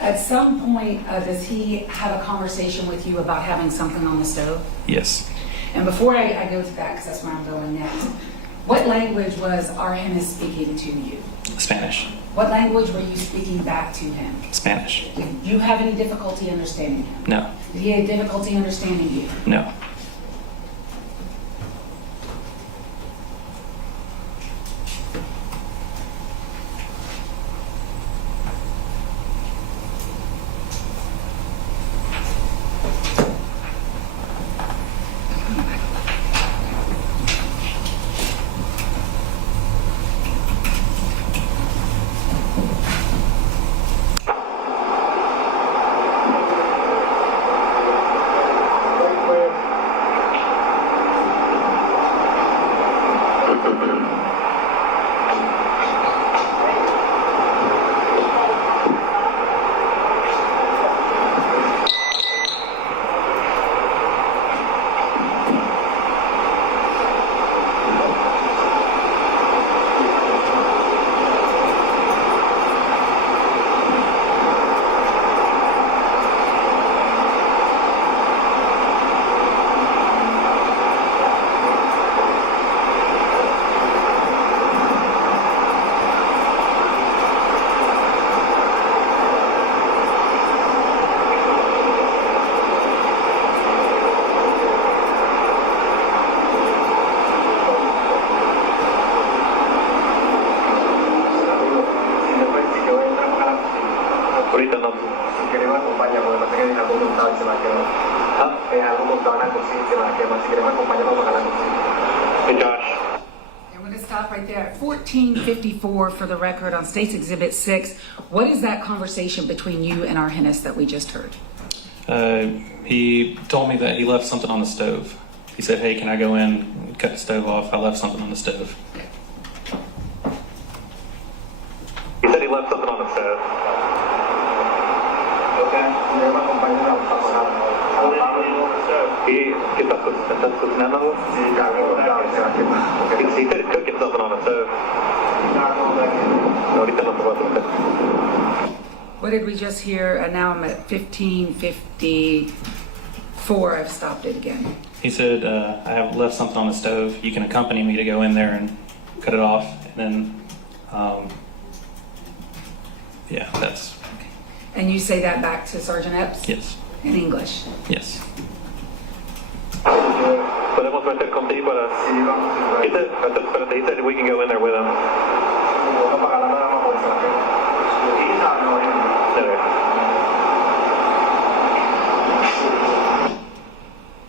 At some point, does he have a conversation with you about having something on the stove? Yes. And before I go to that, because that's where I'm going next, what language was Arhenis speaking to you? Spanish. What language were you speaking back to him? Spanish. Did you have any difficulty understanding him? No. Did he have difficulty understanding you? No. Hey, Josh. I'm going to stop right there. At 1454 for the record on State's Exhibit 6, what is that conversation between you and Argenis that we just heard? He told me that he left something on the stove. He said, hey, can I go in and cut the stove off? I left something on the stove. He said he left something on the stove. Okay. ¿Qué estás cocinando? He said he's cooking something on the stove. Ahorita no te voy a preguntar. What did we just hear? And now I'm at 1554. I've stopped it again. He said, I have left something on the stove. You can accompany me to go in there and cut it off. And then, yeah, that's... And you say that back to Sergeant Epps? Yes. In English? Yes. Podemos meter contigo para... He said we can go in there with him.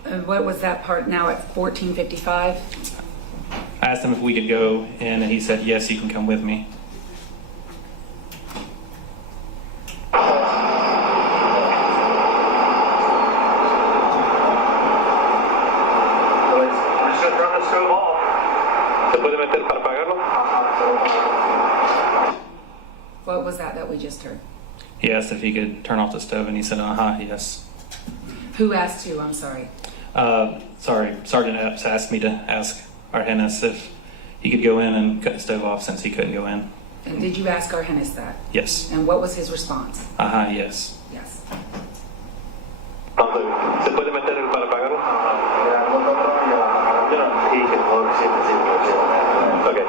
And what was that part now at 1455? I asked him if we could go in, and he said, yes, you can come with me. What was that we just heard? He asked if he could turn off the stove, and he said, yes. Who asked who? I'm sorry. Sorry, Sergeant Epps asked me to ask Argenis if he could go in and cut the stove off since he couldn't go in. And did you ask Argenis that? Yes. And what was his response? Yes. Yes. ¿Se puede meter el para pagarlo? Okay.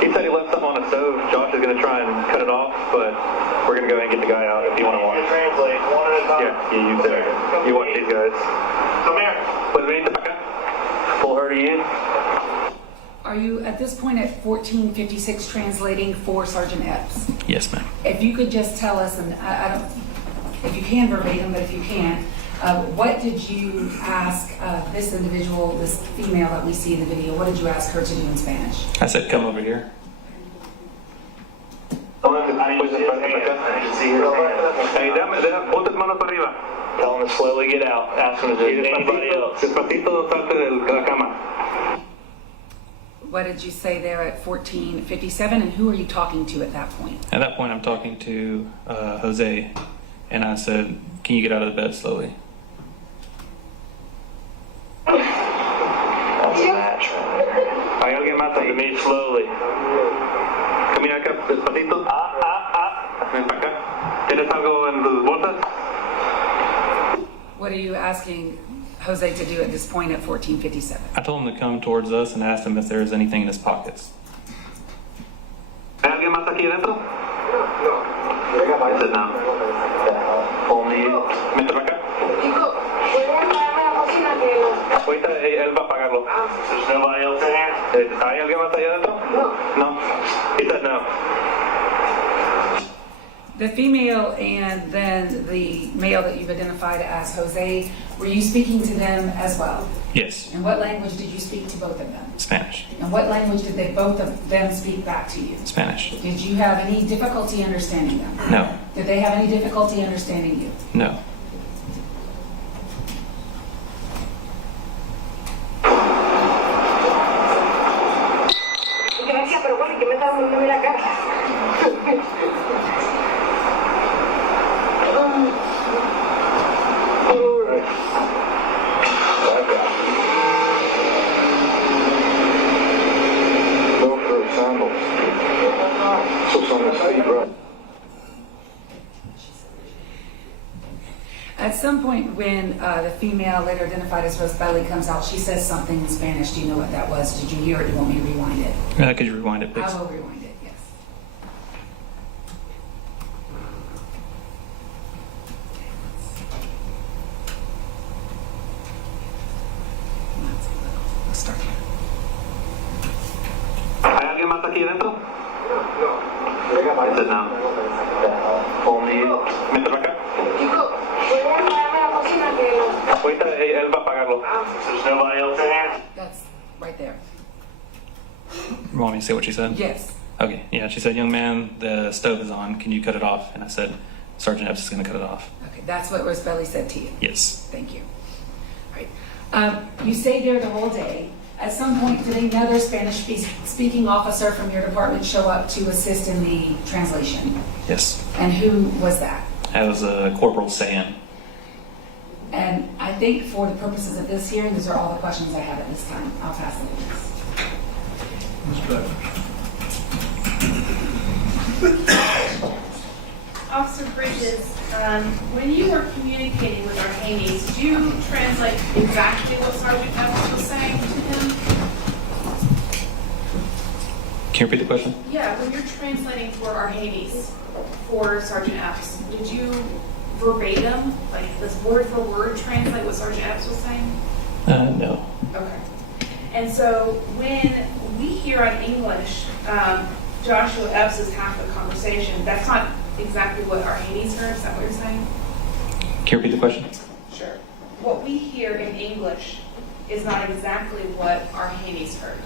He said he left something on the stove. Josh is going to try and cut it off, but we're going to go ahead and get the guy out if you want to watch. Translate one at a time. Yeah, you there. You watch these guys. Come here. Puedes venirte para acá. Pull her to you. Are you at this point at 1456 translating for Sergeant Epps? Yes, ma'am. If you could just tell us, and I don't, if you can verbatim, but if you can't, what did you ask this individual, this female that we see in the video, what did you ask her to do in Spanish? I said, come over here. Tell him to slowly get out. Ask him to do anybody else. Despacito, salte de la cama. What did you say there at 1457, and who are you talking to at that point? At that point, I'm talking to Jose, and I said, can you get out of the bed slowly? That's a match right there. Hay alguien más ahí. Me slowly. Camina acá, despacito. Ven para acá. ¿Tienes algo en tus bolsas? What are you asking Jose to do at this point at 1457? I told him to come towards us and asked him if there was anything in his pockets. ¿Hay alguien más aquí adentro? No. I said no. Only. Vente para acá. Ahorita él va a pagarlo. There's nobody else in here? ¿Hay alguien más allá adentro? No. No. He said no. The female and then the male that you've identified as Jose, were you speaking to them as well? Yes. And what language did you speak to both of them? Spanish. And what language did they both of them speak back to you? Spanish. Did you have any difficulty understanding them? No. Did they have any difficulty understanding you? No. Gracias, pero bueno, ¿y qué me está dando en la cara? At some point when the female, later identified as Rosebelly, comes out, she says something in Spanish. Do you know what that was? Did you hear it? Do you want me to rewind it? Could you rewind it, please? I will rewind it, yes. Let's start here. ¿Hay alguien más aquí dentro? No. Vente para acá. Chico, ¿puedes ayudarme a la cocina que Ahorita él va a pagarlo. There's nobody else in here? That's right there. You want me to say what she said? Yes. Okay, yeah, she said, young man, the stove is on. Can you cut it off? And I said, Sergeant Epps is going to cut it off. Okay, that's what Rosebelly said to you. Yes. Thank you. All right. You stayed there the whole day. At some point, did another Spanish-speaking officer from your department show up to assist in the translation? Yes. And who was that? That was Corporal Sayan. And I think for the purposes of this hearing, those are all the questions I have at this time. I'll pass it. Officer Bridges, when you were communicating with Arhaney, did you translate exactly what Sergeant Evans was saying to him? Can you repeat the question? Yeah, when you're translating for Arhaney's, for Sergeant Epps, did you verbatim, like this word for word, translate what Sergeant Epps was saying? No. Okay. And so when we hear in English, Joshua Epps is half the conversation, that's not exactly what Arhaney's heard, is that what you're saying? Can you repeat the question? Sure. What we hear in English is not exactly what Arhaney's heard.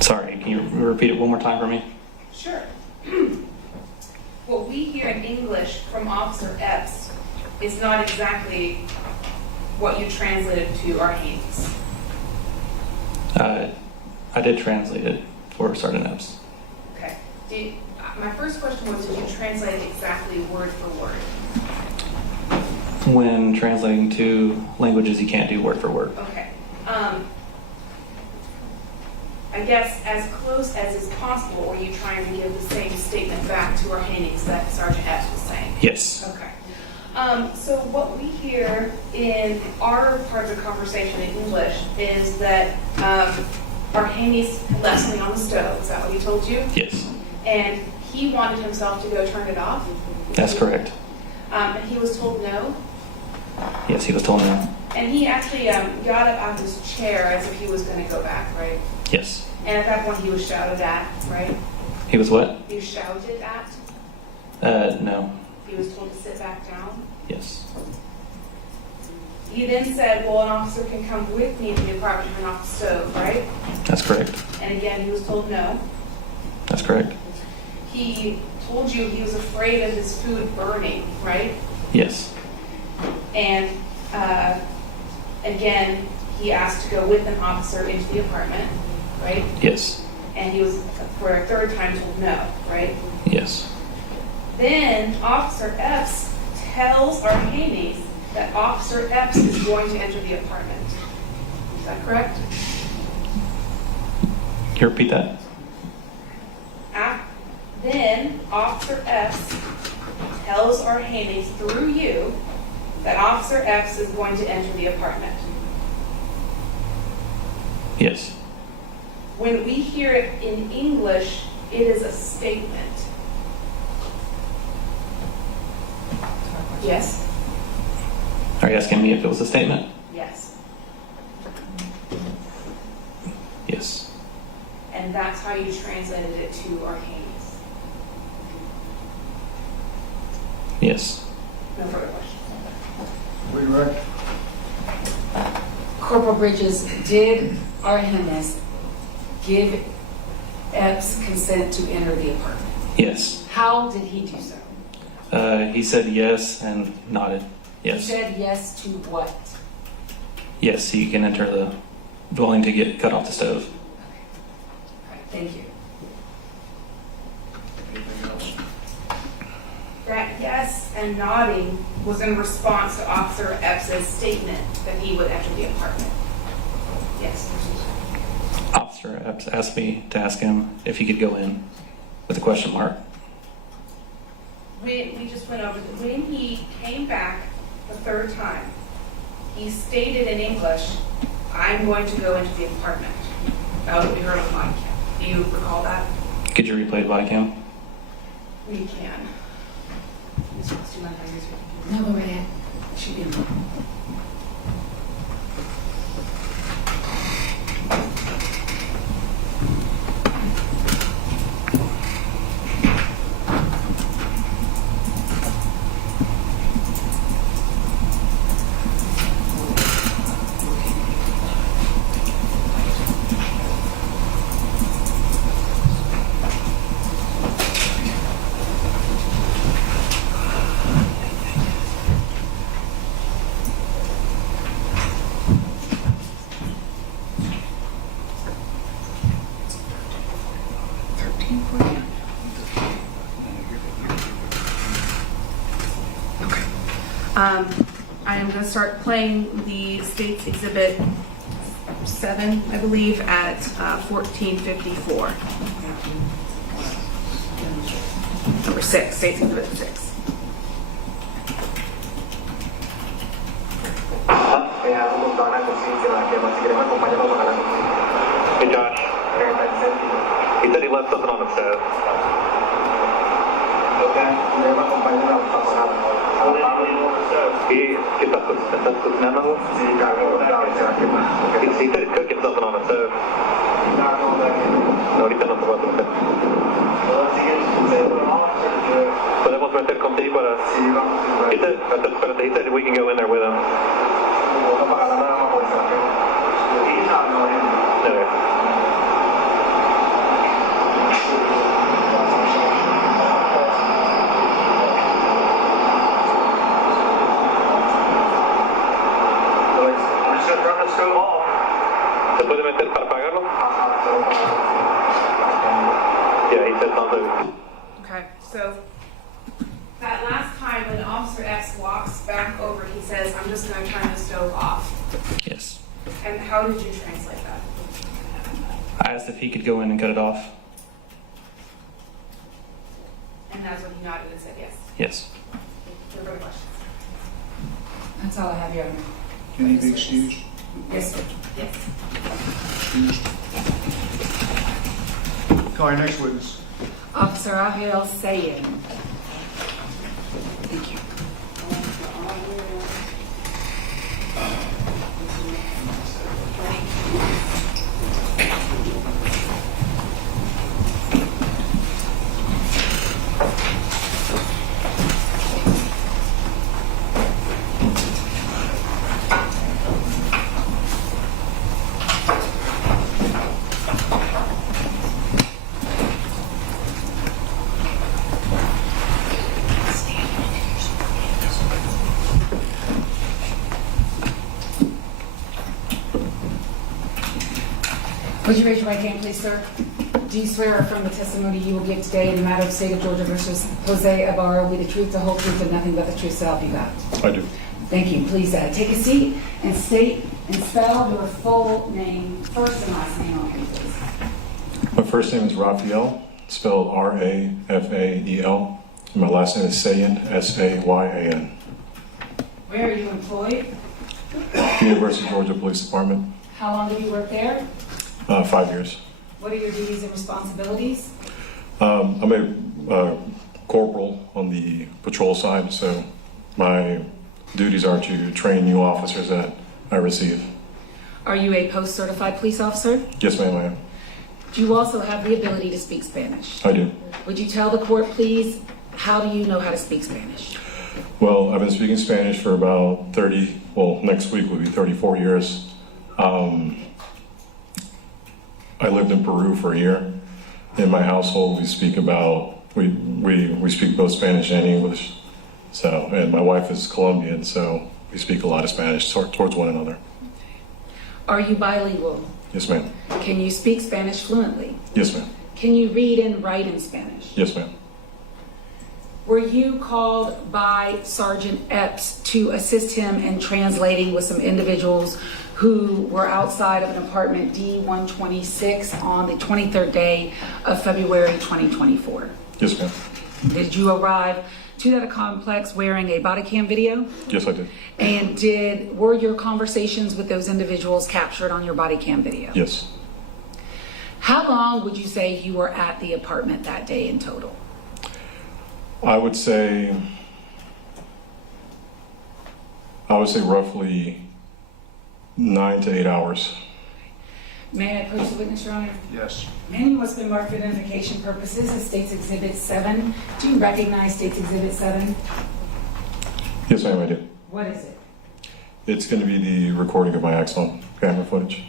Sorry, can you repeat it one more time for me? Sure. What we hear in English from Officer Epps is not exactly what you translated to Arhaney's. I did translate it for Sergeant Epps. Okay. My first question was, did you translate exactly word for word? When translating to languages, you can't do word for word. Okay. I guess as close as is possible, were you trying to give the same statement back to Arhaney's that Sergeant Epps was saying? Yes. Okay. So what we hear in our part of the conversation in English is that Arhaney's left something on the stove. Is that what he told you? Yes. And he wanted himself to go turn it off? That's correct. And he was told no? Yes, he was told no. And he actually got up out of his chair as if he was going to go back, right? Yes. And at that point he was shouted at, right? He was what? He was shouted at? No. He was told to sit back down? Yes. He then said, well, an officer can come with me to the apartment to turn off the stove, right? That's correct. And again, he was told no. That's correct. He told you he was afraid of his food burning, right? Yes. And again, he asked to go with an officer into the apartment, right? Yes. And he was, for a third time, told no, right? Yes. Then Officer Epps tells Arhaney that Officer Epps is going to enter the apartment. Is that correct? Can you repeat that? Then Officer Epps tells Arhaney through you that Officer Epps is going to enter the apartment. Yes. When we hear it in English, it is a statement. Yes? Are you asking me if it was a statement? Yeah. and that's how you translated it to Arcanes. Yes. No further questions. Redirect. Corporal Bridges, did Arcanes give Epps consent to enter the apartment? Yes. How did he do so? He said yes and nodded. Yes. He said yes to what? Yes, he can enter the dwelling to get cut off the stove. All right, thank you. Anything else? That yes and nodding was in response to Officer Epps' statement that he would enter the apartment. Yes. Officer Epps asked me to ask him if he could go in with a question mark. When we just went over, when he came back the third time, he stated in English, "I'm going to go into the apartment." That was what we heard on the mic. Do you recall that? Could you replay the body cam? We can. No, go right ahead. Should be. I am going to start playing the State's Exhibit 7, I believe, at 14:54. Number 6, State's Exhibit 6. Hey Josh. He said he left something on the stove. ¿Qué estás cocinando? He said he's cooking something on the stove. No, ahorita no se va a meter. Podemos meter contigo para... He said we can go in there with him. Okay. ¿Se puede meter para pagarlo? Yeah, he said something. Okay, so that last time when Officer X walks back over, he says, "I'm just going to turn the stove off." Yes. And how did you translate that? I asked if he could go in and cut it off. And that's when he nodded and said yes. Yes. No further questions. That's all I have, Your Honor. Can he be excused? Yes, sir. Yes. Excused. Call your next witness. Officer Ahel Sayed. Thank you. Would you raise your right hand, please, sir? Do you swear or affirm the testimony you will give today in the matter of State of Georgia versus Jose Ibarra will be the truth, the whole truth, and nothing but the truth, so help you God? I do. Thank you. Please take a seat and state and spell your full name, first and last name on here, please. My first name is Raphael, spelled R-A-F-A-E-L. And my last name is Sayan, S-A-Y-A-N. Where are you employed? University of Georgia Police Department. How long have you worked there? 5 years. What are your duties and responsibilities? I'm a corporal on the patrol side, so my duties are to train new officers that I receive. Are you a post-certified police officer? Yes, ma'am, I am. Do you also have the ability to speak Spanish? I do. Would you tell the court, please, how do you know how to speak Spanish? Well, I've been speaking Spanish for about 30, well, next week will be 34 years. I lived in Peru for a year. In my household, we speak we speak both Spanish and English. So, and my wife is Colombian, so we speak a lot of Spanish towards one another. Are you bilingual? Yes, ma'am. Can you speak Spanish fluently? Yes, ma'am. Can you read and write in Spanish? Yes, ma'am. Were you called by Sergeant Epps to assist him in translating with some individuals who were outside of an apartment D126 on the 23rd day of February 2024? Yes, ma'am. Did you arrive to that complex wearing a body cam video? Yes, I did. And were your conversations with those individuals captured on your body cam video? Yes. How long would you say you were at the apartment that day in total? I would say roughly 9 to 8 hours. May I approach the witness, Your Honor? Yes. Many must be marked for identification purposes as State's Exhibit 7. Do you recognize State's Exhibit 7? Yes, ma'am, I do. What is it? It's going to be the recording of my Axon camera footage.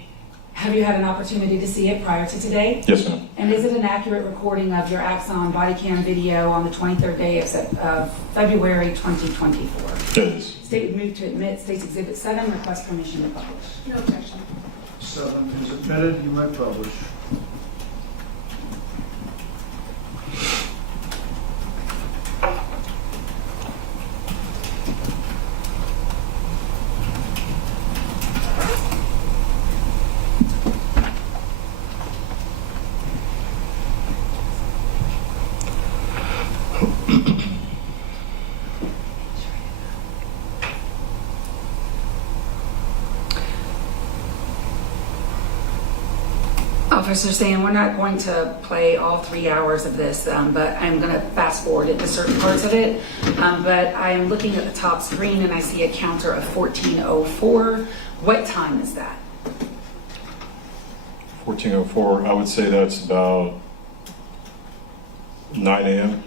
Have you had an opportunity to see it prior to today? Yes, ma'am. And is it an accurate recording of your Axon body cam video on the 23rd day of February 2024? It is. State would move to admit State's Exhibit 7, request permission to publish. No objection. 7 is admitted. You may publish. Officer Sand, we're not going to play all 3 hours of this, but I'm going to fast forward it to certain parts of it. But I am looking at the top screen and I see a counter of 14:04. What time is that? 14:04. I would say that's about 9 a.m.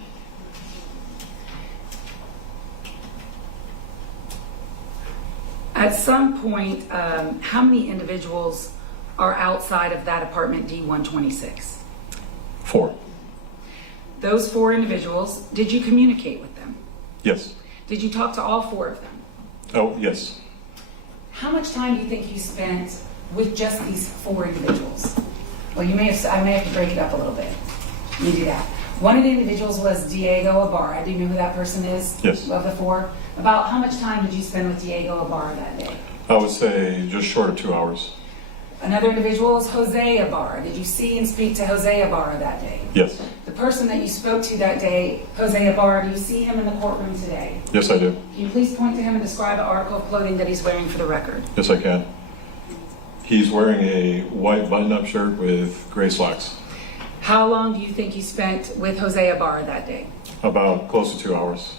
At some point, how many individuals are outside of that apartment D126? 4. Those 4 individuals, did you communicate with them? Yes. Did you talk to all 4 of them? Oh, yes. How much time do you think you spent with just these 4 individuals? Well, I may have to break it up a little bit. Let me do that. One of the individuals was Diego Ibarra. Do you know who that person is? Yes. Of the 4? About how much time did you spend with Diego Ibarra that day? I would say just short of 2 hours. Another individual is Jose Ibarra. Did you see and speak to Jose Ibarra that day? Yes. The person that you spoke to that day, Jose Ibarra, do you see him in the courtroom today? Yes, I do. Can you please point to him and describe the article of clothing that he's wearing for the record? Yes, I can. He's wearing a white button-up shirt with gray slacks. How long do you think you spent with Jose Ibarra that day? About close to 2 hours.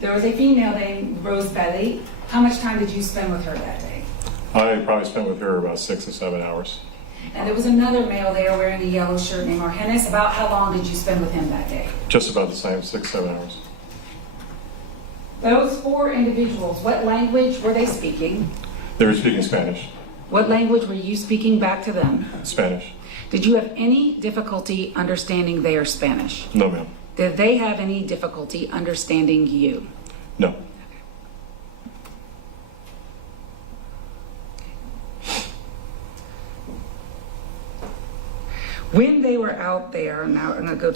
There was a female named Rose Belly. How much time did you spend with her that day? I probably spent with her about 6 to 7 hours. And there was another male there wearing a yellow shirt named Argenis. About how long did you spend with him that day? Just about the same, 6, 7 hours. Those 4 individuals, what language were they speaking? They were speaking Spanish. What language were you speaking back to them? Spanish. Did you have any difficulty understanding their Spanish? No, ma'am. Did they have any difficulty understanding you? No. When they were out there, now I'm going to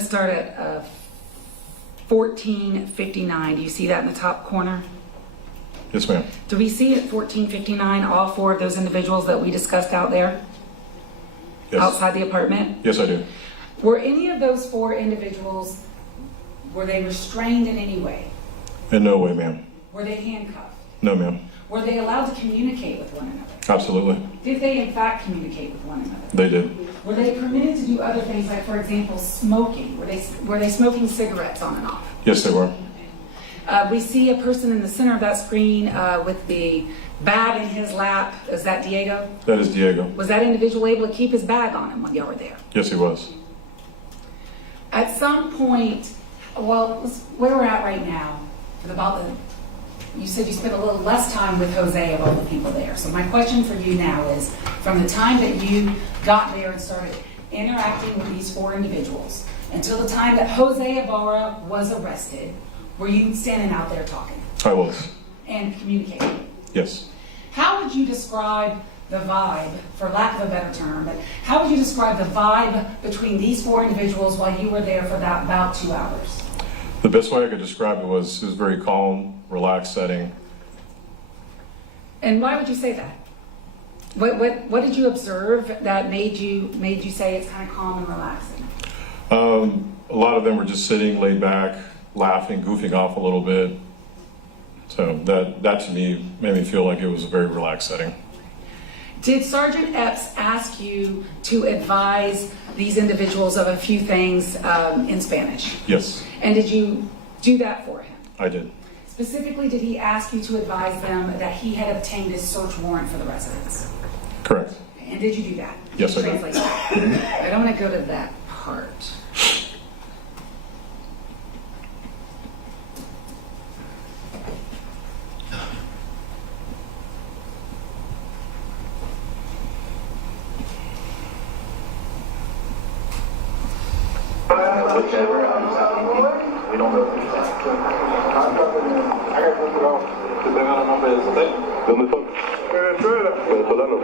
start at 14:59. Do you see that in the top corner? Yes, ma'am. Do we see at 14:59 all 4 of those individuals that we discussed out there? Yes. Outside the apartment? Yes, I do. Were any of those 4 individuals, were they restrained in any way? In no way, ma'am. Were they handcuffed? No, ma'am. Were they allowed to communicate with one another? Absolutely. Did they in fact communicate with one another? They did. Were they permitted to do other things like, for example, smoking? Were they smoking cigarettes on and off? Yes, they were. We see a person in the center of that screen with the bag in his lap, is that Diego? That is Diego. Was that individual able to keep his bag on him when y'all were there? Yes, he was. At some point, well, where we're at right now, you said you spent a little less time with Jose of all the people there. So my question for you now is, from the time that you got there and started interacting with these 4 individuals until the time that Jose Ibarra was arrested, were you standing out there talking I was. and communicating? Yes. How would you describe the vibe, for lack of a better term, but how would you describe the vibe between these 4 individuals while you were there for that about 2 hours? The best way I could describe it was very calm, relaxed setting. And why would you say that? What did you observe that made you say it's kind of calm and relaxing? A lot of them were just sitting, laid back, laughing, goofing off a little bit. So that to me made me feel like it was a very relaxed setting. Did Sergeant Epps ask you to advise these individuals of a few things in Spanish? Yes, And did you do that for him? I did. Specifically, did he ask you to advise them that he had obtained a search warrant for the residence? Correct. And did you do that? Yes, I did. Translate that. I don't want to go to that part. Whichever, we don't know. ¿Dónde son? Venezolanos.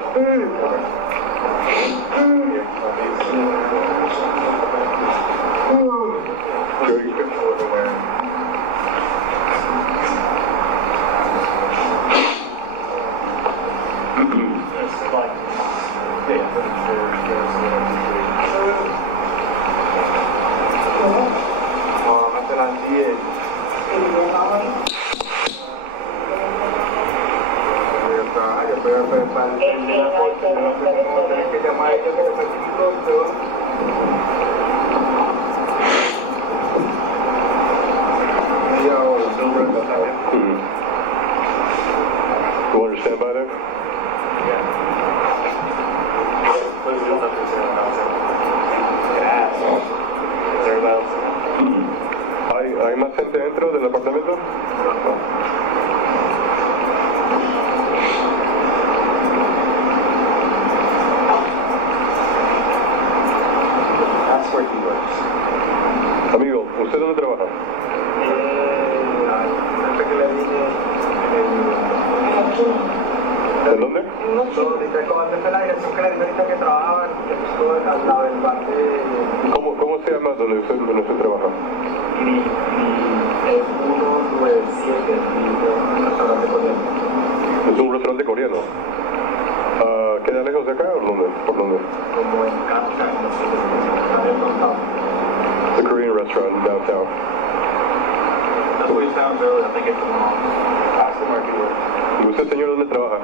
You want to stand by there? ¿Hay más gente dentro del apartamento? Amigo, ¿usted dónde trabaja? ¿En dónde? ¿Cómo se llama donde usted trabaja? Es un restaurante coreano. ¿Queda lejos de acá o dónde? ¿Por dónde? The Korean restaurant downtown. That's what he sounds earlier. I think it's wrong. Ask him where he works. ¿Y usted, señor, dónde trabaja?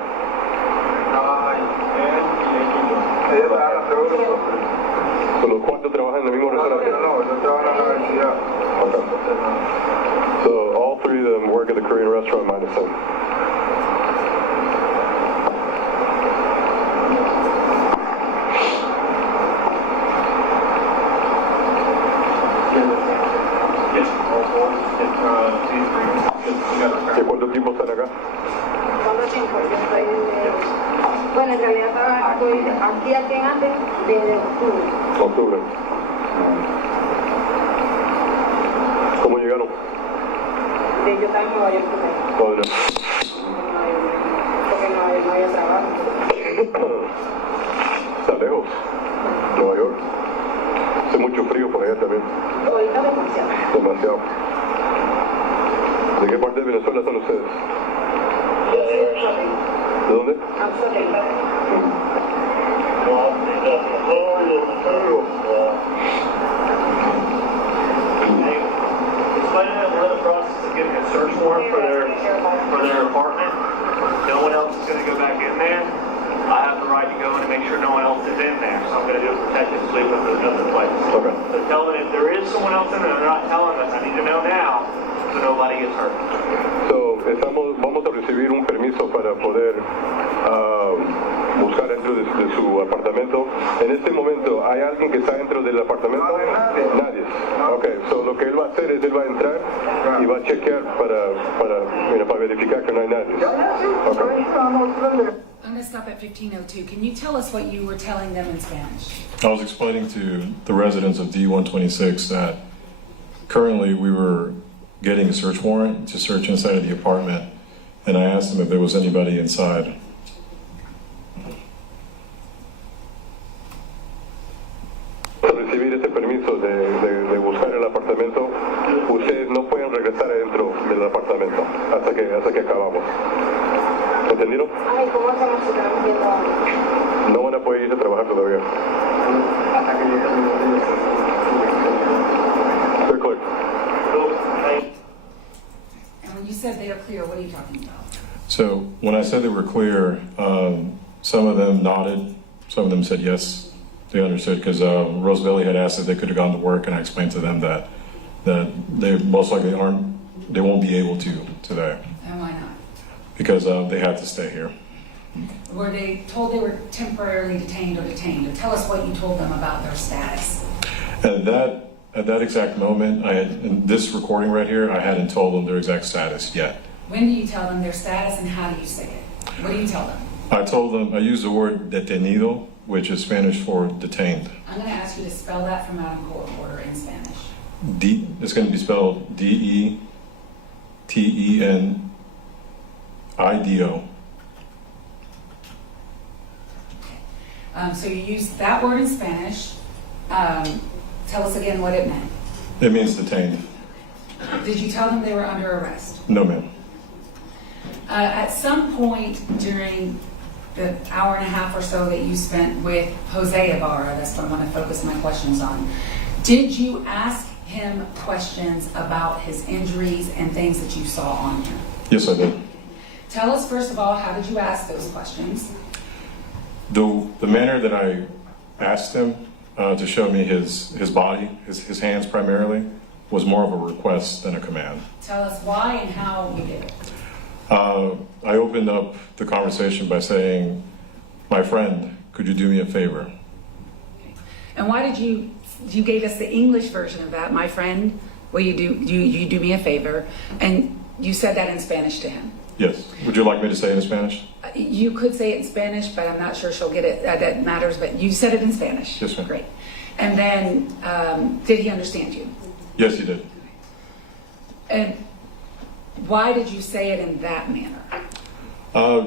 ¿Los cuatro trabajan en el mismo restaurante? No, yo trabajo en la universidad. Okay. So all 3 of them work at the Korean restaurant minus him. ¿Y cuánto tiempo están acá? ¿Cuánto tiempo? Yo estoy bueno, en realidad estoy aquí antes desde octubre. Octubre. ¿Cómo llegaron? Yo estaba en Nueva York primero. ¿Dónde? Porque no había trabajo. ¿Está lejos? Nueva York. Hace mucho frío por allá también. Ahorita demasiado. Demasiado. ¿De qué parte de Venezuela son ustedes? ¿De dónde? Explaining that we're in the process of getting a search warrant for their apartment. No one else is going to go back in there. I have the right to go in and make sure no one else is in there. So I'm going to do a protective sweep of the place. Okay. So tell them if there is someone else in there, they're not telling us. I need to know now so nobody gets hurt. So vamos a recibir un permiso para poder buscar dentro de su apartamento. En este momento, ¿hay alguien que está dentro del apartamento? Nadie. Ok, so lo que él va a hacer es él va a entrar y va a chequear para verificar que no hay nadie. Okay. I'm going to stop at 1502. Can you tell us what you were telling them in Spanish? I was explaining to the residents of D126 that currently we were getting a search warrant to search inside of the apartment, and I asked them if there was anybody inside. Recibir este permiso de buscar el apartamento, ustedes no pueden regresar adentro del apartamento hasta que acabamos. ¿Entendieron? Ay, ¿cómo hacemos si estamos viendo? No van a poder irse a trabajar todavía. Hasta que yo They're clear. And when you said they are clear, what are you talking about? So when I said they were clear, some of them nodded, some of them said yes, they understood, because Rosebelly had asked if they could have gone to work, and I explained to them that they most likely they won't be able to today. And why not? Because they had to stay here. Were they told they were temporarily detained or detained? Or tell us what you told them about their status. At that exact moment, in this recording right here, I hadn't told them their exact status yet. When do you tell them their status and how do you say it? What do you tell them? I told them, I used the word detenido, which is Spanish for detained. I'm going to ask you to spell that from out of court order in Spanish. It's going to be spelled D-E-T-E-N-I-D-O. So you used that word in Spanish. Tell us again what it meant. It means detained. Did you tell them they were under arrest? No, ma'am. At some point during the hour and a half or so that you spent with Jose Ibarra, that's what I'm going to focus my questions on, did you ask him questions about his injuries and things that you saw on him? Yes, I did. Tell us, first of all, how did you ask those questions? The manner that I asked him to show me his body, his hands primarily, was more of a request than a command. Tell us why and how you did it. I opened up the conversation by saying, "My friend, could you do me a favor?" And why did you gave us the English version of that, my friend, will you do me a favor? And you said that in Spanish to him. Yes. Would you like me to say it in Spanish? You could say it in Spanish, but I'm not sure she'll get it. That matters, but you said it in Spanish. Yes, ma'am. Great. And then, did he understand you? Yes, he did. And why did you say it in that manner?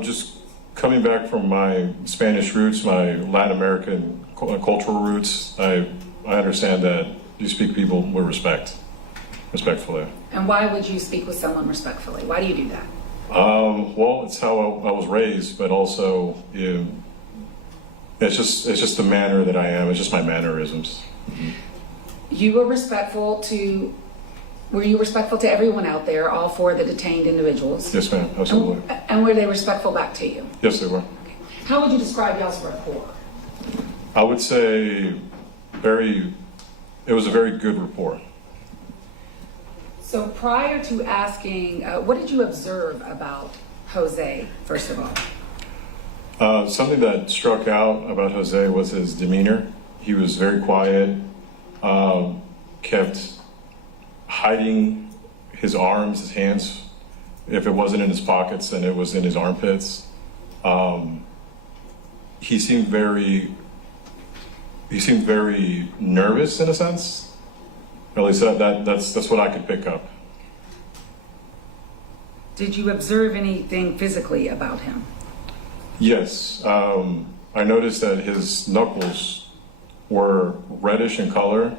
Just coming back from my Spanish roots, my Latin American cultural roots, I understand that you speak people with respectfully. And why would you speak with someone respectfully? Why do you do that? Well, it's how I was raised, but also it's just the manner that I am. It's just my mannerisms. Mm-hmm. Were you respectful to everyone out there, all four of the detained individuals? Yes, ma'am. Absolutely. And were they respectful back to you? Yes, they were. Okay. How would you describe y'all's rapport? I would say it was a very good rapport. So prior to asking, what did you observe about Jose, first of all? Something that struck out about Jose was his demeanor. He was very quiet, kept hiding his arms, his hands. If it wasn't in his pockets, then it was in his armpits. He seemed very nervous in a sense. At least that's what I could pick up. Did you observe anything physically about him? Yes. I noticed that his knuckles were reddish in color,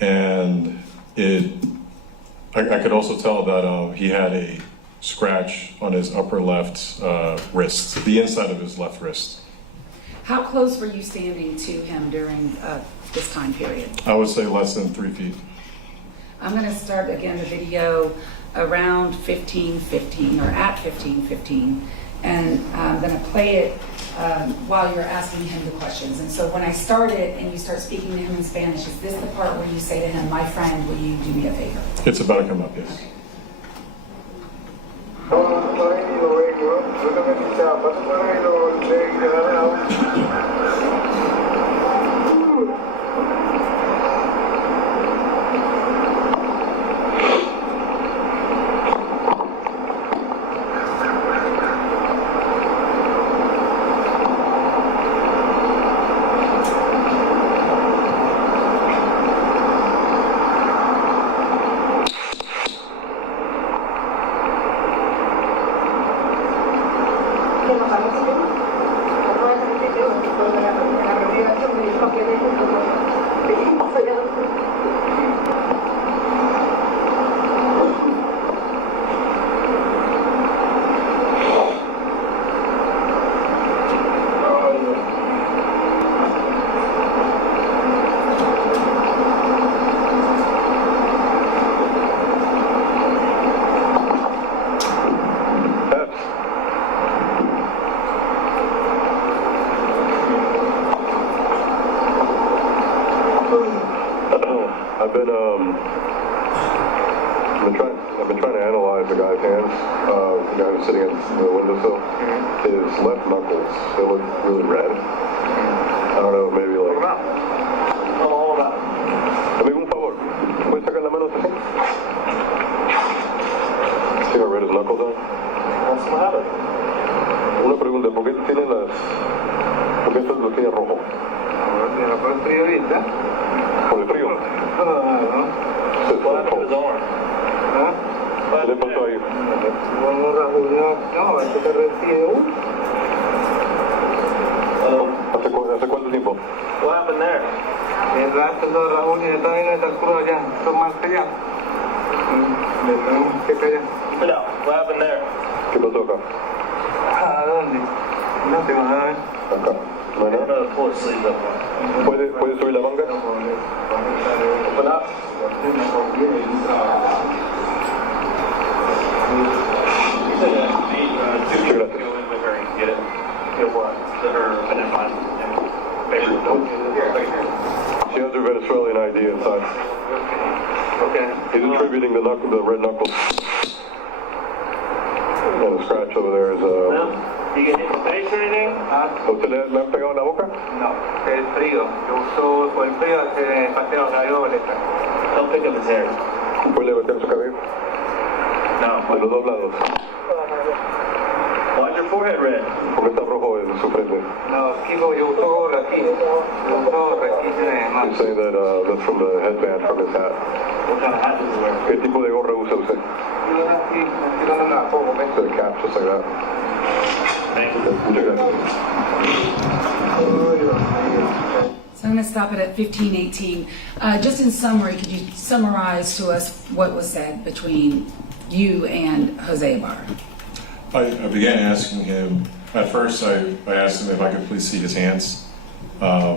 and I could also tell that he had a scratch on his upper left wrist, the inside of his left wrist. How close were you standing to him during this time period? I would say less than 3 feet. I'm going to start again the video around 15:15 or at 15:15, and I'm going to play it while you're asking him the questions. And so when I start it and you start speaking to him in Spanish, is this the part where you say to him, "My friend, will you do me a favor?" It's about to come up, yes. Okay. que deje tu cosa. Soy adulta. I've been trying to analyze the guy's hands. The guy who's sitting in the windowsill. His left knuckles, they look really red. I don't know, maybe like. Amigo, un favor. ¿Puedes sacar la mano así? See how red his knuckles are? That's what happened. Una pregunta, ¿por qué tiene ¿por qué lo tiene rojo? Por el frío ahorita. ¿Por el frío? What happened to his arm? ¿Qué le pasó ahí? No, esto se recibe. ¿Hace cuánto tiempo? What happened there? El rato de Raúl y está viendo esta cruz allá. Son más allá. Le tenemos que callar. Mira, what happened there? ¿Qué pasó acá? ¿A dónde? No tengo nada. Acá. ¿No hay nada? ¿Puede subir la manga? Open up. She has her Venezuelan ID inside. Okay. He's attributing the red knuckles. And the scratch over there is You get hit in the face or anything? ¿Usted le han pegado en la boca? No, el frío. Yo uso por el frío se patea los rayos boleta. Don't pick up his hair. ¿Puede levantar su cabello? No. De los dos lados. Why's your forehead red? Porque está rojo en su frente. No, yo uso gorra aquí. Yo uso gorra aquí. He's saying that that's from the headband from his hat. What kind of hat does he wear? ¿Qué tipo de gorra usa usted? So the cap, just like that. Thank you. Muchas gracias. So I'm going to stop it at 15:18. Just in summary, could you summarize to us what was said between you and Jose Ibarra? I began asking him, at first I asked him if I could please see his hands,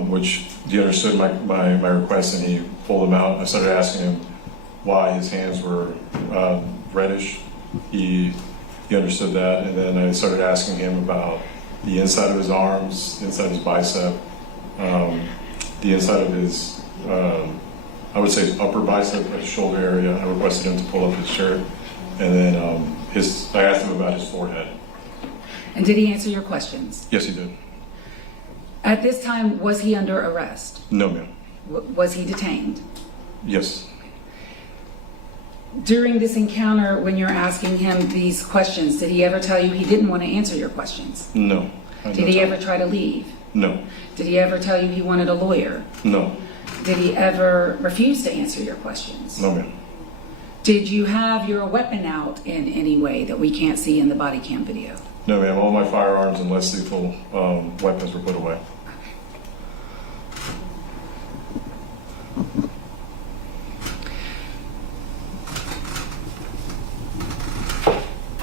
which he understood my request and he pulled them out. I started asking him why his hands were reddish. He understood that, and then I started asking him about the inside of his arms, inside his bicep, the inside of his, I would say his upper bicep, his shoulder area. I requested him to pull up his shirt, and then I asked him about his forehead. And did he answer your questions? Yes, he did. At this time, was he under arrest? No, ma'am. Was he detained? Yes. During this encounter, when you're asking him these questions, did he ever tell you he didn't want to answer your questions? No. Did he ever try to leave? No. Did he ever tell you he wanted a lawyer? No. Did he ever refuse to answer your questions? No, ma'am. Did you have your weapon out in any way that we can't see in the body cam video? No, ma'am. All my firearms and less lethal weapons were put away.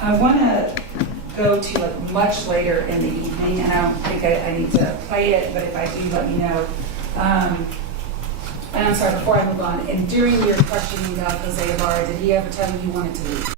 I want to go to it much later in the evening, and I don't think I need to play it, but if I do, let me know. And I'm sorry, before I move on, and during your questioning about Jose Ibarra, did he ever tell you he wanted to leave?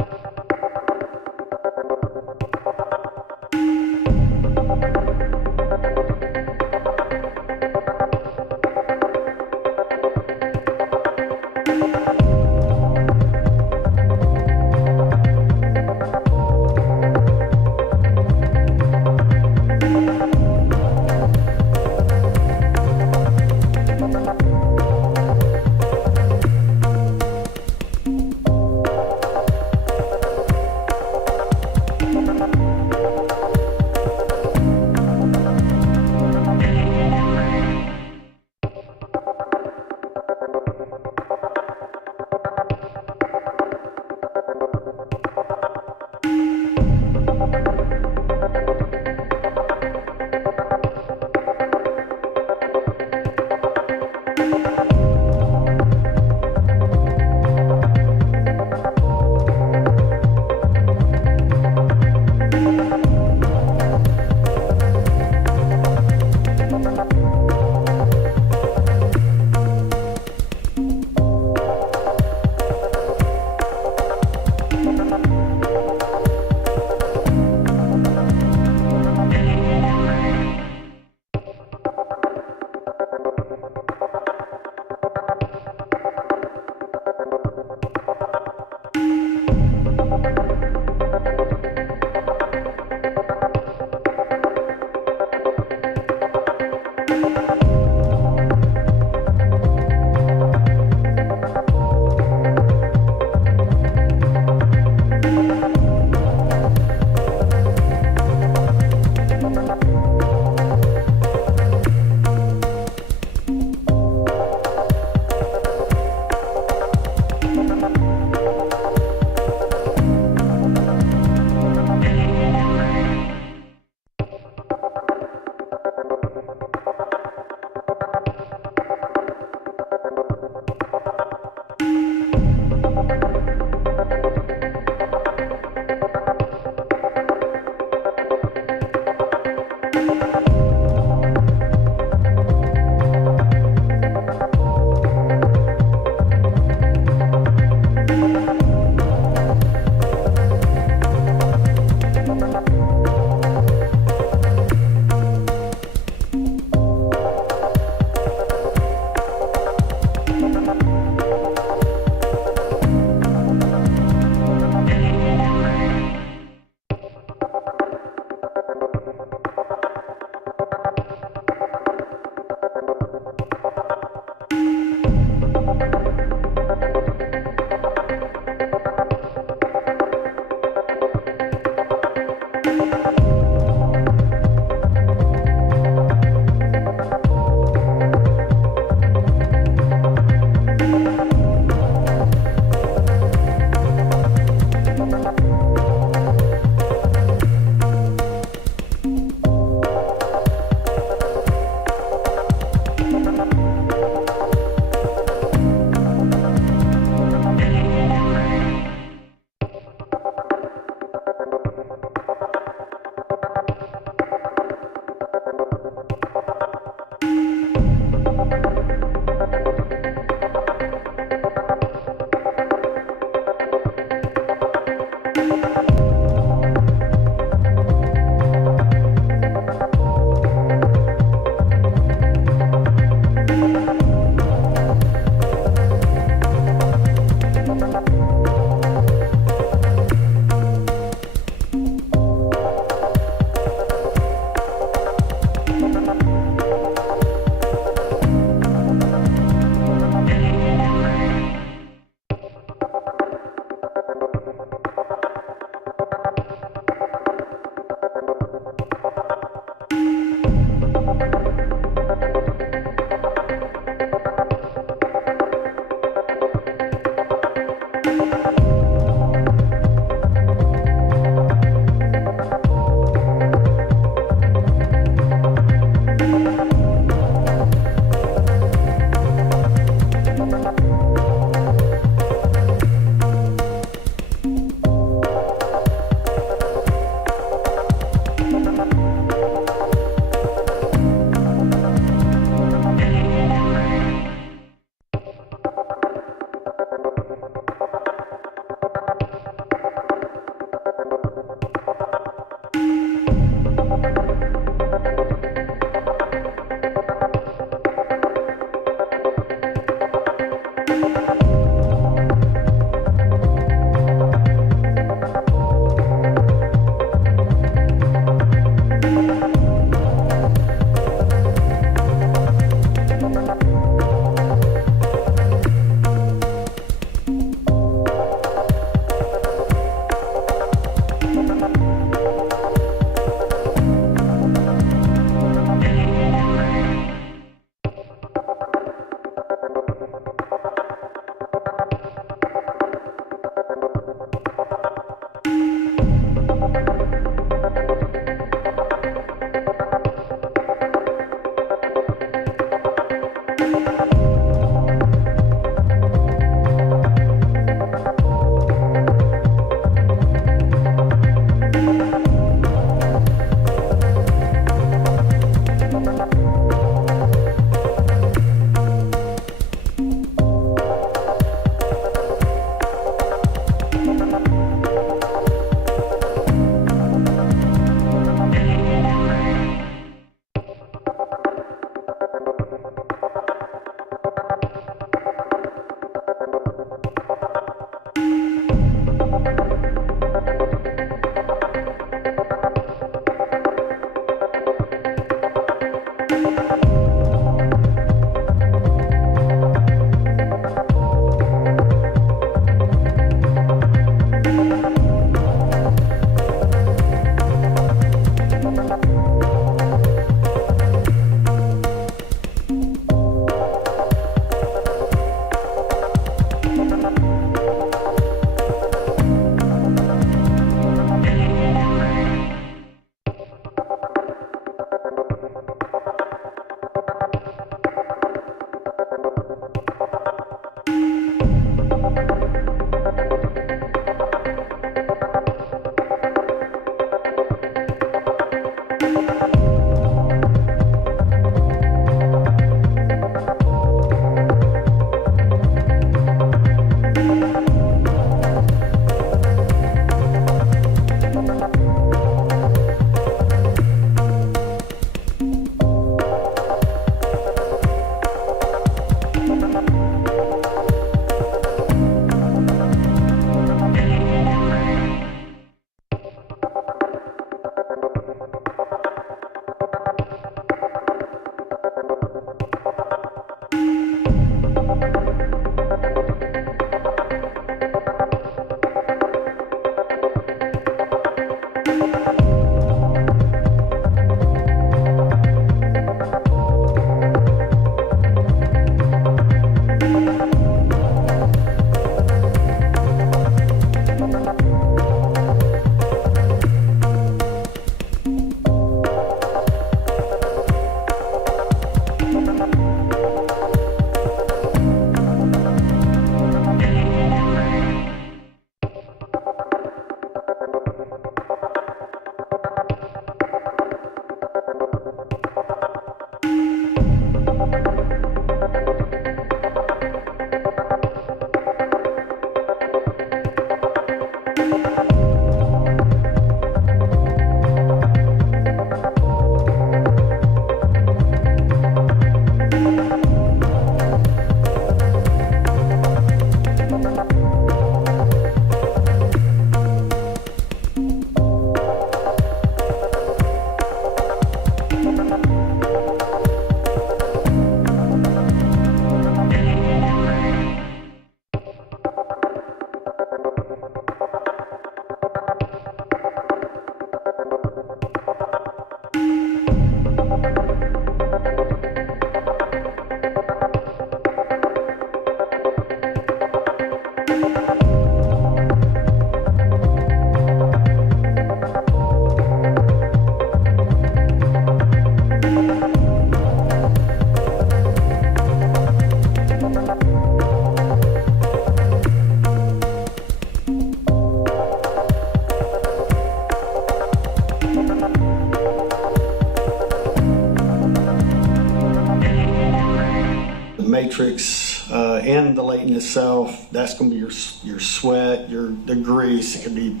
matrix in the latent itself. That's going to be your sweat, the grease. It could be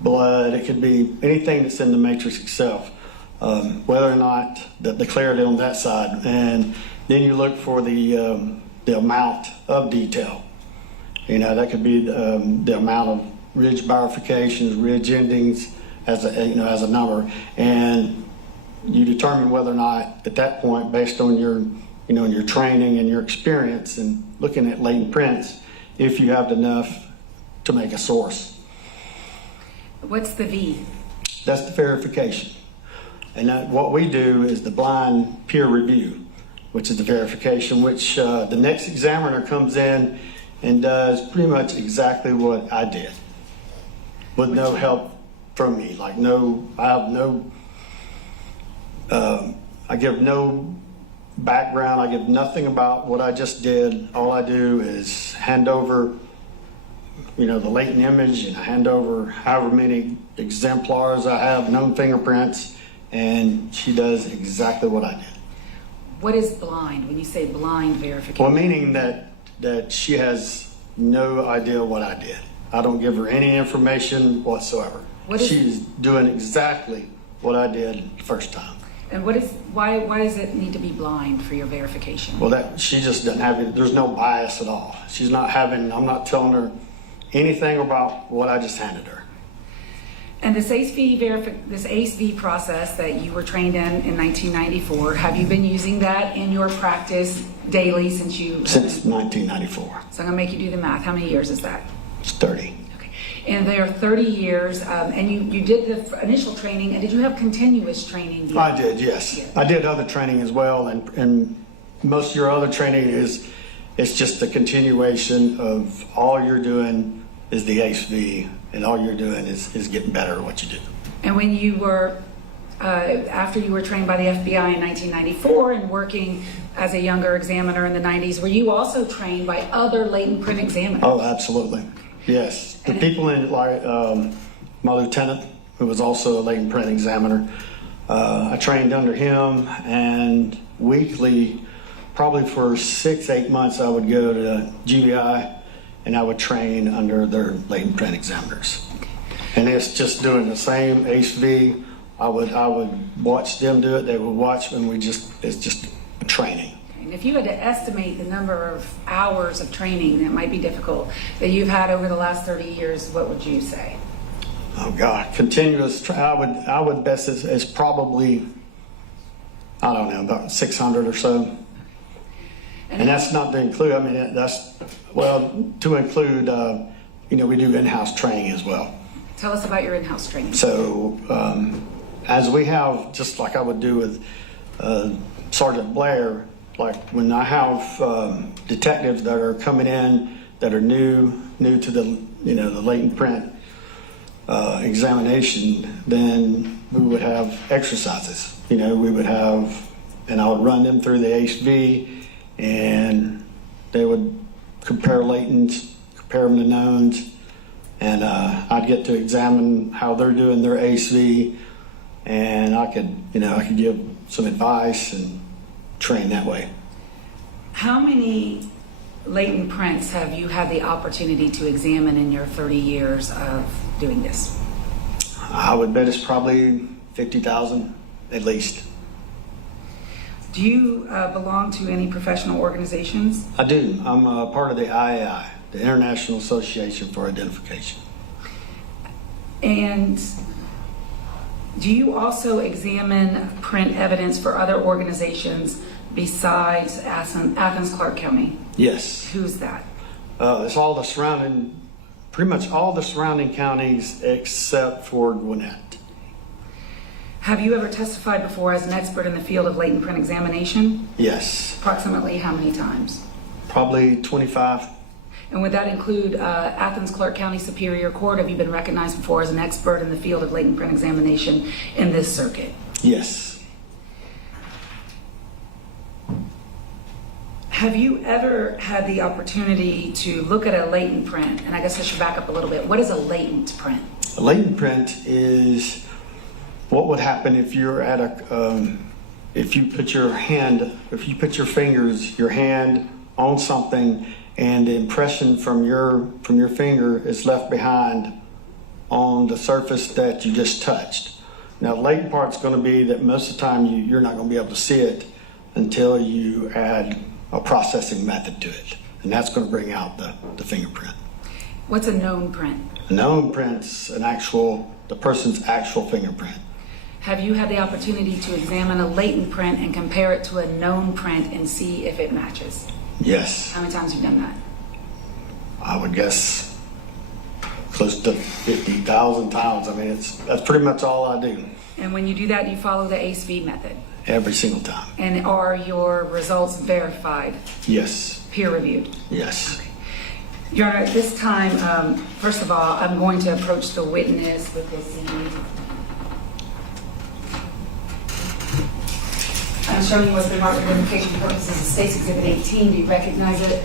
blood. It could be anything that's in the matrix itself. Whether or not the clarity on that side, and then you look for the amount of detail. You know, that could be the amount of ridge bifurcations, ridge endings as a number, and you determine whether or not at that point, based on your your training and your experience and looking at latent prints, if you have enough to make a source. What's the V? That's the verification. And what we do is the blind peer review, which is the verification, which the next examiner comes in and does pretty much exactly what I did, with no help from me. Like I give no background. I give nothing about what I just did. All I do is hand over, the latent image, and I hand over however many exemplars I have, known fingerprints, and she does exactly what I did. What is blind when you say blind verification? Well, meaning that she has no idea what I did. I don't give her any information whatsoever. She's doing exactly what I did the first time. And why does it need to be blind for your verification? Well, she just doesn't have it. There's no bias at all. I'm not telling her anything about what I just handed her. And this ACE-V process that you were trained in 1994, have you been using that in your practice daily since 1994. So I'm going to make you do the math. How many years is that? It's 30. Okay. And there are 30 years, and you did the initial training, and did you have continuous training? I did, yes. Yeah. I did other training as well, and most of your other training it's just the continuation of all you're doing is the ACE-V, and all you're doing is getting better at what you do. And when you were, after you were trained by the FBI in 1994 and working as a younger examiner in the 90s, were you also trained by other latent print examiners? Oh, absolutely. Yes. The people in, my lieutenant, who was also a latent print examiner, I trained under him, and weekly, probably for 6-8 months, I would go to UGA and I would train under their latent print examiners. And it's just doing the same ACE-V. I would watch them do it. They would watch, and it's just training. And if you had to estimate the number of hours of training, that might be difficult, that you've had over the last 30 years, what would you say? Oh God, continuous. I would best it's probably, I don't know, about 600 or so. And that's not to include, I mean, that's, well, to include, we do in-house training as well. Tell us about your in-house training. So, as we have, just like I would do with Sergeant Blair, like when I have detectives that are coming in that are new to the the latent print examination, then we would have exercises. We would have, and I would run them through the HV, and they would compare latents, compare them to knowns, and I'd get to examine how they're doing their ASV, and I could give some advice and train that way. How many latent prints have you had the opportunity to examine in your 30 years of doing this? I would bet it's probably 50,000 at least. Do you belong to any professional organizations? I do. I'm a part of the IAI, the International Association for Identification. And do you also examine print evidence for other organizations besides Athens Clarke County? Yes. Who's that? It's all the surrounding, pretty much all the surrounding counties except for Gwinnett. Have you ever testified before as an expert in the field of latent print examination? Yes. Approximately how many times? Probably 25. And would that include Athens Clarke County Superior Court? Have you been recognized before as an expert in the field of latent print examination in this circuit? Yes. Have you ever had the opportunity to look at a latent print? And I guess I should back up a little bit. What is a latent print? A latent print is what would happen if you're at if you put your fingers, your hand on something, and the impression from your finger is left behind on the surface that you just touched. Now, the latent part's going to be that most of the time you're not going to be able to see it until you add a processing method to it, and that's going to bring out the fingerprint. What's a known print? A known print's the person's actual fingerprint. Have you had the opportunity to examine a latent print and compare it to a known print and see if it matches? Yes. How many times have you done that? I would guess close to 50,000 times. I mean, that's pretty much all I do. And when you do that, you follow the ASV method? Every single time. And are your results verified? Yes. Peer reviewed? Yes. Okay. Your Honor, at this time, first of all, I'm going to approach the witness with this CD. I'm showing you what's been marked for identification purposes as State's Exhibit 18. Do you recognize it?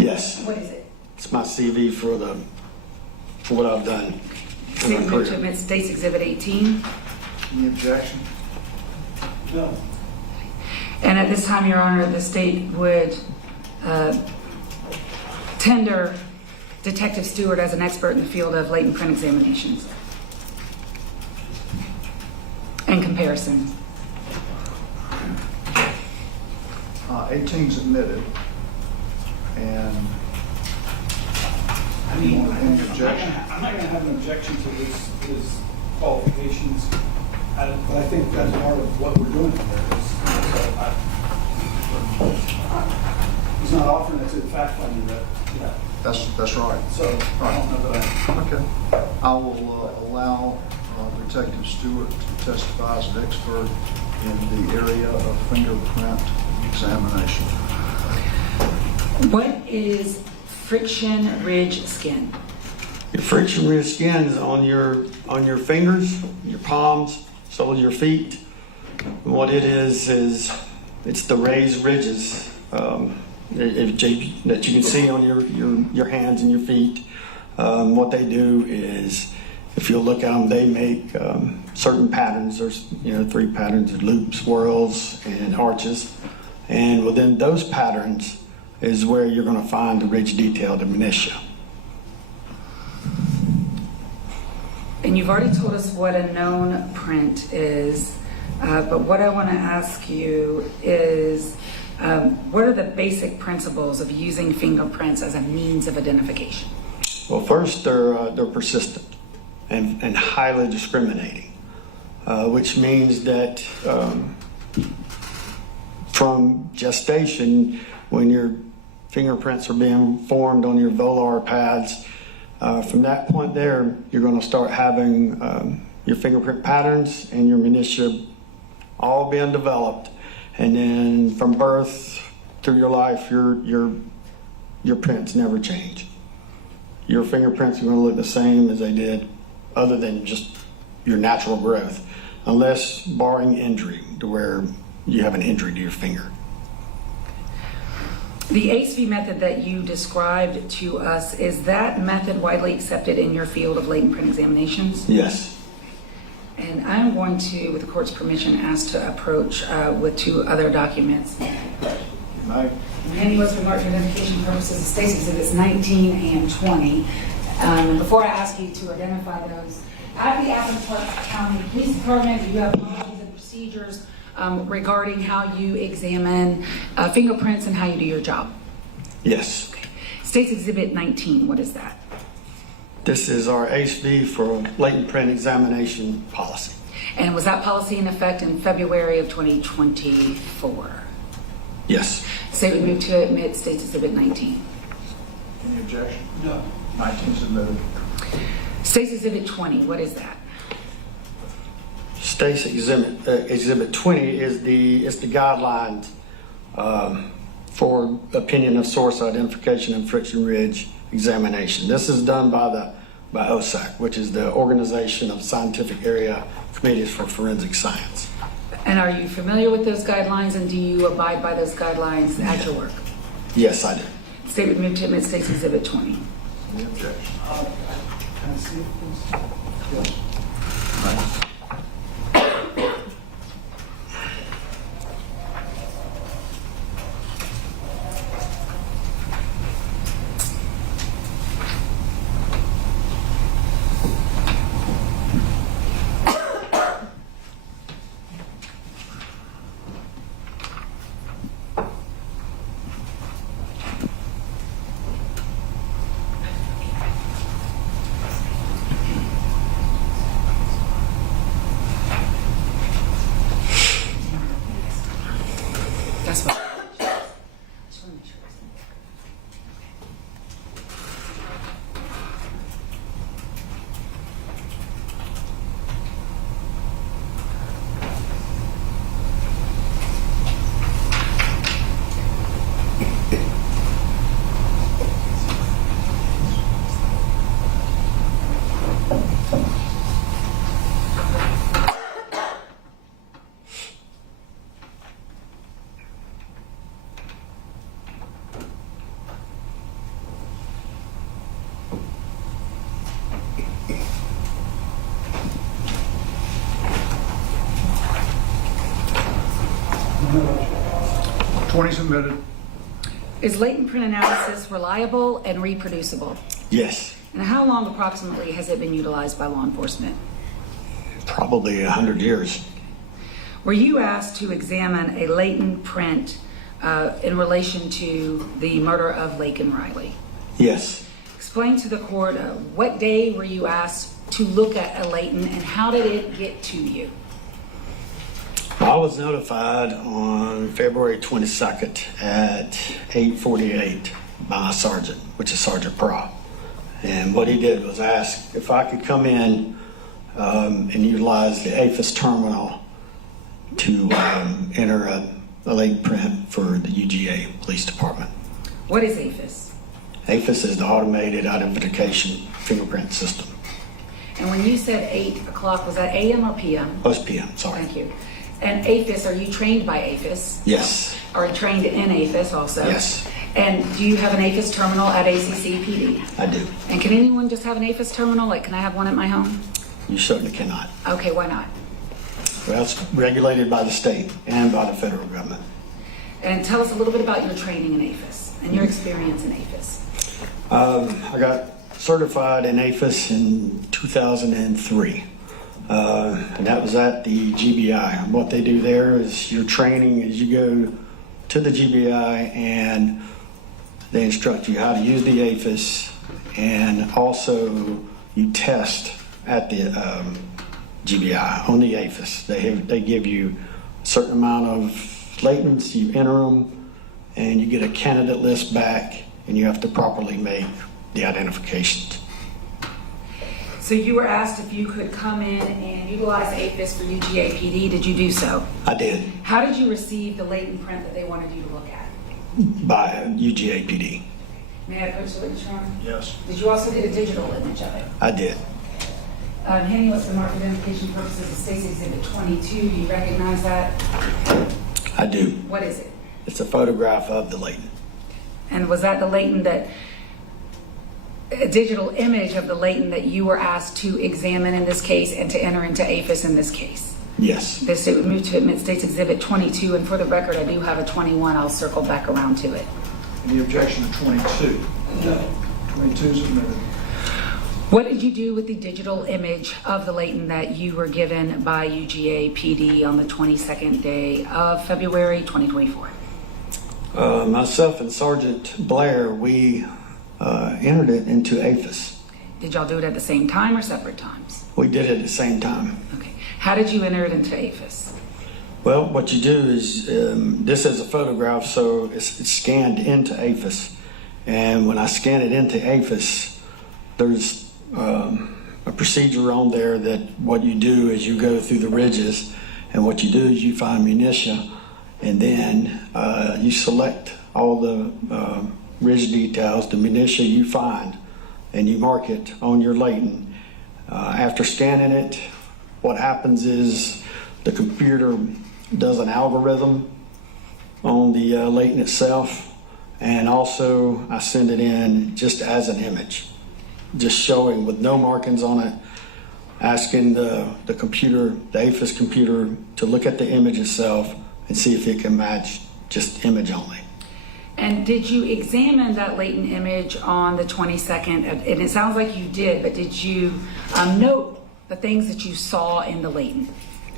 Yes. What is it? It's my CV for what I've done. State move to admit State's Exhibit 18. Any objection? No. And at this time, Your Honor, the state would tender Detective Stewart as an expert in the field of latent print examinations and comparison. 18's admitted, and any objection? I'm not going to have an objection to his qualifications, but I think that's part of what we're doing here. He's not offering it to the fact finder yet. That's right. So I don't know that Okay. I will allow Detective Stewart to testify as an expert in the area of fingerprint examination. What is friction ridge skin? Your friction ridge skin is on your fingers, your palms, soles of your feet. And what it is it's the raised ridges that you can see on your hands and your feet. What they do is, if you'll look at them, they make certain patterns. There's 3 patterns: loops, swirls, and arches. And within those patterns is where you're going to find the ridge detail, the minutia. And you've already told us what a known print is, but what I want to ask you is, what are the basic principles of using fingerprints as a means of identification? Well, first, they're persistent and highly discriminating, which means that from gestation, when your fingerprints are being formed on your volar pads, from that point there, you're going to start having your fingerprint patterns and your minutia all being developed. And then from birth through your life, your prints never change. Your fingerprints are going to look the same as they did, other than just your natural growth, unless barring injury, to where you have an injury to your finger. The ACE-V method that you described to us, is that method widely accepted in your field of latent print examinations? Yes. And I'm going to, with the court's permission, ask to approach with 2 other documents. And was for marked for identification purposes of State's Exhibits 19 and 20. Before I ask you to identify those, at the Athens County Police Department, do you have policies and procedures regarding how you examine fingerprints and how you do your job? Yes. Okay. State's Exhibit 19, what is that? This is our ACE-V for latent print examination policy. And was that policy in effect in February of 2024? Yes. State would move to admit State's Exhibit 19. Any objection? No. 19 submitted. State's Exhibit 20, what is that? State's Exhibit 20 is the guidelines for opinion of source identification and friction ridge examination. This is done by OSAC, which is the Organization of Scientific Area Committees for Forensic Science. And are you familiar with those guidelines, and do you abide by those guidelines at your work? Yes, I do. State would move to admit State's Exhibit 20. Any objection? Can I see it, please? That's what. No. 20 submitted. Is latent print analysis reliable and reproducible? Yes. And how long approximately has it been utilized by law enforcement? Probably 100 years. Were you asked to examine a latent print in relation to the murder of Laken Riley? Yes. Explain to the court what day were you asked to look at a latent, and how did it get to you? I was notified on February 22nd at 8:48 by a sergeant, which is Sergeant Pra. And what he did was ask if I could come in and utilize the APHIS terminal to enter a latent print for the UGA Police Department. What is APHIS? APHIS is the Automated Identification Fingerprint System. And when you said 8 o'clock, was that AM or PM? Oh, it's PM, sorry. Thank you. And APHIS, are you trained by APHIS? Yes. Are you trained in APHIS also? Yes. And do you have an APHIS terminal at ACC PD? I do. And can anyone just have an APHIS terminal? Like, can I have one at my home? You certainly cannot. Okay, why not? Well, it's regulated by the state and by the federal government. And tell us a little bit about your training in APHIS and your experience in APHIS. I got certified in APHIS in 2003. And that was at the GBI. What they do there is your training is you go to the GBI and they instruct you how to use the APHIS, and also you test at the GBI on the APHIS. They give you a certain amount of latents, you enter them, and you get a candidate list back, and you have to properly make the identifications. So you were asked if you could come in and utilize APHIS for UGA PD. Did you do so? I did, How did you receive the latent print that they wanted you to look at? by UGA PD. May I approach the witness, Your Honor? Yes. Did you also get a digital image of it? I did. Henny, what's the mark identification purposes of State's Exhibit 22? You recognize that? I do. What is it? It's a photograph of the latent. And was that the latent that, a digital image of the latent that you were asked to examine in this case and to enter into APHIS in this case? Yes. This it would move to admit State's Exhibit 22, and for the record, I do have a 21. I'll circle back around to it. Any objection to 22? No. 22 is admitted. What did you do with the digital image of the latent that you were given by UGA PD on the 22nd day of February 2024? Myself and Sergeant Blair, we entered it into APHIS. Did y'all do it at the same time or separate times? We did it at the same time. Okay. How did you enter it into APHIS? Well, what you do is, this is a photograph, so it's scanned into APHIS. And when I scan it into APHIS, there's a procedure on there that what you do is you go through the ridges, and what you do is you find minutia, and then you select all the ridge details, the minutia you find, and you mark it on your latent. After scanning it, what happens is the computer does an algorithm on the latent itself, and also I send it in just as an image, just showing with no markings on it, asking the computer, the APHIS computer, to look at the image itself and see if it can match just image only. And did you examine that latent image on the 22nd? And it sounds like you did, but did you note the things that you saw in the latent?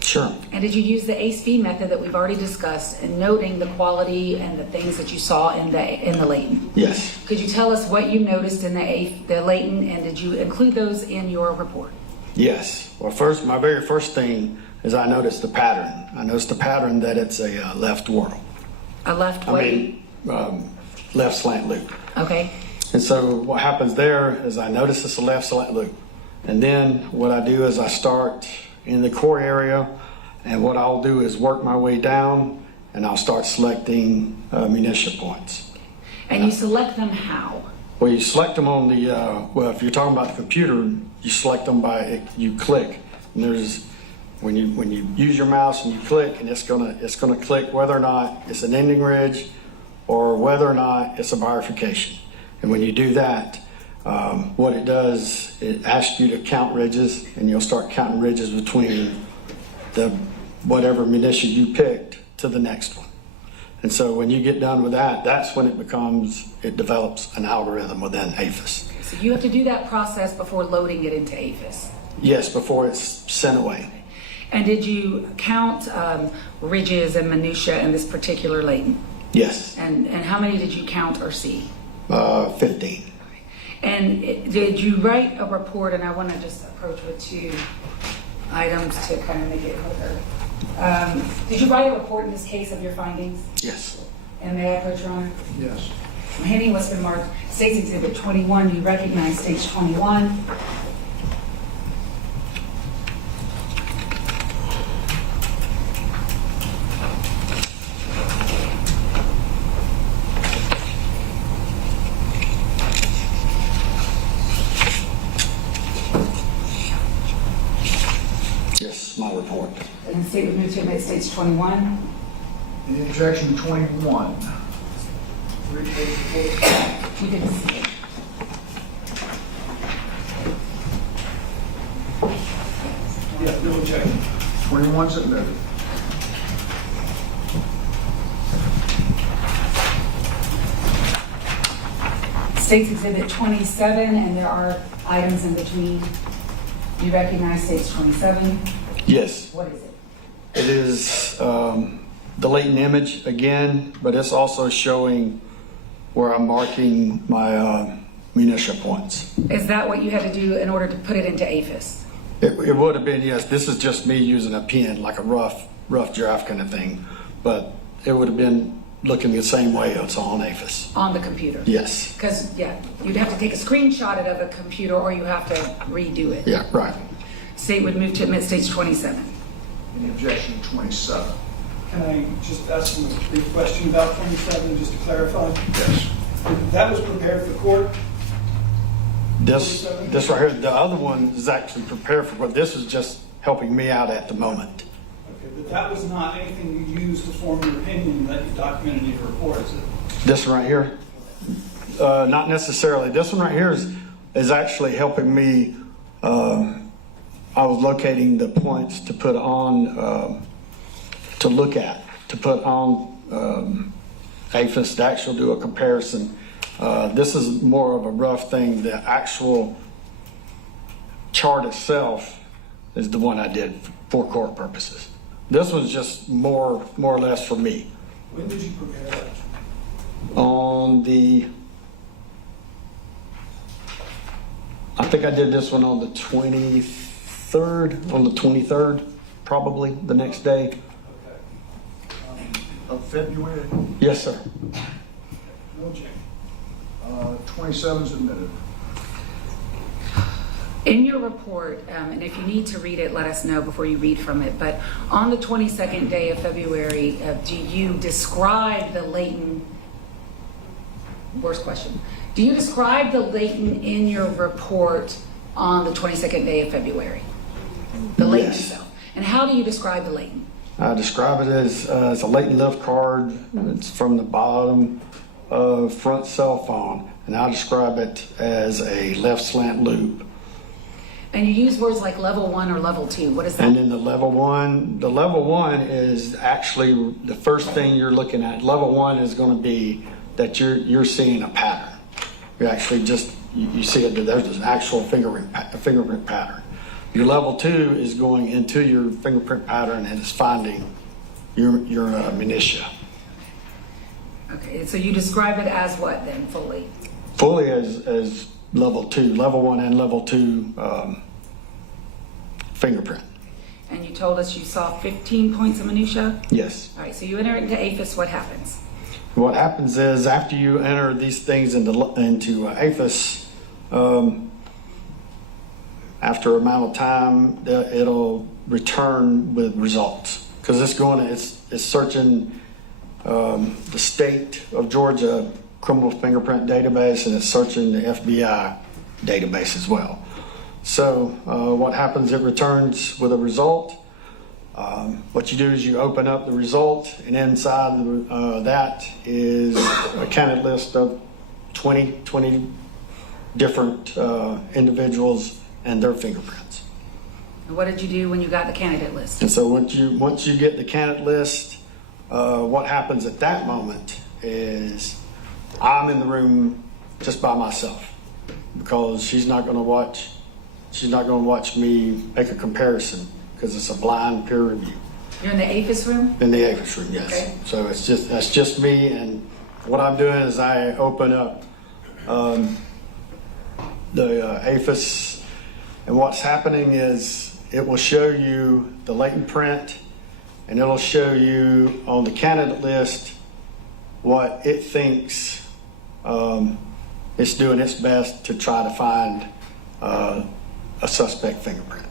Sure. And did you use the ACE-B method that we've already discussed in noting the quality and the things that you saw in the latent? Yes. Could you tell us what you noticed in the latent, and did you include those in your report? Yes. Well, first, my very first thing is I noticed the pattern. I noticed the pattern that it's a left whorl. A left way? Left slant loop. Okay. And so what happens there is I notice it's a left slant loop. And then what I do is I start in the core area, and what I'll do is work my way down, and I'll start selecting minutia points. And you select them how? Well, you select them on the, well, if you're talking about the computer, you select them by, you click. And there's, when you use your mouse and you click, and it's gonna click whether or not it's an ending ridge or whether or not it's a bifurcation. And when you do that, what it does, it asks you to count ridges, and you'll start counting ridges between the whatever minutia you picked to the next one. And so when you get done with that, that's when it develops an algorithm within APHIS. So you have to do that process before loading it into APHIS? Yes, before it's sent away. And did you count ridges and minutia in this particular latent? Yes. And how many did you count or see? 15. And did you write a report, and I want to just approach with two items to kind of make it clearer. Did you write a report in this case of your findings? Yes. And may I approach, Your Honor? Yes. Henny, what's been marked State's Exhibit 21, do you recognize Stage 21? Yes, my report. And State would move to admit Stage 21. Any objection to 21? You didn't see it. Yeah, no objection. 21's admitted. State's Exhibit 27, and there are items in between. Do you recognize Stage 27? Yes. What is it? It is the latent image again, but it's also showing where I'm marking my minutia points. Is that what you had to do in order to put it into APHIS? It would have been, yes. This is just me using a pen, like a rough draft kind of thing. But it would have been looking the same way it's on APHIS. On the computer? Yes. Because, yeah, you'd have to take a screenshot of a computer or you have to redo it. Yeah, right. State would move to admit stage 27. Any objection to 27? Can I just ask you a brief question about 27, just to clarify? Yes. That was prepared for court? This right here, the other one is actually prepared for, but this is just helping me out at the moment. Okay, but that was not anything you used to form your opinion that you documented in your report, is it? This one right here, not necessarily. This one right here is actually helping me. I was locating the points to put on, to look at, to put on APHIS to actually do a comparison. This is more of a rough thing. The actual chart itself is the one I did for court purposes. This was just more or less for me. When did you prepare that? I think I did this one on the 23rd, probably the next day. Of February? Yes, sir. No objection. 27 is admitted. In your report, and if you need to read it, let us know before you read from it, but on the 22nd day of February, do you describe the latent, worst question, do you describe the latent in your report on the 22nd day of February? The latent Yes. itself. And how do you describe the latent? I describe it as a latent lift card. It's from the bottom of front cell phone, and I describe it as a left slant loop. And you use words like level 1 or level 2. What is that? And then the level one is actually the first thing you're looking at. Level 1 is going to be that you're seeing a pattern. You actually just you see it. There's an actual fingerprint pattern. Your level 2 is going into your fingerprint pattern and it's finding your minutia. Okay, so you describe it as what then, fully? Fully as level 2, level 1 and level 2 fingerprint. And you told us you saw 15 points of minutia? Yes. All right, so you enter it into APHIS, what happens? What happens is after you enter these things into APHIS, after a amount of time, it'll return with results because it's searching the state of Georgia criminal fingerprint database and it's searching the FBI database as well. So what happens? It returns with a result. What you do is you open up the result, and inside that is a candidate list of 20 different individuals and their fingerprints. And what did you do when you got the candidate list? And so once you get the candidate list, what happens at that moment is I'm in the room just by myself because she's not going to watch me make a comparison because it's a blind peer review. You're in the APHIS room? In the APHIS room, yes. Okay. So that's just me, and what I'm doing is I open up the APHIS, and what's happening is it will show you the latent print, and it'll show you on the candidate list what it thinks it's doing its best to try to find a suspect fingerprint.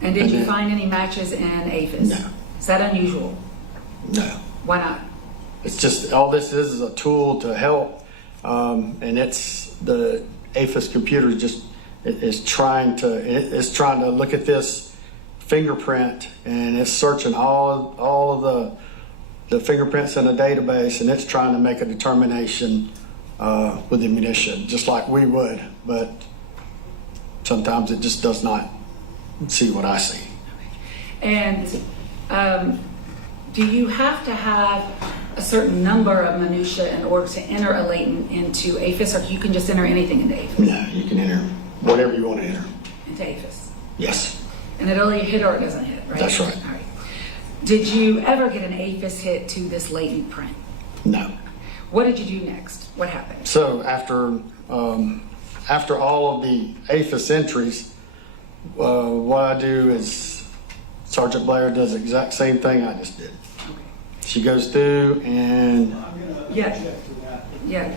And did you find any matches in APHIS? No. Is that unusual? No. Why not? It's just all this is a tool to help, and it's the APHIS computer is trying to look at this fingerprint, and it's searching all of the fingerprints in the database, and it's trying to make a determination with the minutia, just like we would, but sometimes it just does not see what I see. And do you have to have a certain number of minutia in order to enter a latent into APHIS, or you can just enter anything into APHIS? No, you can enter whatever you want to enter. Into APHIS? Yes. And it'll either hit or it doesn't hit, right? That's right. All right. Did you ever get an APHIS hit to this latent print? No. What did you do next? What happened? So after all of the APHIS entries, what I do is Sergeant Blair does the exact same thing I just did. She goes through and Yeah. Yeah.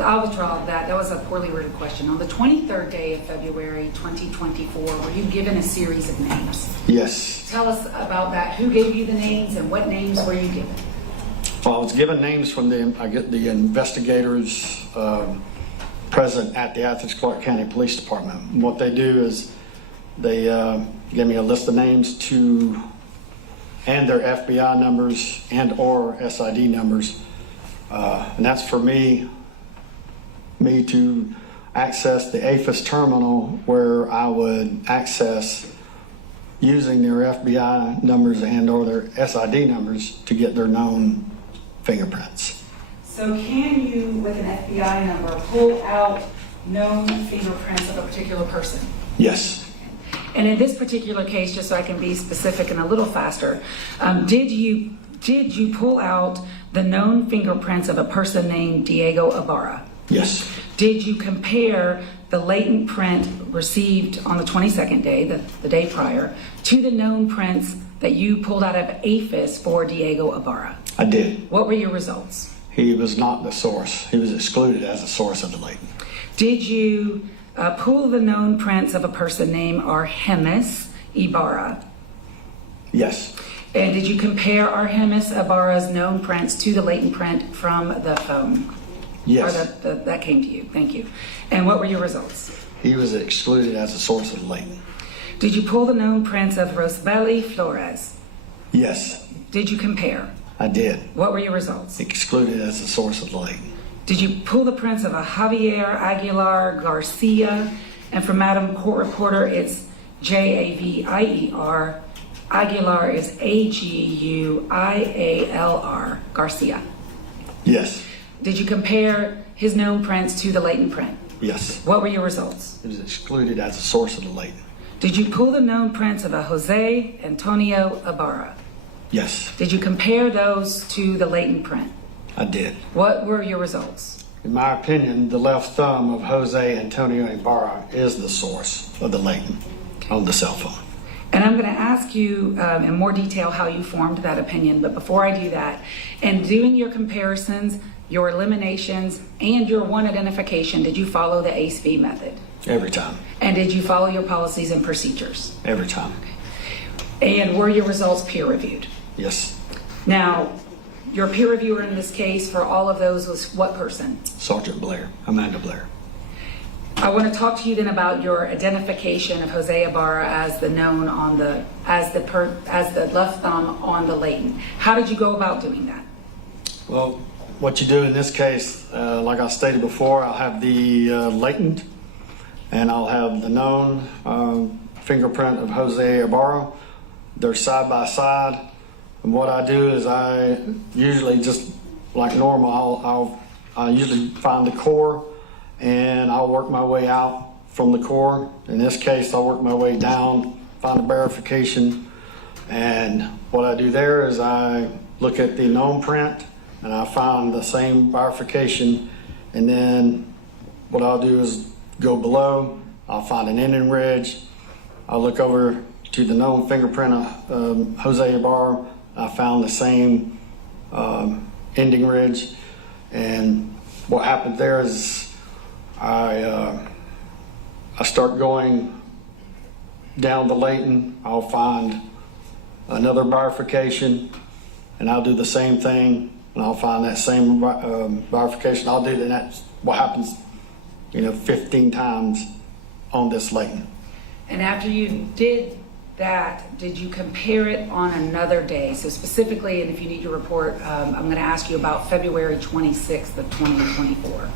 I'll withdraw that. That was a poorly worded question. On the 23rd day of February 2024, were you given a series of names? yes. Tell us about that. Who gave you the names and what names were you given? Well, I was given names from the investigators present at the Athens-Clarke County Police Department. And what they do is they give me a list of names and their FBI numbers and or SID numbers. And that's for me to access the APHIS terminal where I would access using their FBI numbers and or their SID numbers to get their known fingerprints. So can you, with an FBI number, pull out known fingerprints of a particular person? Yes. And in this particular case, just so I can be specific and a little faster, did you pull out the known fingerprints of a person named Diego Ibarra? Yes. Did you compare the latent print received on the 22nd day, the day prior, to the known prints that you pulled out of APHIS for Diego Ibarra? I did. What were your results? He was not the source. He was excluded as a source of the latent. Did you pull the known prints of a person named Artemis Ibarra? Yes. And did you compare Artemis Ibarra's known prints to the latent print from the phone? Yes. Or that came to you. Thank you. And what were your results? He was excluded as a source of the latent. Did you pull the known prints of Rosbelly Flores? Yes. Did you compare? I did. What were your results? Excluded as a source of the latent. Did you pull the prints of a Javier Aguilar Garcia? And for Madam Court Reporter, it's Javier. Aguilar is Aguialr, Garcia. Yes. Did you compare his known prints to the latent print? Yes. What were your results? He was excluded as a source of the latent. Did you pull the known prints of a Jose Antonio Ibarra? Yes. Did you compare those to the latent print? I did. What were your results? In my opinion, the left thumb of Jose Antonio Ibarra is the source of the latent on the cell phone. And I'm going to ask you in more detail how you formed that opinion. But before I do that, in doing your comparisons, your eliminations, and your one identification, did you follow the ACE-V method? Every time. And did you follow your policies and procedures? Every time. And were your results peer reviewed? Yes. Now, your peer reviewer in this case for all of those was what person? Sergeant Blair, Amanda Blair. I want to talk to you then about your identification of Jose Ibarra as the known on the as the left thumb on the latent. How did you go about doing that? Well, what you do in this case, like I stated before, I'll have the latent, and I'll have the known fingerprint of Jose Ibarra. They're side by side, and what I do is I usually just like normal. I'll usually find the core. And I'll work my way out from the core. In this case, I'll work my way down, find a verification. And what I do there is I look at the known print and I find the same verification. And then what I'll do is go below, I'll find an ending ridge. I'll look over to the known fingerprint of Jose Ibarra. I found the same ending ridge. And what happened there is I start going down the latent. I'll find another bifurcation, and I'll do the same thing, and I'll find that same bifurcation. I'll do that. That's what happens, 15 times on this latent. And after you did that, did you compare it on another day? So specifically, and if you need to report, I'm going to ask you about February 26th of 2024.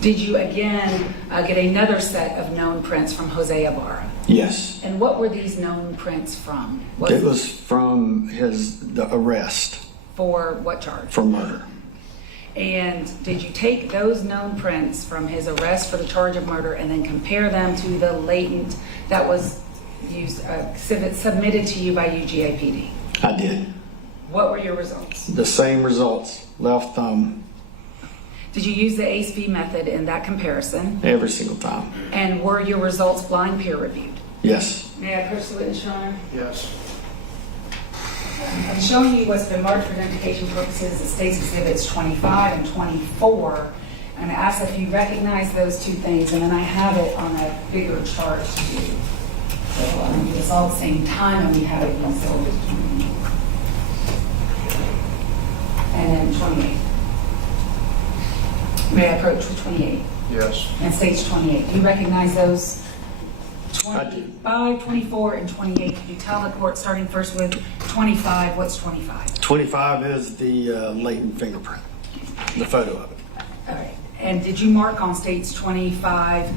Did you again get another set of known prints from Jose Ibarra? Yes. And what were these known prints from? It was from the arrest. For what charge? For murder. And did you take those known prints from his arrest for the charge of murder and then compare them to the latent that was submitted to you by UGA PD? I did. What were your results? The same results. Left thumb. Did you use the ACE-V method in that comparison? Every single time. And were your results blind peer reviewed? Yes. May I approach the witness, Your Honor? Yes. I'm showing you what's been marked for identification purposes as State's Exhibits 25 and 24. And I asked if you recognize those two things, and then I have it on a bigger chart too. So it's all at the same time, and we have it in silver. And then 28. May I approach with 28? Yes. And State's 28. Do you recognize those? 25, 24, and 28. Could you tell the court, starting first with 25, what's 25? 25 is the latent fingerprint, the photo of it. All right. And did you mark on State's 25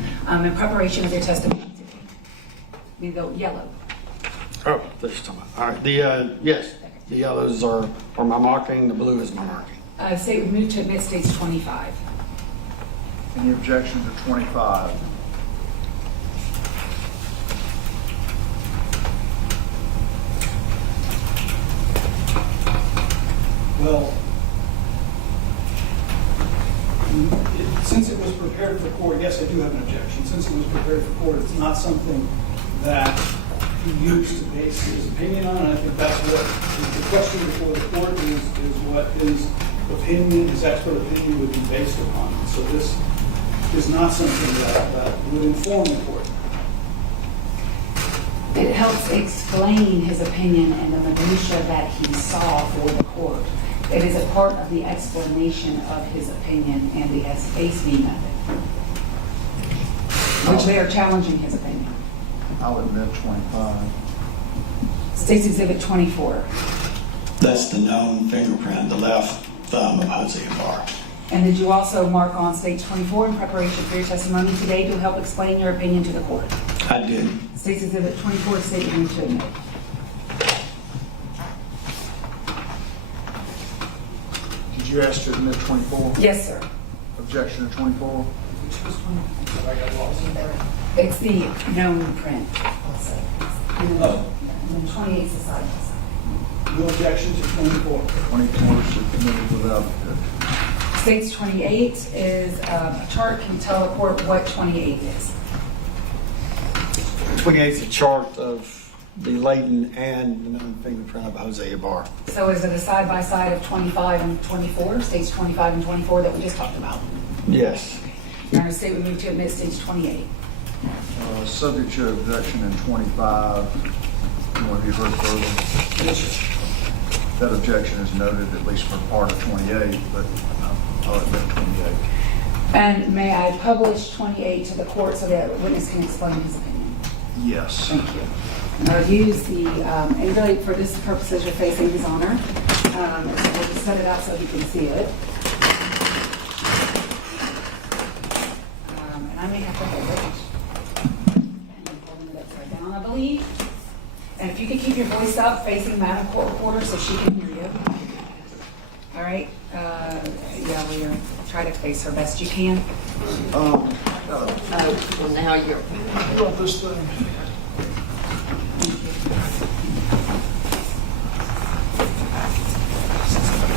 in preparation of your testimony today? We go yellow. Oh, there's talking about. All right. Yes, the yellows are my marking. The blue is my marking. State would move to admit State's 25. Any objection to 25? Well, since it was prepared for court, yes, I do have an objection. Since it was prepared for court, it's not something that he used to base his opinion on, and I think that's what the question before the court is what his opinion, his expert opinion would be based upon. So this is not something that would inform the court. It helps explain his opinion and the minutia that he saw for the court. It is a part of the explanation of his opinion and the SAC method, which they are challenging his opinion. I'll admit 25. State's Exhibit 24. That's the known fingerprint, the left thumb of Jose Ibarra. And did you also mark on State 24 in preparation for your testimony today to help explain your opinion to the court? I did. State's Exhibit 24, State you need to admit. Did you ask to admit 24? Yes, sir. Objection to 24? It's the known print. And then 28 is the side by side. No objection to 24. 24 is admitted without objection. State's 28 is a chart. Can you tell the court what 28 is? 28 is a chart of the latent and the known fingerprint of Jose Ibarra. So is it a side by side of 25 and 24? States 25 and 24 that we just talked about? Yes. Now, State would move to admit Stage 28. Subject to objection in 25. Have you heard further? Yes, sir. That objection is noted at least for part of 28, but I'll admit 28. And may I publish 28 to the court so that the witness can explain his opinion? Yes. Thank you. And I'll use the, and really for this purposes, you're facing his honor. So we'll just set it out so he can see it. And I may have to hold it. And I'm holding it upside down, I believe. And if you could keep your voice up facing Madam Court Reporter so she can hear you. All right. Yeah, we'll try to face her best you can. Well, now you're. You want this thing?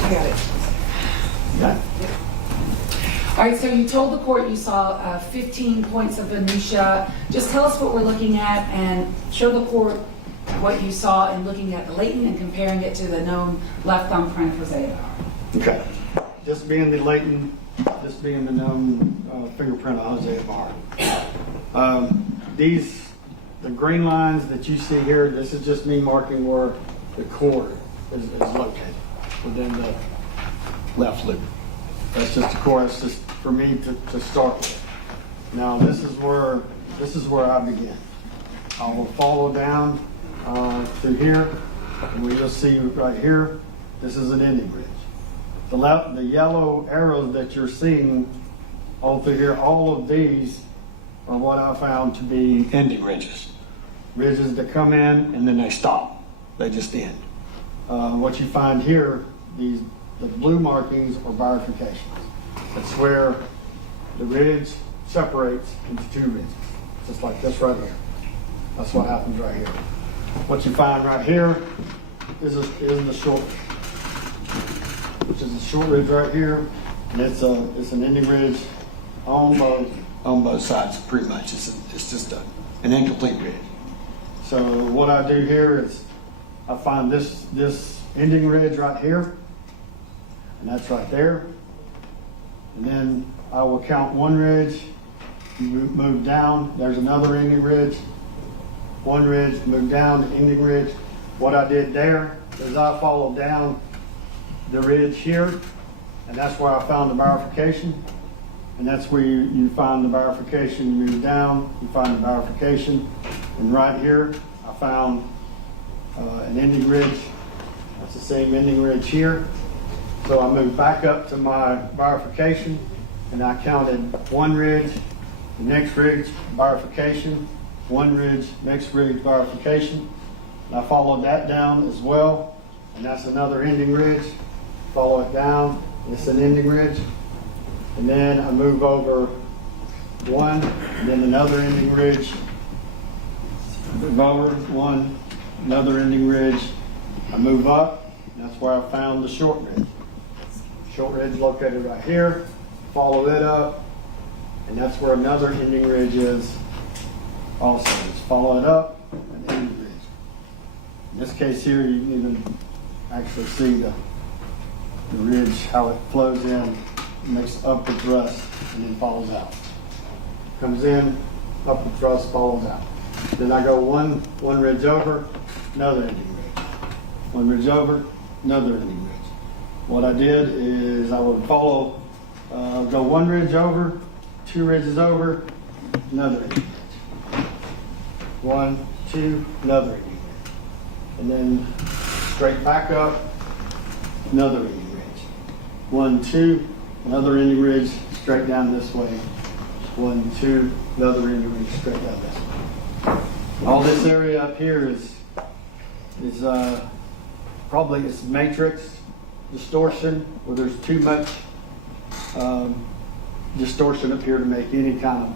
I got it. Yeah. All right, so you told the court you saw 15 points of minutia. Just tell us what we're looking at and show the court what you saw in looking at the latent and comparing it to the known left thumb print of Jose Ibarra. Okay. This being the latent, this being the known fingerprint of Jose Ibarra. The green lines that you see here, this is just me marking where the cord is located within the left loop. That's just the cord. That's just for me to start with. Now this is where I begin. I will follow down through here, and you'll see right here. This is an ending ridge. The yellow arrows that you're seeing all through here, all of these are what I found to be ending ridges. Ridges that come in and then they stop. They just end. What you find here, the blue markings are bifurcations. That's where the ridge separates into two ridges, just like this right here. That's what happens right here. What you find right here is the short ridge, which is a short ridge right here, and it's an ending ridge on both sides. Pretty much, it's just an incomplete ridge. So what I do here is I find this ending ridge right here, and that's right there. And then I will count one ridge, move down, there's another ending ridge, one ridge, move down, ending ridge. What I did there is I followed down the ridge here, and that's where I found the bifurcation. And that's where you find the bifurcation, you move down, you find the bifurcation. And right here, I found an ending ridge. That's the same ending ridge here. So I moved back up to my bifurcation, and I counted one ridge, the next ridge, bifurcation, one ridge, next ridge, bifurcation. And I followed that down as well, and that's another ending ridge. Follow it down, it's an ending ridge. And then I move over one, and then another ending ridge. Move over one, another ending ridge. I move up, and that's where I found the short ridge. Short ridge located right here. Follow it up, and that's where another ending ridge is. Also, just follow it up, an ending ridge. In this case here, you can even actually see the ridge, how it flows in. Makes upward thrust and then follows out. Comes in, upward thrust, follows out. Then I go one ridge over, another ending ridge. One ridge over, another ending ridge. What I did is I would follow, go one ridge over, two ridges over, another ending ridge. One, two, another ending ridge. And then straight back up, another ending ridge. One, two, another ending ridge straight down this way. One, two, another ending ridge straight down this way. All this area up here is probably it's matrix distortion, where there's too much distortion up here to make any kind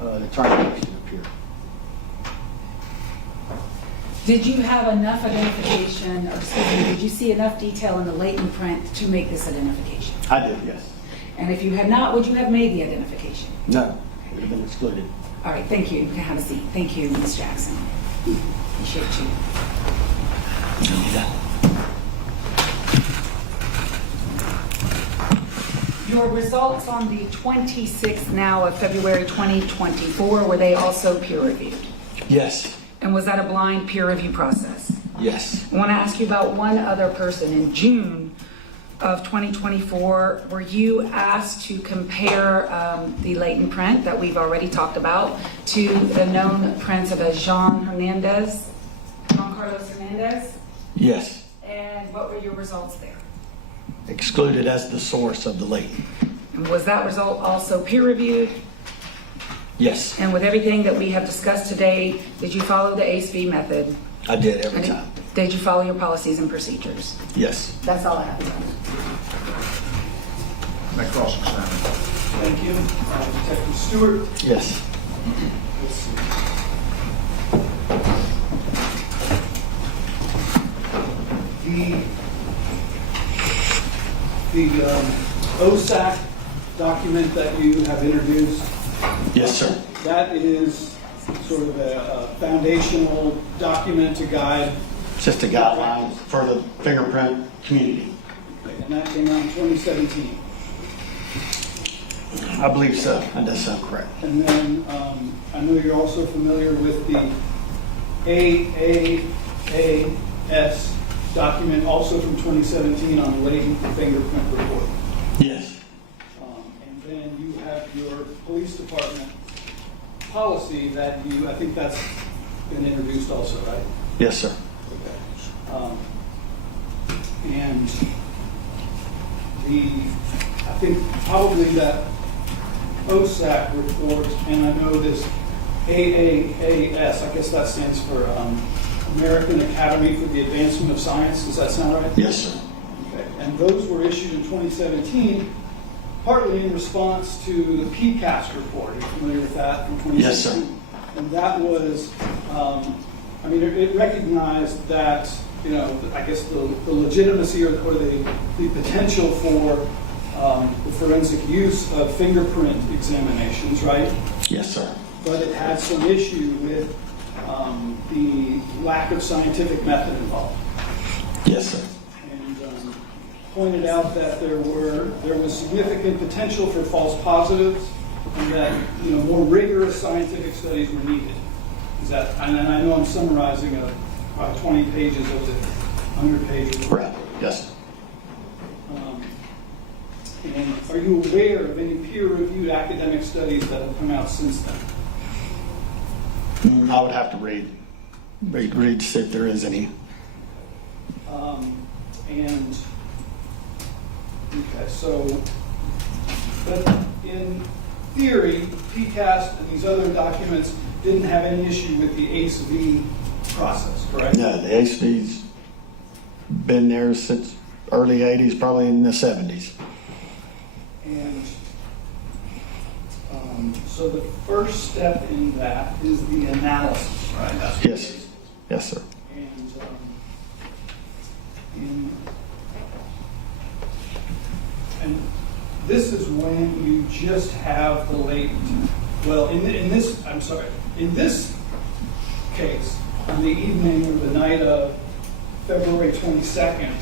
of determination up here. Did you have enough identification, or excuse me, did you see enough detail in the latent print to make this identification? I did, yes. And if you had not, would you have made the identification? No, it would have been excluded. All right, thank you. You can have a seat. Thank you, Ms. Jackson. Appreciate you. Your results on the 26th now of February 2024, were they also peer reviewed? Yes. And was that a blind peer review process? Yes. I want to ask you about one other person. In June of 2024, were you asked to compare the latent print that we've already talked about to the known prints of a Jean Carlos Hernandez? Yes. And what were your results there? Excluded as the source of the latent. And was that result also peer reviewed? Yes. And with everything that we have discussed today, did you follow the ACE-V method? I did every time. Did you follow your policies and procedures? Yes. That's all I have. May cross-examine. Thank you. Detective Stewart. Yes. Let's see. The OSAC document that you have introduced. Yes, sir. That is sort of a foundational document to guide. Just a guideline for the fingerprint community. And that came out in 2017. I believe so. That does sound correct. And then I know you're also familiar with the AAAS document, also from 2017, on latent fingerprint report. Yes. And then you have your police department policy that I think that's been introduced also, right? Yes, sir. Okay. And I think probably that OSAC report, and I know this AAAS, I guess that stands for American Academy for the Advancement of Science. Does that sound right? Yes, sir. Okay. And those were issued in 2017, partly in response to the PCAST report. Are you familiar with that from 2016? Yes, sir. And that was, it recognized that, I guess the legitimacy or the potential for the forensic use of fingerprint examinations, right? Yes, sir. But it had some issue with the lack of scientific method involved. Yes, sir. And pointed out that there was significant potential for false positives, and that more rigorous scientific studies were needed. Is that? And I know I'm summarizing about 20 pages of the 100-page report. Right. Yes. And are you aware of any peer-reviewed academic studies that have come out since then? I would have to read to see if there is any. And okay, so, but in theory, PCAST and these other documents didn't have any issue with the ACE-V process, correct? No, the ACE's been there since early 80s, probably in the 70s. And so the first step in that is the analysis, right? That's Yes. Yes, sir. And this is when you just have the latent. Well, in this case, on the evening or the night of February 22nd,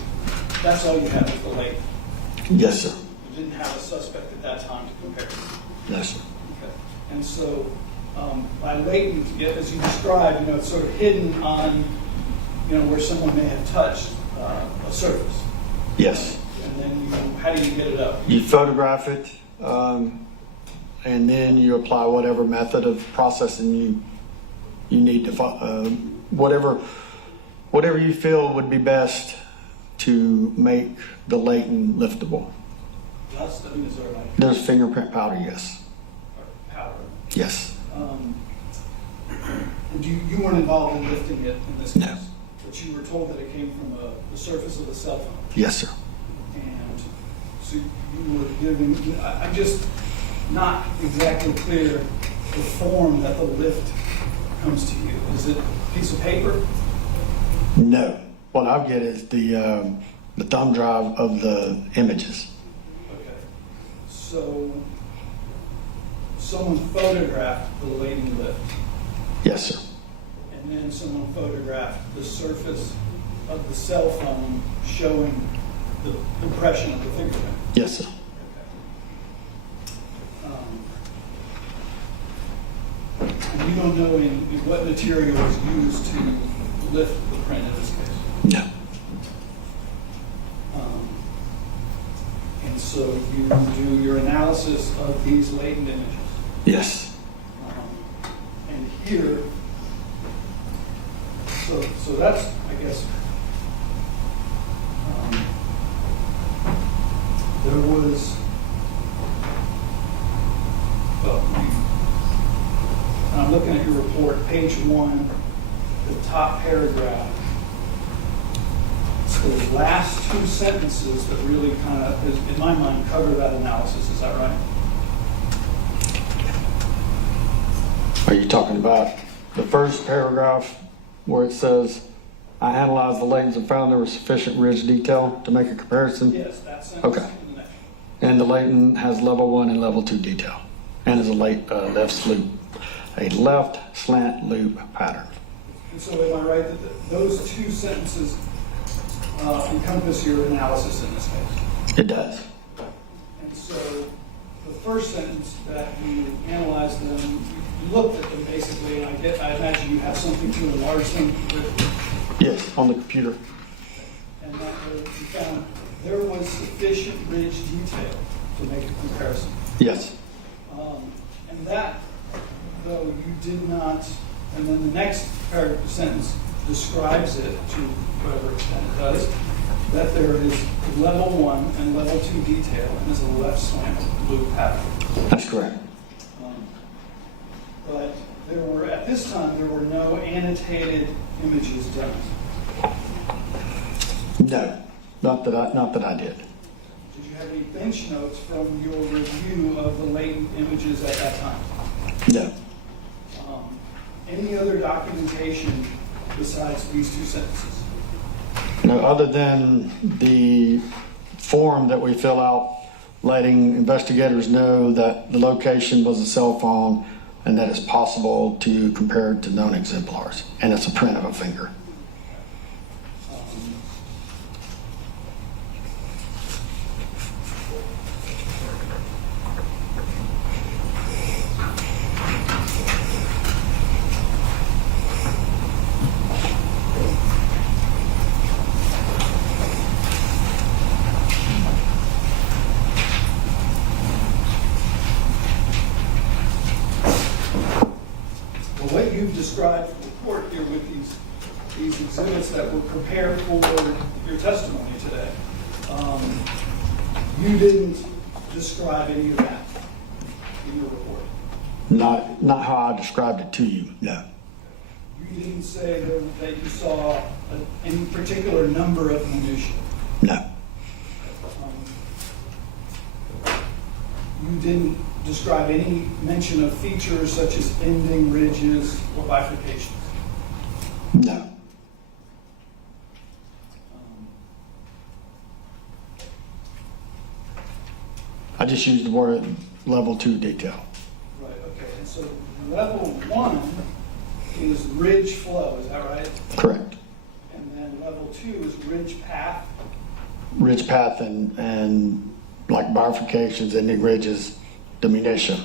that's all you have is the latent. Yes, sir. You didn't have a suspect at that time to compare. Yes, sir. Okay. And so by latent, as you described, it's sort of hidden on, where someone may have touched a surface. Yes. And then how do you get it up? You photograph it, and then you apply whatever method of processing you need to, whatever you feel would be best to make the latent liftable. Is there like There's fingerprint powder, yes. powder? Yes. And you weren't involved in lifting it in this case? No. But you were told that it came from the surface of the cell phone? Yes, sir. And so you were giving, I'm just not exactly clear the form that the lift comes to you. Is it a piece of paper? No. What I get is the thumb drive of the images. Okay. So someone photographed the latent lift. Yes, sir. And then someone photographed the surface of the cell phone showing the impression of the fingerprint. Yes, sir. And you don't know in what material was used to lift the print in this case? No. And so you do your analysis of these latent images. Yes. And here, so that's, I guess, there was, I'm looking at your report, page 1, the top paragraph. So the last two sentences that really kind of, in my mind, cover that analysis. Is that right? Are you talking about the first paragraph where it says, I analyzed the latents and found there was sufficient ridge detail to make a comparison? Yes, that sentence. Okay. And the latent has level 1 and level 2 detail, and is a left slant loop pattern. And so am I right that those two sentences encompass your analysis in this case? It does. And so the first sentence that you analyzed them, you looked at them basically, and I imagine you have something to enlarge them with. Yes, on the computer. And that you found there was sufficient ridge detail to make a comparison. Yes. And that, though you did not, and then the next sentence describes it to whatever extent it does, that there is level 1 and level 2 detail and is a left slant loop pattern. That's correct. But at this time, there were no annotated images done. No, not that I did. Did you have any bench notes from your review of the latent images at that time? No. Any other documentation besides these two sentences? No, other than the form that we fill out letting investigators know that the location was a cell phone and that it's possible to compare it to known exemplars, and it's a print of a finger. you've described for the court here with these exhibits that were prepared for your testimony today, you didn't describe any of that in your report? Not how I described it to you, no. You didn't say that you saw any particular number of minutiae? No. You didn't describe any mention of features such as ending, ridges, or bifurcations? No. I just used the word level 2 detail. Right, okay. And so level 1 is ridge flow, is that right? Correct. And then level 2 is ridge path? Ridge path and like bifurcations, ending ridges, diminution.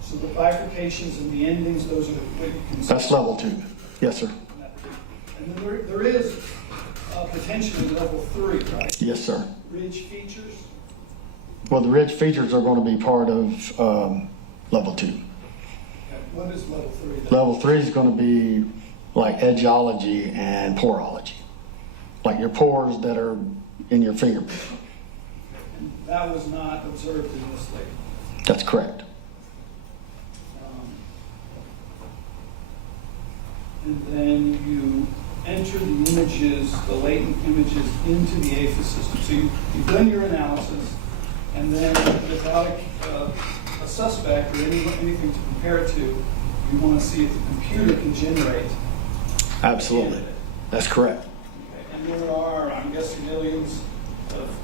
So the bifurcations and the endings, those are what you can see? That's level 2. Yes, sir. And then there is potentially level 3, right? Yes, sir. Ridge features? Well, the ridge features are going to be part of level 2. Okay. What is level 3 then? Level 3 is going to be like edgeology and porology, like your pores that are in your fingerprint. And that was not observed in this lake? That's correct. And then you enter the images, the latent images, into the APHIS system. So you've done your analysis, and then without a suspect or anything to compare it to, you want to see if the computer can generate. Absolutely. That's correct. Okay. And there are, I'm guessing, millions of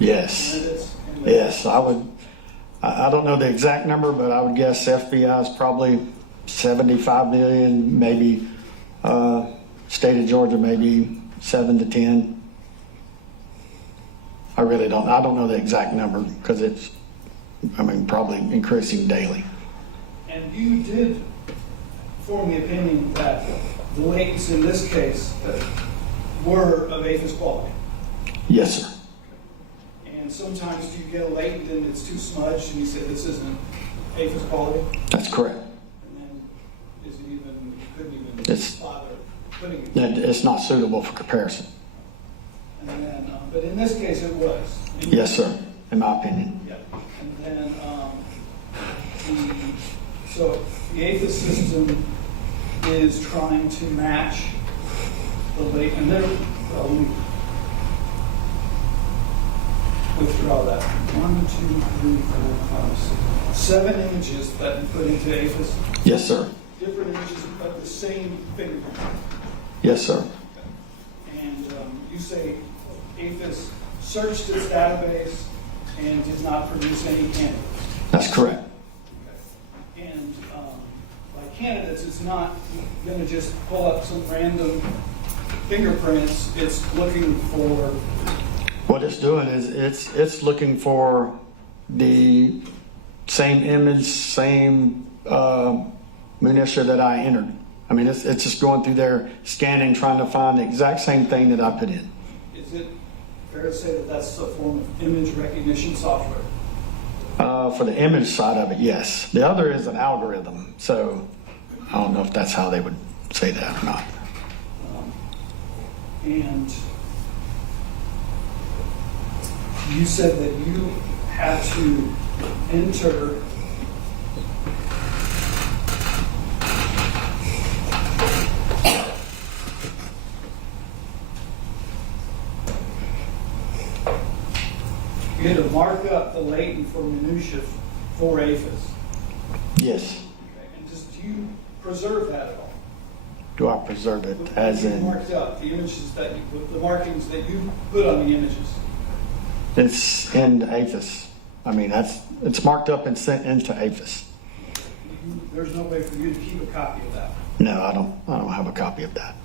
Yes. candidates. Yes, I don't know the exact number, but I would guess FBI is probably 75 million, maybe state of Georgia, maybe 7 to 10. I really don't. I don't know the exact number because it's, probably increasing daily. And you did form the opinion that the latents in this case were of APHIS quality. Yes, sir. And sometimes you get a latent and it's too smudged, and you say this isn't APHIS quality. That's correct. And then is it even, you couldn't even It's- bother putting it. It's not suitable for comparison. And then, but in this case, it was. Yes, sir. In my opinion. Yeah. And then, so the APHIS system is trying to match the late, and then let me withdraw that. 1, 2, 3, 4, 5, 6, 7 images that you put into APHIS. Yes, sir. Different images, but the same fingerprint. Yes, sir. And you say APHIS searched its database and did not produce any candidates. That's correct. Okay. And by candidates, it's not going to just pull up some random fingerprints. It's looking for. What it's doing is it's looking for the same image, same minutia that I entered. It's just going through there, scanning, trying to find the exact same thing that I put in. Is it fair to say that that's a form of image recognition software? For the image side of it, yes. The other is an algorithm, so I don't know if that's how they would say that or not. And you said that you had to enter you had to mark up the latent for minutia for APHIS. Yes. Okay. And do you preserve that at all? Do I preserve it as You in? marked up the images that the markings that you put on the images. It's in APHIS. It's marked up and sent into APHIS. There's no way for you to keep a copy of that. No, I don't have a copy of that.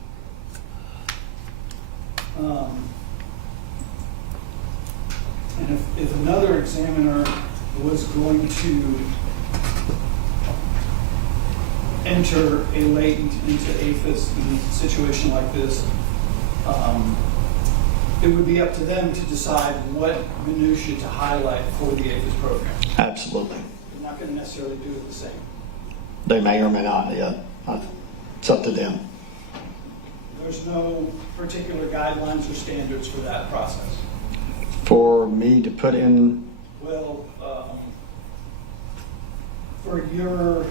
And if another examiner was going to enter a latent into APHIS in a situation like this, it would be up to them to decide what minutia to highlight for the APHIS program. Absolutely. They're not going to necessarily do it the same. They may or may not, yeah. It's up to them. There's no particular guidelines or standards for that process? For me to put in, Well, for your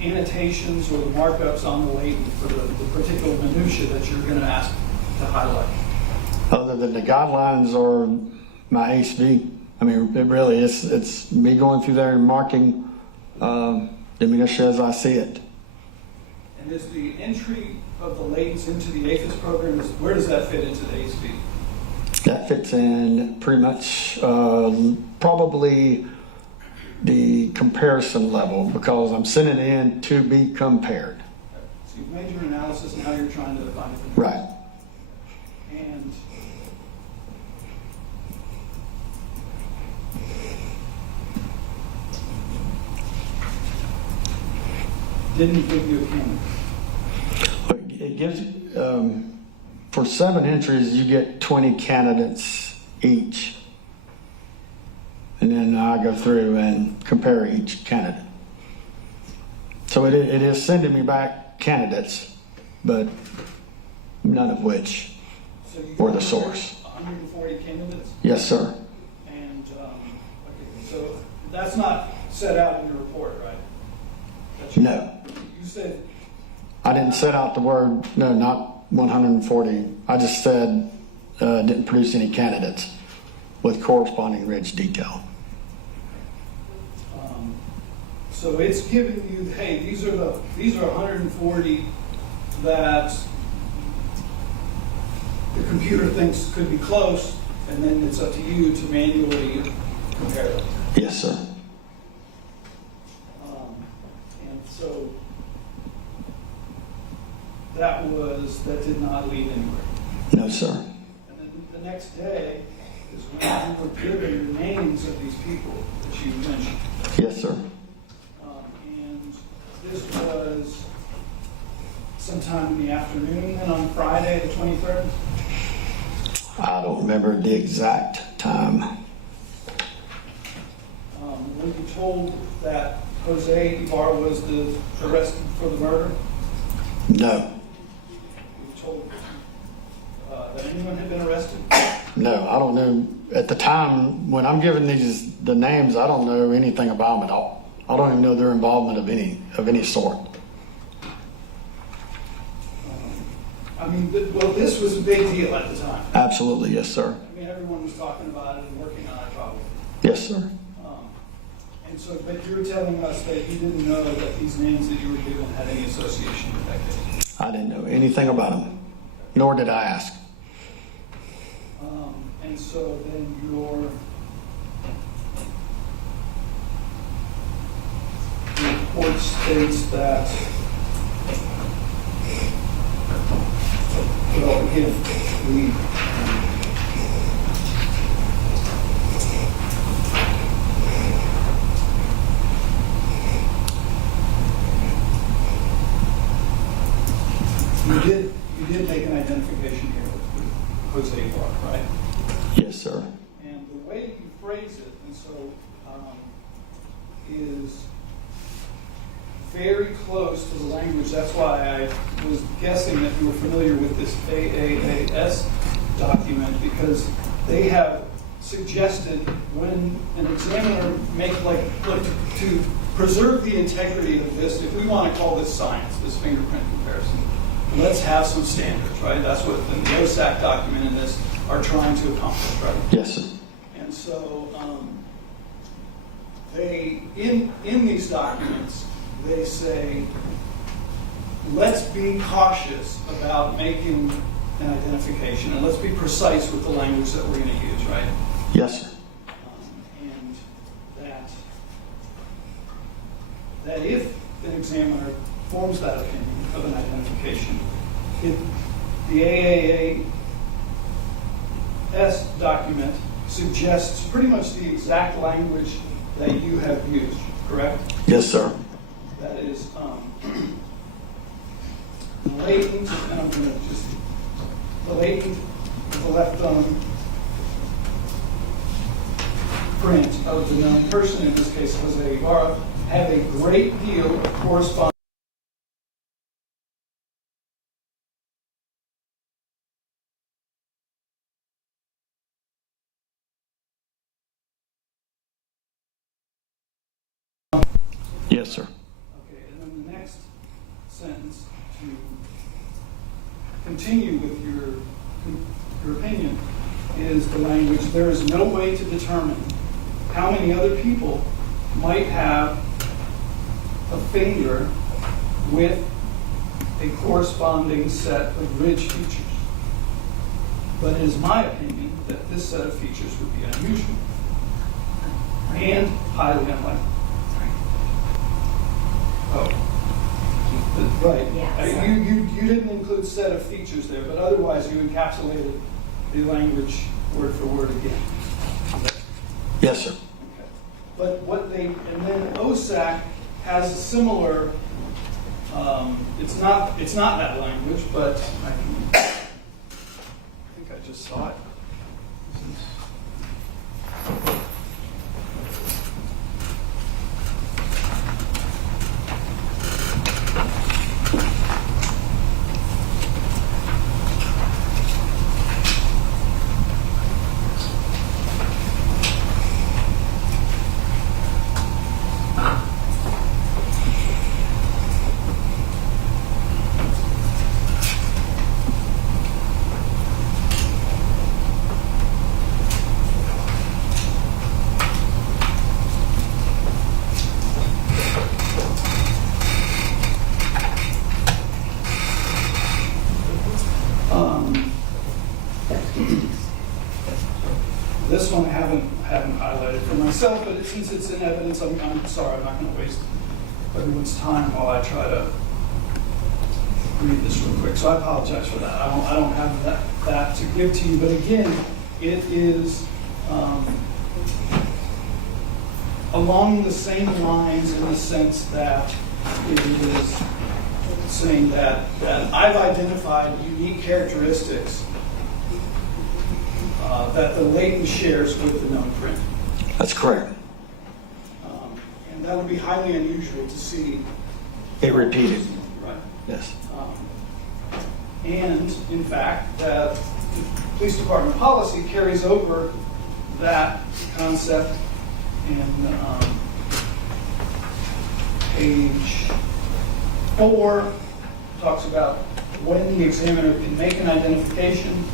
annotations or the markups on the latent, for the particular minutia that you're going to ask to highlight? other than the guidelines or my HV, I mean, it really is, it's me going through there and marking the minutia as I see it. And is the entry of the latents into the APHIS program, where does that fit into the HV? That fits in pretty much probably the comparison level, because I'm sending it in to be compared. So you've made your analysis, now you're trying to find it. Right. And didn't give you a candidate. It gives, for 7 entries, you get 20 candidates each. And then I go through and compare each candidate. So it is sending me back candidates, but none of which were the source. 140 candidates? Yes, sir. And, okay, so that's not set out in your report, right? No. You said, I didn't set out the word, no, not 140. I just said didn't produce any candidates with corresponding ridge detail. so it's giving you, hey, these are 140 that the computer thinks could be close, and then it's up to you to manually compare them. Yes, sir. And so that did not lead anywhere. No, sir. And then the next day is when you were given the names of these people that you mentioned. Yes, sir. And this was sometime in the afternoon, and on Friday the 23rd? I don't remember the exact time. Were you told that Jose Ibarra was arrested for the murder? No. Were you told that anyone had been arrested? No, I don't know. At the time, when I'm giving the names, I don't know anything about them at all. I don't even know their involvement of any sort. I mean, well, this was a big deal at the time. Absolutely, yes, sir. I mean, everyone was talking about it and working on it probably. Yes, sir. And so, but you were telling us that you didn't know that these names that you were given had any association with that case. I didn't know anything about them, nor did I ask. And so then your report states that, well, again, you did make an identification here with Jose Ibarra, right? Yes, sir. And the way you phrase it, and so is very close to the language. That's why I was guessing that you were familiar with this AAAS document, because they have suggested when an examiner to preserve the integrity of this, if we want to call this science, this fingerprint comparison, let's have some standards, right? That's what the OSAC document and this are trying to accomplish, right? Yes, sir. And so they, in these documents, they say, let's be cautious about making an identification, and let's be precise with the language that we're going to use, right? Yes, sir. And that if an examiner forms that opinion of an identification, the AAAS document suggests pretty much the exact language that you have used, correct? Yes, sir. That is latent, and I'm going to just, the latent, the left print of the known person, in this case Jose Ibarra, have a great deal of correspondence. Yes, sir. Okay, and then the next sentence, to continue with your opinion, is the language, there is no way to determine how many other people might have a finger with a corresponding set of ridge features. But it is my opinion that this set of features would be unusual and highly unlikely. Oh, right. Yeah, You didn't include set of features there, but otherwise you encapsulated the language word for word again. Yes, sir. Okay. But and then OSAC has a similar, it's not that language, but I think I just saw it. This one I haven't highlighted for myself, but since it's in evidence, I'm sorry, I'm not going to waste everyone's time while I try to read this real quick. So I apologize for that. I don't have that to give to you, but again, it is along the same lines in the sense that it is saying that I've identified unique characteristics that the latent shares with the known print. That's correct. And that would be highly unusual to see. It repeated. Right. Yes. And in fact, that police department policy carries over that concept in page 4, talks about when the examiner can make an identification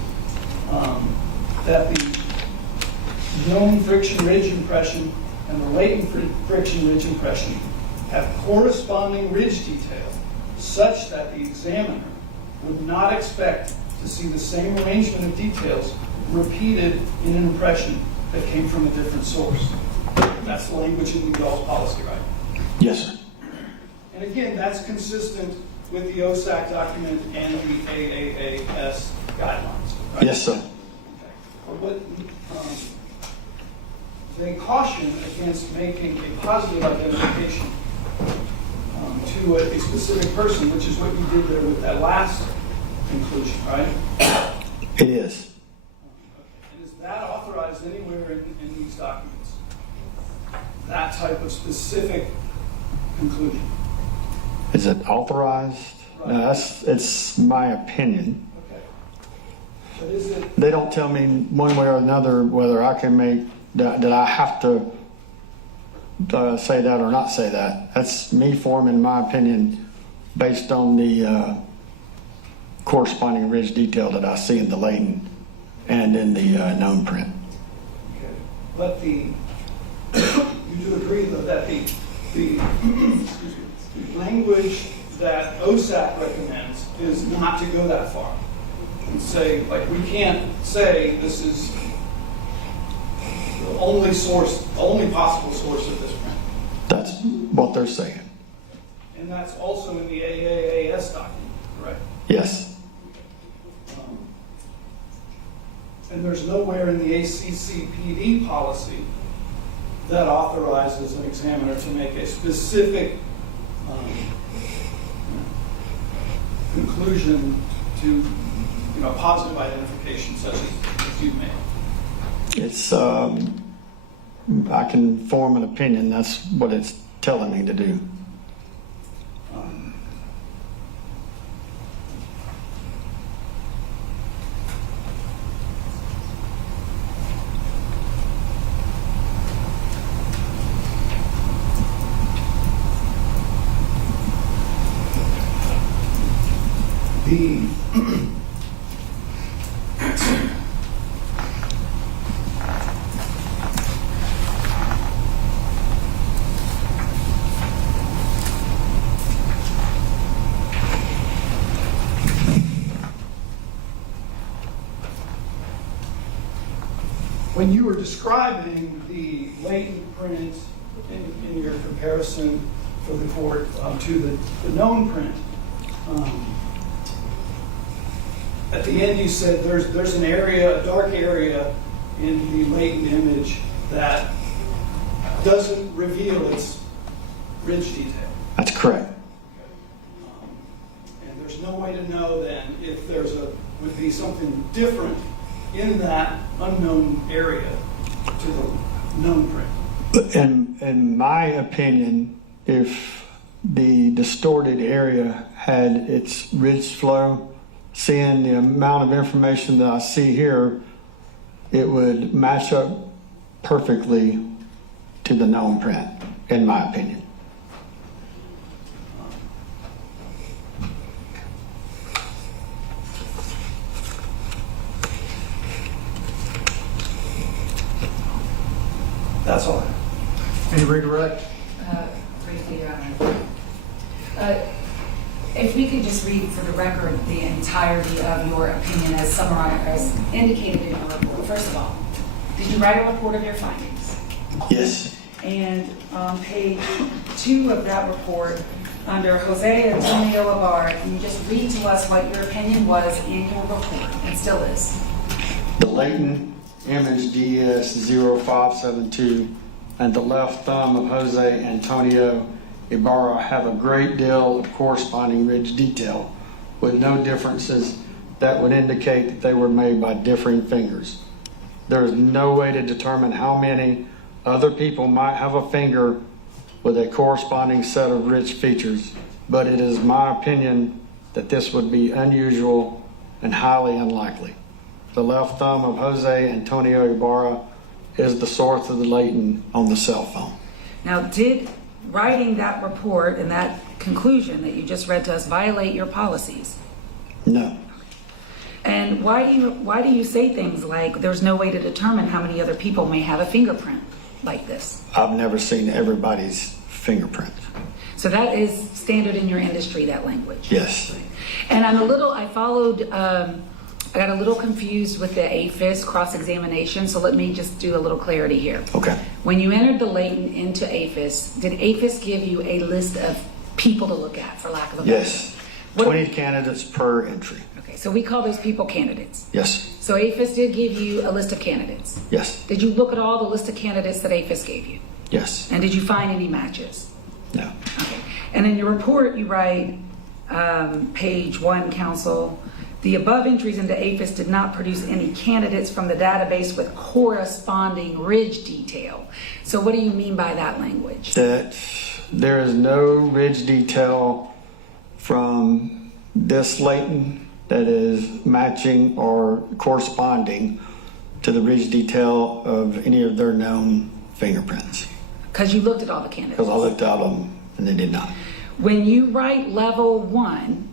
that the known friction ridge impression and the latent friction ridge impression have corresponding ridge detail such that the examiner would not expect to see the same arrangement of details repeated in an impression that came from a different source. That's the language in the UGA's policy, right? Yes, sir. And again, that's consistent with the OSAC document and the AAAS guidelines, right? Yes, sir. But they caution against making a positive identification to a specific person, which is what you did there with that last conclusion, right? It is. And is that authorized anywhere in these documents? That type of specific conclusion? Is it authorized? Right. No, it's my opinion. Okay. But is it? They don't tell me one way or another whether I can make that I have to say that or not say that. That's me forming my opinion based on the corresponding ridge detail that I see in the latent and in the known print. Okay. But you do agree though that the language that OSAC recommends is not to go that far and say, like, we can't say this is the only source, the only possible source of this print. That's what they're saying. And that's also in the AAAS document, correct? Yes. And there's nowhere in the ACCPD policy that authorizes an examiner to make a specific conclusion to, positive identification such as you've made. It's I can form an opinion. That's what it's telling me to do. When you were describing the latent print in your comparison for the court to the known print, at the end you said there's an area, a dark area in the latent image that doesn't reveal its ridge detail. That's correct. And there's no way to know then if would be something different in that unknown area to the known print. In my opinion, if the distorted area had its ridge flow, seeing the amount of information that I see here, it would match up perfectly to the known print, in my opinion. That's all. Any redirect? Briefly, Your Honor. If we could just read for the record the entirety of your opinion as summarized, as indicated in your report. First of all, did you write a report of your findings? Yes. And on page 2 of that report, under Jose Antonio Ibarra, can you just read to us what your opinion was in your report, and still is? The latent image DS0572 and the left thumb of Jose Antonio Ibarra have a great deal of corresponding ridge detail with no differences that would indicate that they were made by differing fingers. There is no way to determine how many other people might have a finger with a corresponding set of ridge features, but it is my opinion that this would be unusual and highly unlikely. The left thumb of Jose Antonio Ibarra is the source of the latent on the cell phone. Now, did writing that report and that conclusion that you just read to us violate your policies? No. And why do you say things like there's no way to determine how many other people may have a fingerprint like this? I've never seen everybody's fingerprint. So that is standard in your industry, that language? Yes. And I got a little confused with the APHIS cross-examination, so let me just do a little clarity here. Okay. When you entered the latent into APHIS, did APHIS give you a list of people to look at, for lack of a better Yes. 20 candidates per entry. Okay, so we call those people candidates. Yes. So APHIS did give you a list of candidates. Yes. Did you look at all the list of candidates that APHIS gave you? Yes. And did you find any matches? No. Okay. And in your report, you write, page 1, counsel, the above entries into APHIS did not produce any candidates from the database with corresponding ridge detail. So what do you mean by that language? That there is no ridge detail from this latent that is matching or corresponding to the ridge detail of any of their known fingerprints. Because you looked at all the candidates. Because I looked at them and they did not. When you write level 1,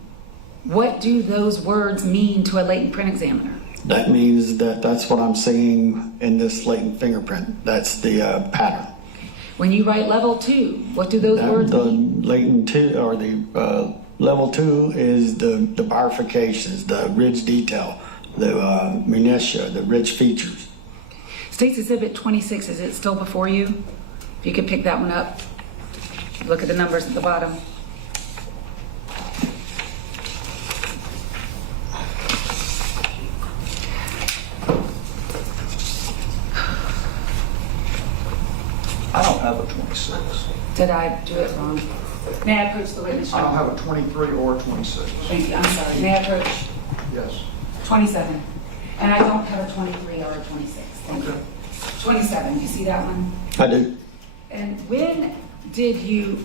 what do those words mean to a latent print examiner? That means that that's what I'm seeing in this latent fingerprint. That's the pattern. When you write level 2, what do those words mean? The latent 2, or the level 2 is the bifurcations, the ridge detail, the minutia, the ridge features. State's Exhibit 26, is it still before you? If you could pick that one up. Look at the numbers at the bottom. I don't have a 26. Did I do it wrong? May I approach the witness? I don't have a 23 or a 26. Thank you, I'm sorry. May I approach? Yes. 27. And I don't have a 23 or a 26. Thank you. 27, you see that one? I do. And when did you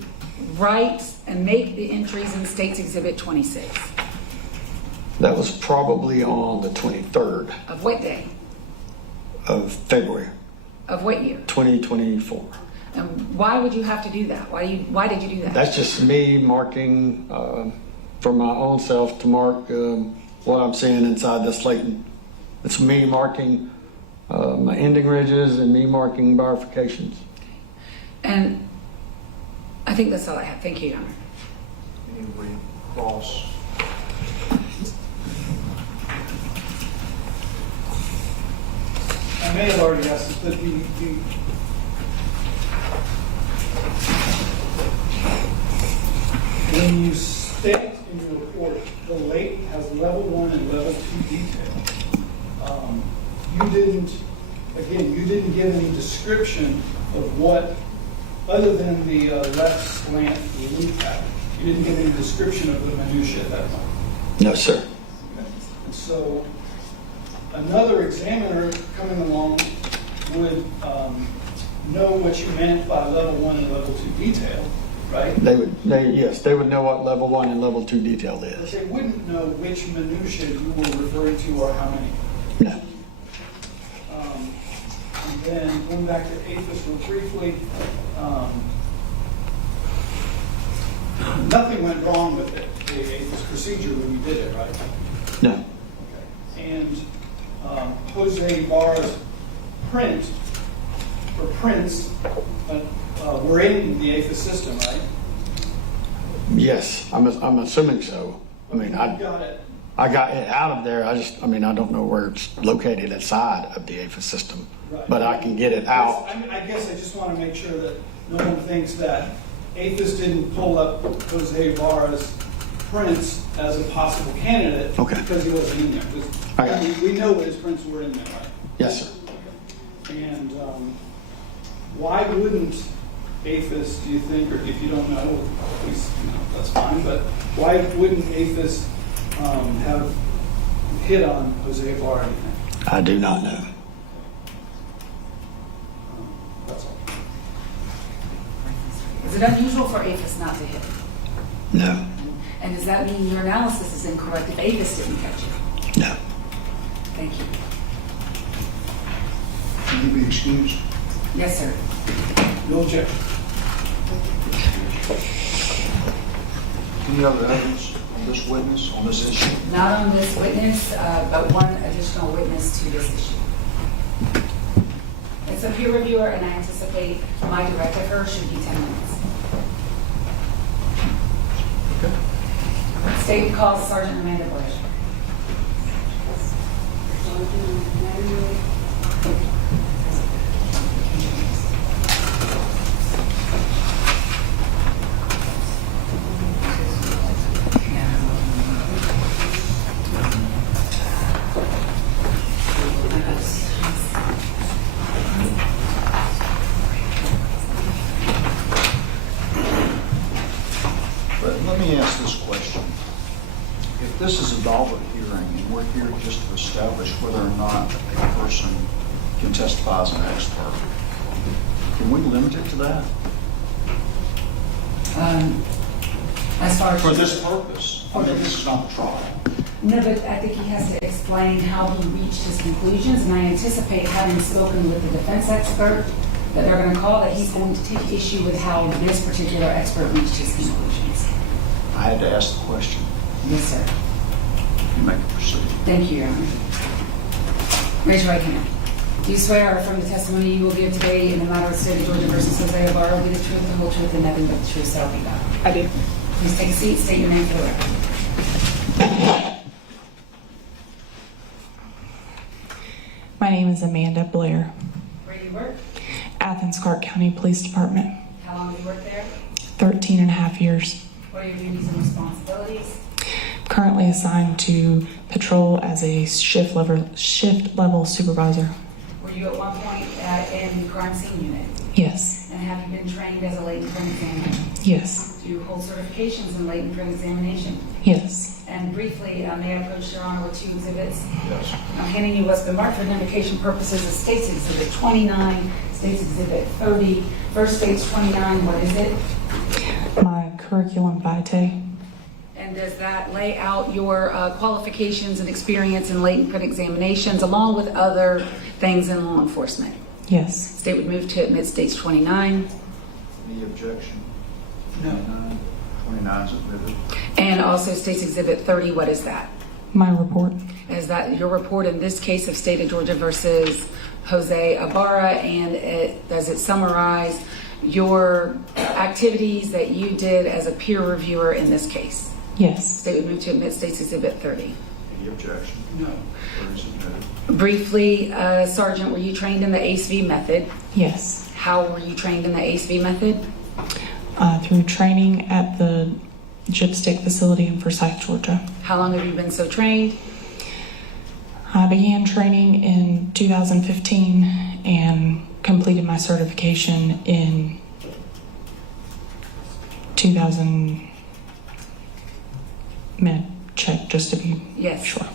write and make the entries in State's Exhibit 26? That was probably on the 23rd Of what day? of February, Of what year? 2024. And why would you have to do that? Why did you do that? That's just me marking for my own self to mark what I'm seeing inside this Leighton. It's me marking my ending ridges and me marking bifurcations. And I think that's all I have. Thank you, Your Honor. Anybody cross? I may have already asked this, but when you state in your report the Leighton has level 1 and level 2 detail, you didn't give any description of what, other than the left slant loop pattern. You didn't give any description of the minutia at that point. No, sir. Okay. And so another examiner coming along would know what you meant by level 1 and level 2 detail, right? Yes, they would know what level 1 and level 2 detail But is. they wouldn't know which minutia you were referring to or how many. No. And then going back to APHIS real briefly, nothing went wrong with it, the APHIS procedure when you did it, right? No. Okay. And Jose Ibarra's print or prints were in the APHIS system, right? Yes, I'm assuming so. I mean, I got it. I got it out of there. I don't know where it's located inside of the APHIS system, Right. but I can get it out. I guess I just want to make sure that no one thinks that APHIS didn't pull up Jose Ibarra's prints as a possible candidate because he wasn't in there. We know that his prints were in there, right? Yes, sir. And why wouldn't APHIS, do you think, or if you don't know, please, that's fine, but why wouldn't APHIS have hit on Jose Ibarra? I do not know. That's all. Is it unusual for APHIS not to hit? No. And does that mean your analysis is incorrect if APHIS didn't catch you? No. Thank you. Can you be excused? Yes, sir. No objection. Any other evidence on this witness, on this issue? Not on this witness, but one additional witness to this issue. It's a peer reviewer, and I anticipate my direct of her should be 10 minutes. State calls Sergeant Amanda Blair. But let me ask this question. If this is a Daubert hearing and we're here just to establish whether or not a person can testify as an expert, can we limit it to that? As far as For this purpose? I mean, this is not the trial. No, but I think he has to explain how he reached his conclusions, and I anticipate, having spoken with the defense expert that they're going to call, that he's going to take issue with how this particular expert reached his conclusions. I had to ask the question. Yes, sir. You may proceed. Thank you, Your Honor. Raise your right hand. Do you swear or affirm the testimony you will give today in the matter of State of Georgia versus Jose Ibarra will be the truth, the whole truth, and nothing but the truth, so help you God? I do. Please take a seat. State your name for the record. My name is Amanda Blair. Where do you work? Athens, Clark County Police Department. How long have you worked there? 13 and a half years. What are your duties and responsibilities? Currently assigned to patrol as a shift level supervisor. Were you at one point in the crime scene unit? Yes. And have you been trained as a latent print examiner? Yes. Do you hold certifications in latent print examination? Yes. And briefly, may I approach Your Honor with two exhibits? Yes. I'm handing you what's been marked for identification purposes as State's Exhibit 29, State's Exhibit 30. First, State's 29, what is it? My curriculum vitae. And does that lay out your qualifications and experience in latent print examinations along with other things in law enforcement? Yes. State would move to admit State's 29. Any objection? No. 29 is admitted. And also State's Exhibit 30, what is that? My report. Is that your report in this case of State of Georgia versus Jose Ibarra, and does it summarize your activities that you did as a peer reviewer in this case? Yes. State would move to admit State's Exhibit 30. Any objection? No. 30 is admitted. Briefly, Sergeant, were you trained in the ACE-V method? Yes. How were you trained in the ACE-V method? Through training at the Gypstick facility in Forsyth, Georgia. How long have you been so trained? I began training in 2015 and completed my certification in 2000. May I check just to be sure?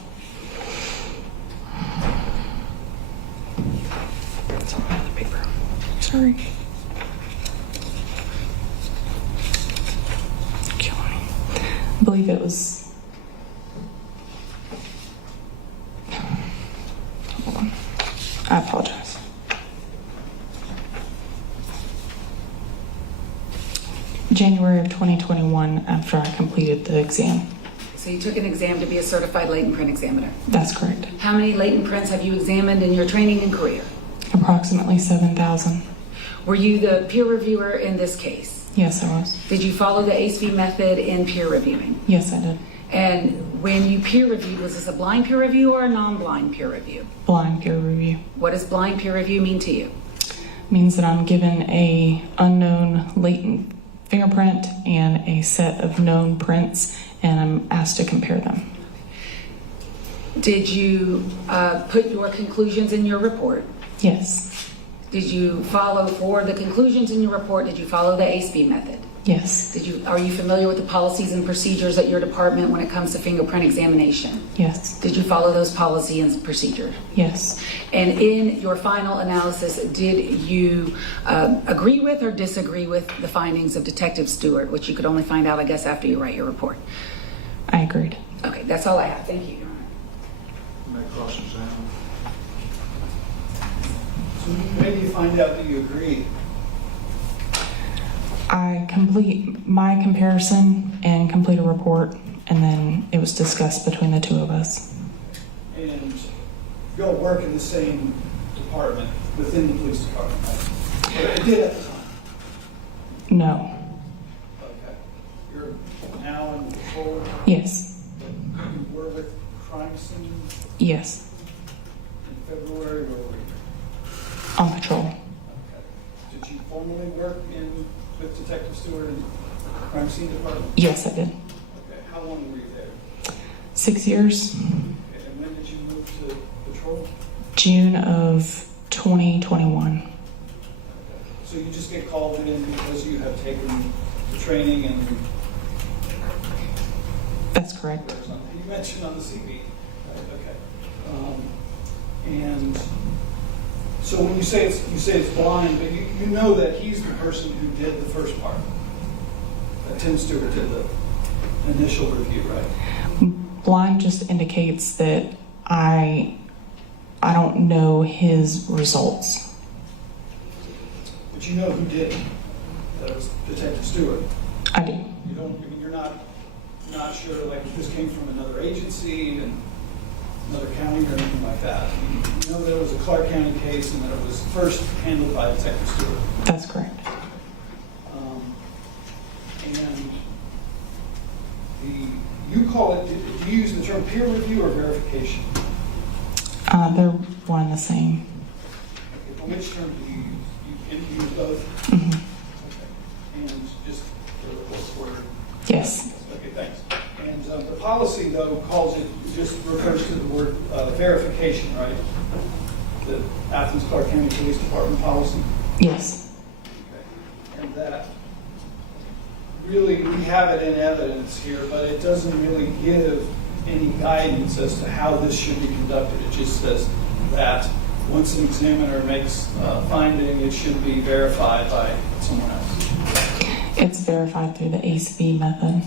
It's on the paper. Sorry. I believe it was. Hold on. I apologize. January of 2021, after I completed the exam. So you took an exam to be a certified latent print examiner. That's correct. How many latent prints have you examined in your training and career? Approximately 7,000. Were you the peer reviewer in this case? Yes, I was. Did you follow the ACE-V method in peer reviewing? Yes, I did. And when you peer reviewed, was this a blind peer review or a non-blind peer review? Blind peer review. What does blind peer review mean to you? Means that I'm given a unknown latent fingerprint and a set of known prints, and I'm asked to compare them. Did you put your conclusions in your report? Yes. Did you follow, for the conclusions in your report, did you follow the ACE-V method? Yes. Are you familiar with the policies and procedures at your department when it comes to fingerprint examination? Yes. Did you follow those policies and procedures? Yes. And in your final analysis, did you agree with or disagree with the findings of Detective Stewart, which you could only find out, I guess, after you write your report? I agreed. Okay, that's all I have. Thank you, Your Honor. May cross-examine. So maybe you find out that you agree. I complete my comparison and complete a report, and then it was discussed between the two of us. And you all work in the same department within the police department, right? Or it did at the time? No. Okay. You're now in patrol? Yes. You were with crime scene Yes. in February or? On patrol. Okay. Did you formally work with Detective Stewart in the crime scene department? Yes, I did. Okay. How long were you there? 6 years. Okay. And when did you move to patrol? June of 2021. Okay. So you just get called in because you have taken the training and That's correct. you mentioned on the CV. Right? Okay. And so when you say it's blind, but you know that he's the person who did the first part. That Tim Stewart did the initial review, right? Blind just indicates that I don't know his results. But you know who did it. That was Detective Stewart. I do. You don't. I mean, you're not sure like if this came from another agency and another county or anything like that. You know that it was a Clark County case and that it was first handled by Detective Stewart. That's correct. And you call it, do you use the term peer review or verification? They're one and the same. Okay, but which term do you use? You use both? Mm-hmm. Okay. And just for the order? Yes. Okay, thanks. And the policy, though, just refers to the word verification, right? The Athens Clark County Police Department policy? Yes. Okay. And that really, we have it in evidence here, but it doesn't really give any guidance as to how this should be conducted. It just says that once an examiner makes a finding, it should be verified by someone else. It's verified through the ACE-B method.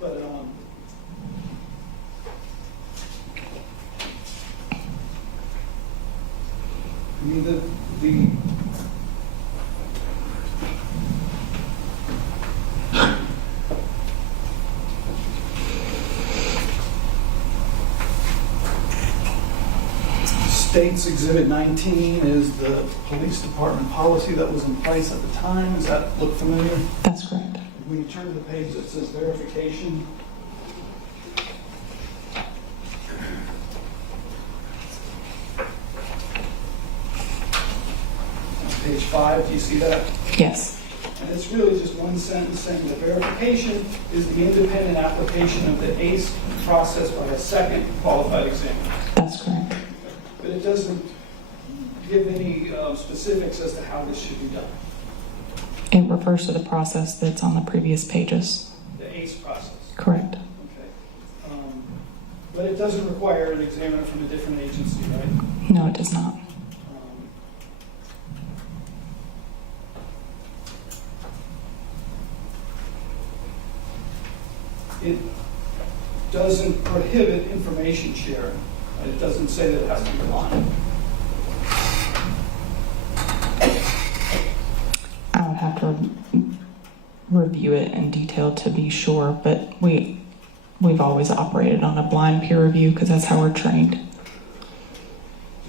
But, I mean, the State's Exhibit 19 is the police department policy that was in place at the time. Does that look familiar? That's correct. When you turn to the page that says verification, on page 5, do you see that? Yes. And it's really just one sentence saying that verification is the independent application of the ACE process by a second qualified examiner. That's correct. But it doesn't give any specifics as to how this should be done. It refers to the process that's on the previous pages. The ACE process. Correct. Okay. But it doesn't require an examiner from a different agency, right? No, it does not. It doesn't prohibit information sharing. It doesn't say that it has to be blind. I would have to review it in detail to be sure, but we've always operated on a blind peer review because that's how we're trained.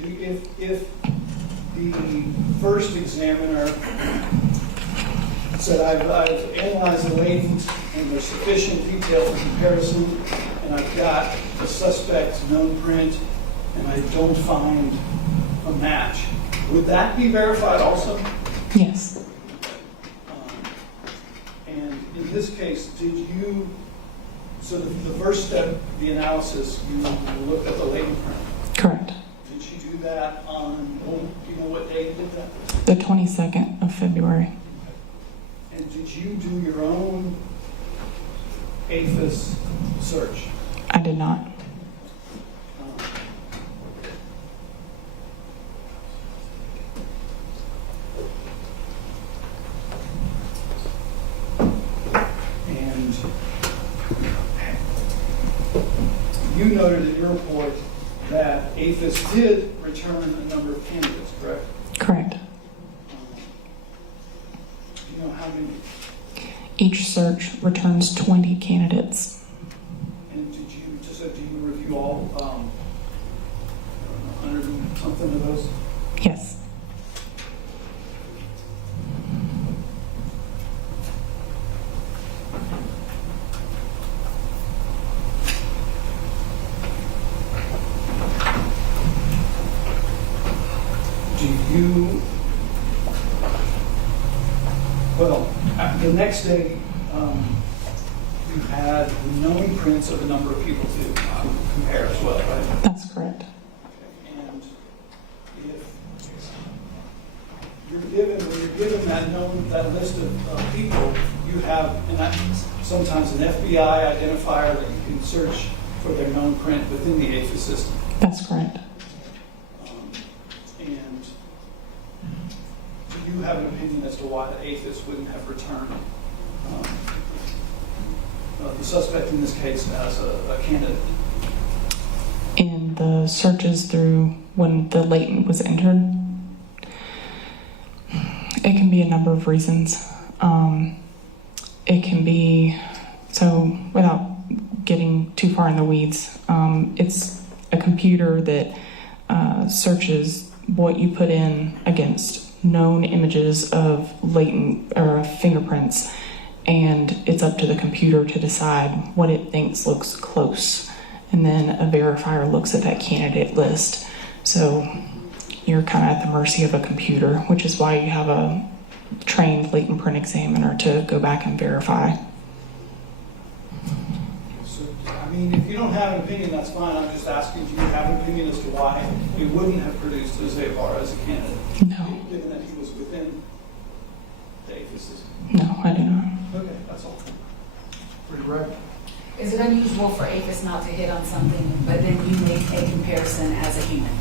If the first examiner said, I've analyzed the latent and there's sufficient detail for comparison, and I've got a suspect's known print, and I don't find a match, would that be verified also? Yes. And in this case, did you, so the first step of the analysis, you looked at the latent print? Correct. Did you do that on, do you know what day you did that? The 22nd of February. And did you do your own APHIS search? I did not. And you noted in your report that APHIS did return a number of candidates, correct? Correct. Do you know how many? Each search returns 20 candidates. And did you, just do you review all 100 and something of those? Yes. Do you, well, the next day, you had the known prints of a number of people to compare as well, right? That's correct. And if you're given, when you're given that list of people, you have, and sometimes an FBI identifier that you can search for their known print within the APHIS system. That's correct. And do you have an opinion as to why the APHIS wouldn't have returned the suspect in this case as a candidate? In the searches through when the latent was entered, it can be a number of reasons. It can be, so without getting too far in the weeds, it's a computer that searches what you put in against known images of latent or fingerprints, and it's up to the computer to decide what it thinks looks close. And then a verifier looks at that candidate list. So you're kind of at the mercy of a computer, which is why you have a trained latent print examiner to go back and verify. So, I mean, if you don't have an opinion, that's fine. I'm just asking, do you have an opinion as to why we wouldn't have produced Ibarra as a candidate? No. Given that he was within the APHIS system? No, I do not. Okay, that's all. Pretty right. Is it unusual for APHIS not to hit on something, but then you make a comparison as a human?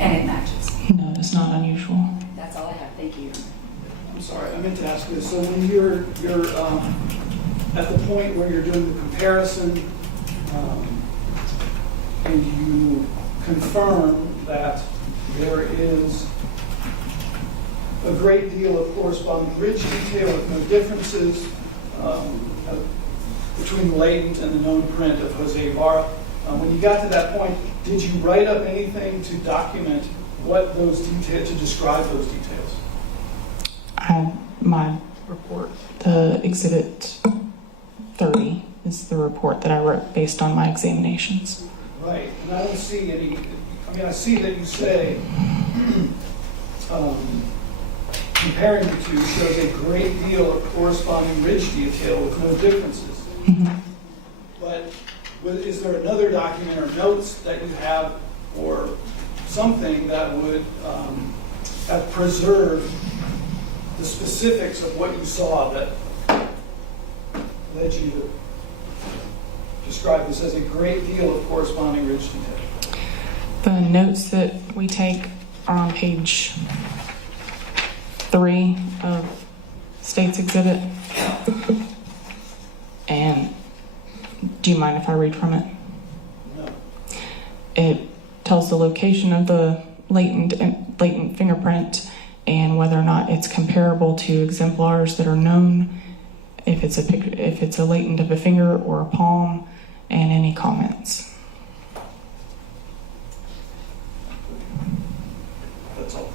And it matches. No, it's not unusual. That's all I have. Thank you. I'm sorry, I meant to ask you this. So when you're at the point where you're doing the comparison, and you confirm that there is a great deal of corresponding ridge detail with no differences between the latent and the known print of Jose Ibarra. When you got to that point, did you write up anything to document what those details, to describe those details? I have my report. The Exhibit 30 is the report that I wrote based on my examinations. Right, and I don't see any, I mean, I see that you say comparing the two shows a great deal of corresponding ridge detail with no differences. But is there another document or notes that you have or something that would have preserved the specifics of what you saw that led you to describe this as a great deal of corresponding ridge detail? The notes that we take are on page 3 of State's Exhibit. And do you mind if I read from it? No. It tells the location of the latent fingerprint and whether or not it's comparable to exemplars that are known, if it's a latent of a finger or a palm, and any comments. That's all.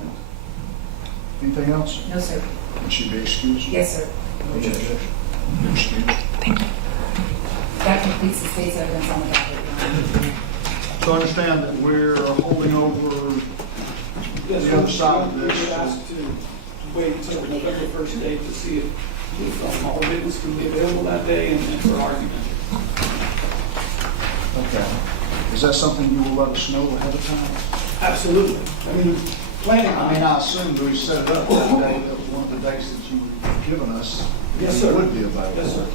Anything else? No, sir. Would she be excused? Yes, sir. No objection. You're excused. Thank you. That completes the state's evidence on the docket. So understand that we're holding over the other side of this. We're asked to wait until November 1st date to see if all witnesses can be available that day and for argument. Okay. Is that something you will let us know ahead of time? Absolutely. I mean, planning on it. I assumed we set it up that day, that was one of the dates that you were giving us. Yes, sir. Would be available. Yes, sir.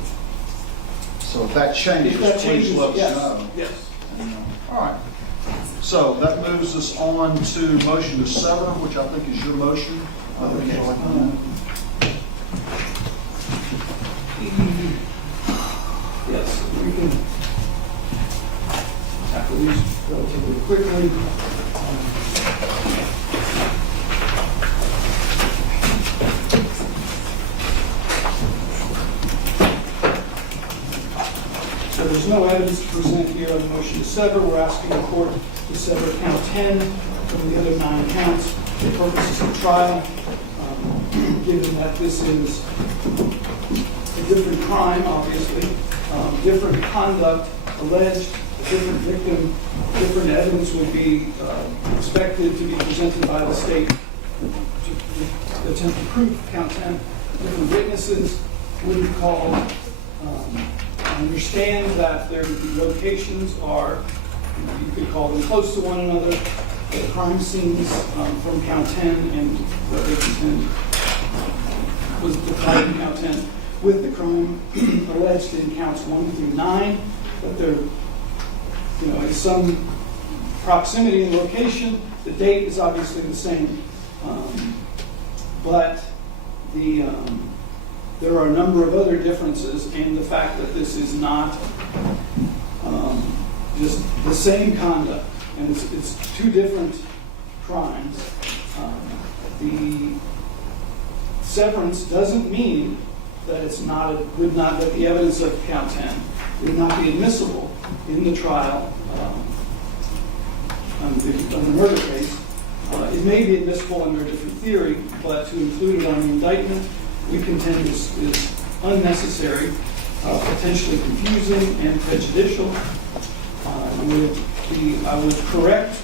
So if that changes, please let us know. Yes. All right. So that moves us on to motion to sever, which I think is your motion. Yes, we can tackle these relatively quickly. So there's no evidence to present here on the motion to sever. We're asking the court to sever count 10 from the other 9 counts for purposes of trial, given that this is a different crime, obviously, different conduct alleged, a different victim, different evidence would be expected to be presented by the state to attempt to prove count 10. Different witnesses would be called. I understand that the locations are, you could call them close to one another. The crime scenes from count 10 and what they contend was the crime in count 10 with the crime alleged in counts 1 through 9, but there, is some proximity in location. The date is obviously the same, but there are a number of other differences, and the fact that this is not just the same conduct, and it's 2 different crimes. The severance doesn't mean that that the evidence of count 10 would not be admissible in the trial on the murder case. It may be admissible under a different theory, but to include it on the indictment, we contend is unnecessary, potentially confusing and prejudicial. I would correct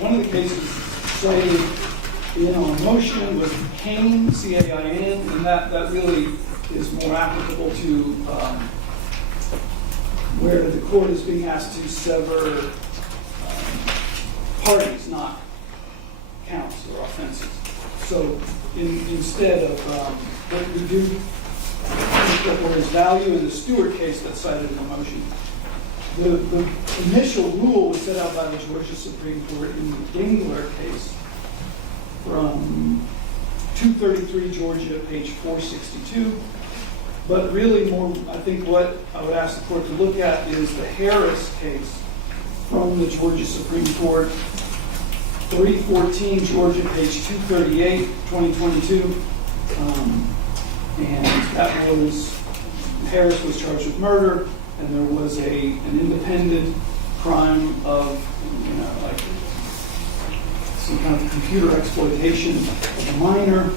one of the cases cited in our motion was Cain, C-A-I-N, and that really is more applicable to where the court is being asked to sever parties, not counts or offenses. So instead of what we do, that there is value in the Stewart case that's cited in the motion. The initial rule was set out by the Georgia Supreme Court in the Dingler case from 233 Georgia, page 462. But really more, I think what I would ask the court to look at is the Harris case from the Georgia Supreme Court, 314 Georgia, page 238, 2022. And that was, Harris was charged with murder, and there was an independent crime of, like some kind of computer exploitation of a minor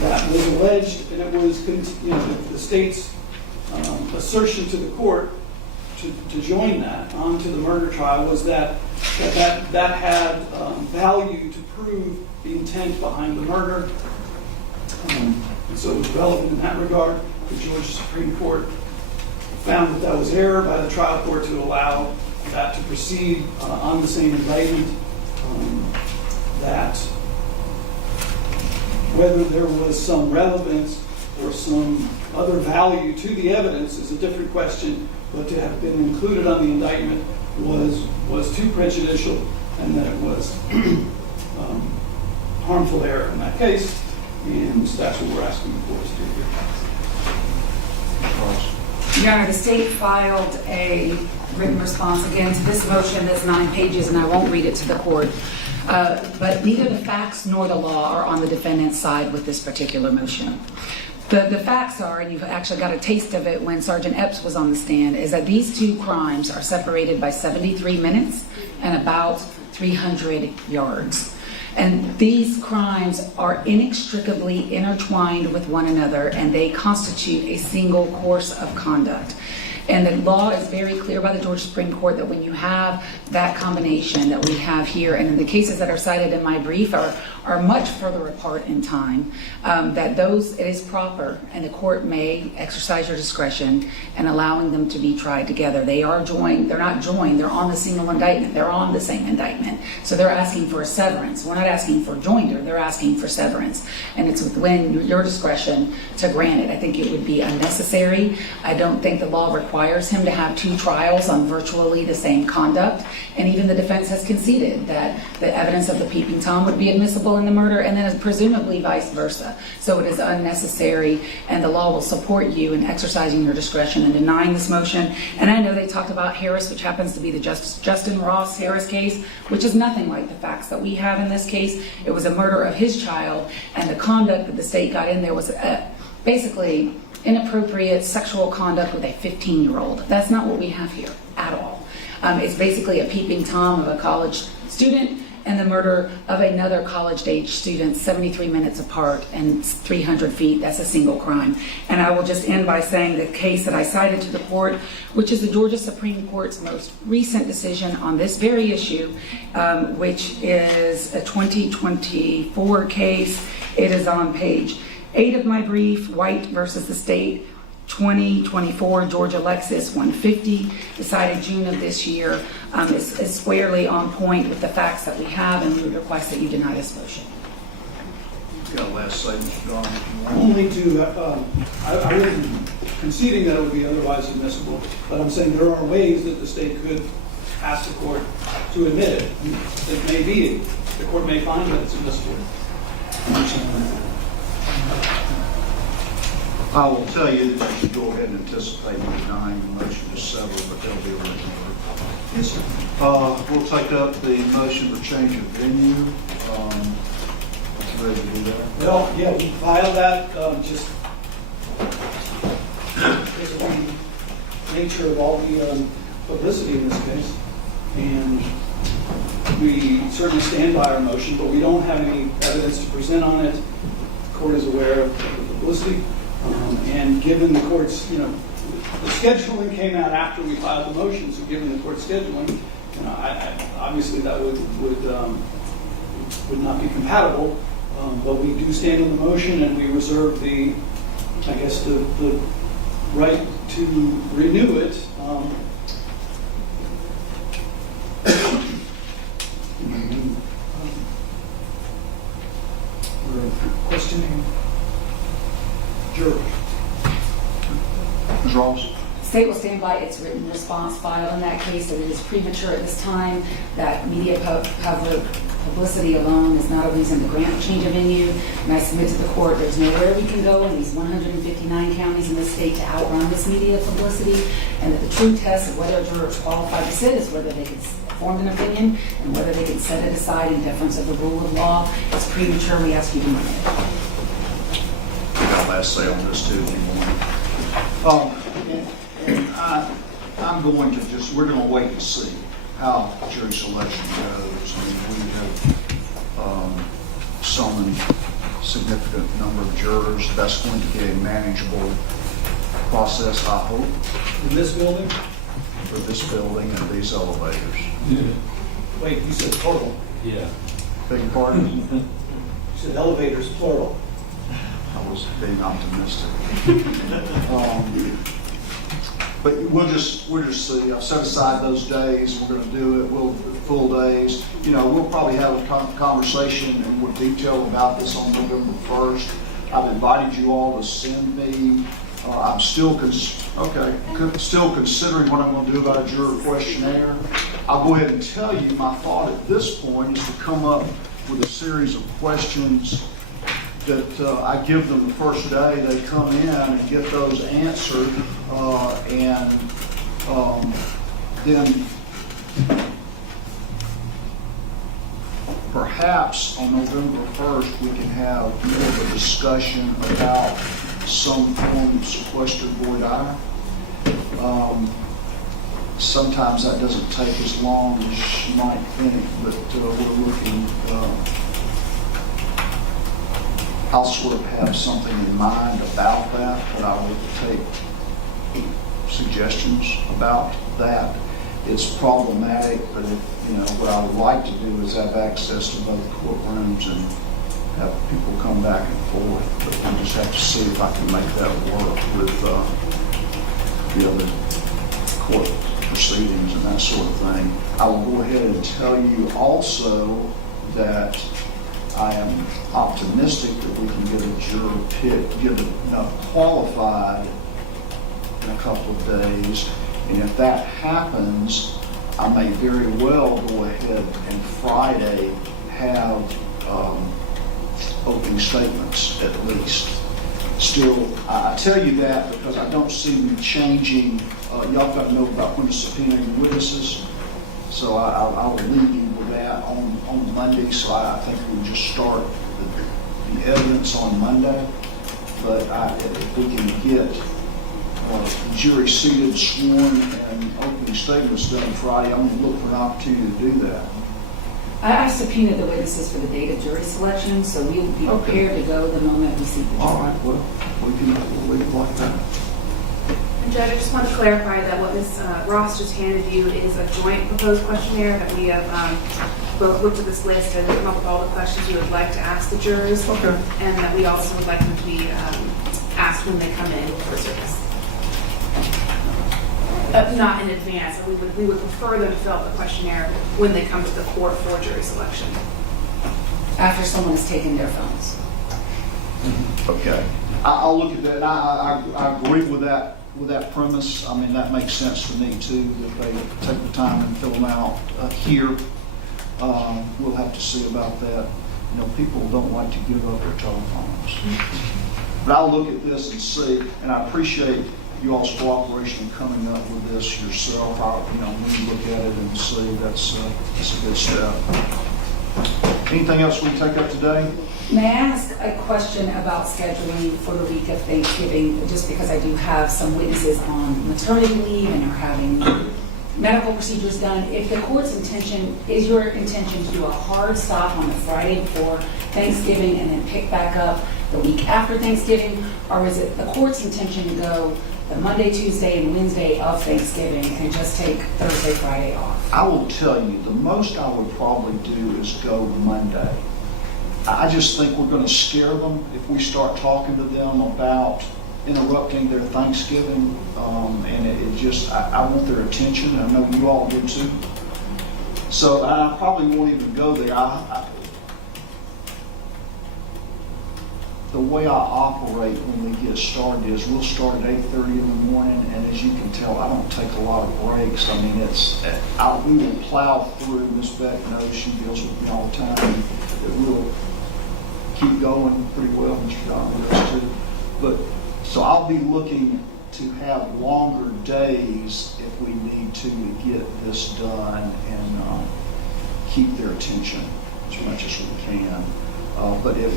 that was alleged, and it was, the state's assertion to the court to join that onto the murder trial was that had value to prove the intent behind the murder. And so it was relevant in that regard. The Georgia Supreme Court found that was error by the trial court to allow that to proceed on the same indictment. That whether there was some relevance or some other value to the evidence is a different question, but to have been included on the indictment was too prejudicial, and that it was harmful error in that case, and that's what we're asking the court to do here. Your Honor, the state filed a written response again to this motion that's 9 pages, and I won't read it to the court. But neither the facts nor the law are on the defendant's side with this particular motion. The facts are, and you've actually got a taste of it when Sergeant Epps was on the stand, is that these two crimes are separated by 73 minutes and about 300 yards. And these crimes are inextricably intertwined with one another, and they constitute a single course of conduct. And the law is very clear by the Georgia Supreme Court that when you have that combination that we have here, and in the cases that are cited in my brief are much further apart in time, that it is proper, and the court may exercise your discretion in allowing them to be tried together. They are joined, they're not joined, they're on the single indictment, they're on the same indictment. So they're asking for a severance. We're not asking for joinder, they're asking for severance. And it's within your discretion to grant it. I think it would be unnecessary. I don't think the law requires him to have 2 trials on virtually the same conduct. And even the defense has conceded that the evidence of the peeping Tom would be admissible in the murder, and then presumably vice versa. So it is unnecessary, and the law will support you in exercising your discretion and denying this motion. And I know they talked about Harris, which happens to be the Justin Ross Harris case, which is nothing like the facts that we have in this case. It was a murder of his child, and the conduct that the state got in there was basically inappropriate sexual conduct with a 15-year-old. That's not what we have here at all. It's basically a peeping Tom of a college student and the murder of another college-age student 73 minutes apart and 300 feet. That's a single crime. And I will just end by saying the case that I cited to the court, which is the Georgia Supreme Court's most recent decision on this very issue, which is a 2024 case. It is on page 8 of my brief, White versus the State, 2024 Georgia Lexus 150, decided June of this year, is squarely on point with the facts that we have, and we would request that you deny this motion. You've got a last statement, John, if you want. Only to, I wasn't conceding that it would be otherwise admissible, but I'm saying there are ways that the state could ask the court to admit it. It may be, the court may find that it's admissible. I will tell you that you should go ahead and anticipate denying the motion to sever, but there'll be a written order. Yes, sir. We'll take up the motion for change of venue. Ready to do that? Well, yeah, we filed that just because of the nature of all the publicity in this case. And we certainly stand by our motion, but we don't have any evidence to present on it. The court is aware of the publicity. And given the court's, the scheduling came out after we filed the motion, so given the court's scheduling, obviously that would not be compatible. But we do stand on the motion, and we reserve the right to renew it. We're questioning jurors. Ms. Ross? State will stand by its written response filed in that case, that it is premature at this time, that media publicity alone is not a reason to grant a change of venue. And I submit to the court, there's nowhere we can go in these 159 counties in this state to outrun this media publicity, and that the true test of whether a juror is qualified to sit is whether they can form an opinion and whether they can set it aside in deference of the rule of law. It's premature. We ask you to move it. You got last say on this too, if you want. I'm going to just, we're going to wait and see how jury selection goes. I mean, we have summoned a significant number of jurors. That's going to be a manageable process, I hope. In this building? For this building and these elevators. Yeah. Wait, you said total? Yeah. Beg your pardon? You said elevators, plural. I was being optimistic. But we'll just see. I've set aside those days. We're going to do it. We'll full days. You know, we'll probably have a conversation in more detail about this on November 1st. I've invited you all to send me. I'm still still considering what I'm going to do about a juror questionnaire. I'll go ahead and tell you my thought at this point is to come up with a series of questions that I give them the first day they come in and get those answered, and then perhaps on November 1st we can have more of a discussion about some form of sequestered void ire. Sometimes that doesn't take as long as you might think, but we're looking. I'll sort of have something in mind about that, but I will take suggestions about that. It's problematic, but what I would like to do is have access to both courtrooms and have people come back and forth. But we just have to see if I can make that work with the other court proceedings and that sort of thing. I will go ahead and tell you also that I am optimistic that we can get a juror picked, get enough qualified in a couple of days. And if that happens, I may very well go ahead and Friday have opening statements at least. Still, I tell you that because I don't see me changing. Y'all got to know about when to subpoena your witnesses. So I will leave you with that on Monday. So I think we'll just start the evidence on Monday. But if we can get the jury seated, sworn, and opening statements done Friday, I'm going to look for an opportunity to do that. I've subpoenaed the witnesses for the date of jury selection, so we will be prepared to go the moment we see the jury. All right, well, we'll leave it like that. And Judge, I just want to clarify that what Ms. Ross just handed you is a joint proposed questionnaire that we have both looked at this list and come up with all the questions we would like to ask the jurors, and that we also would like them to be asked when they come in for service. Not in advance. We would prefer them to fill out the questionnaire when they come to the court for jury selection. After someone has taken their phones. Okay. I'll look at that. I agree with that premise. I mean, that makes sense to me too, that they take the time and fill them out here. We'll have to see about that. People don't like to give up their telephones. But I'll look at this and see, and I appreciate you all's cooperation in coming up with this yourself. When you look at it and see, that's a good step. Anything else we can take up today? May I ask a question about scheduling for the week of Thanksgiving, just because I do have some witnesses on maternity leave and are having medical procedures done. If the court's intention, is your intention to do a hard stop on the Friday before Thanksgiving and then pick back up the week after Thanksgiving? Or is it the court's intention to go the Monday, Tuesday, and Wednesday of Thanksgiving and just take Thursday, Friday off? I will tell you, the most I would probably do is go Monday. I just think we're going to scare them if we start talking to them about interrupting their Thanksgiving, and I want their attention, and I know you all do too. So I probably won't even go there. the way I operate when we get started is we'll start at 8:30 in the morning, and as you can tell, I don't take a lot of breaks. I mean, we will plow through. Ms. Beck knows, she deals with me all the time, that we'll keep going pretty well. Mr. Don does too. But, so I'll be looking to have longer days if we need to get this done and keep their attention as much as we can. But if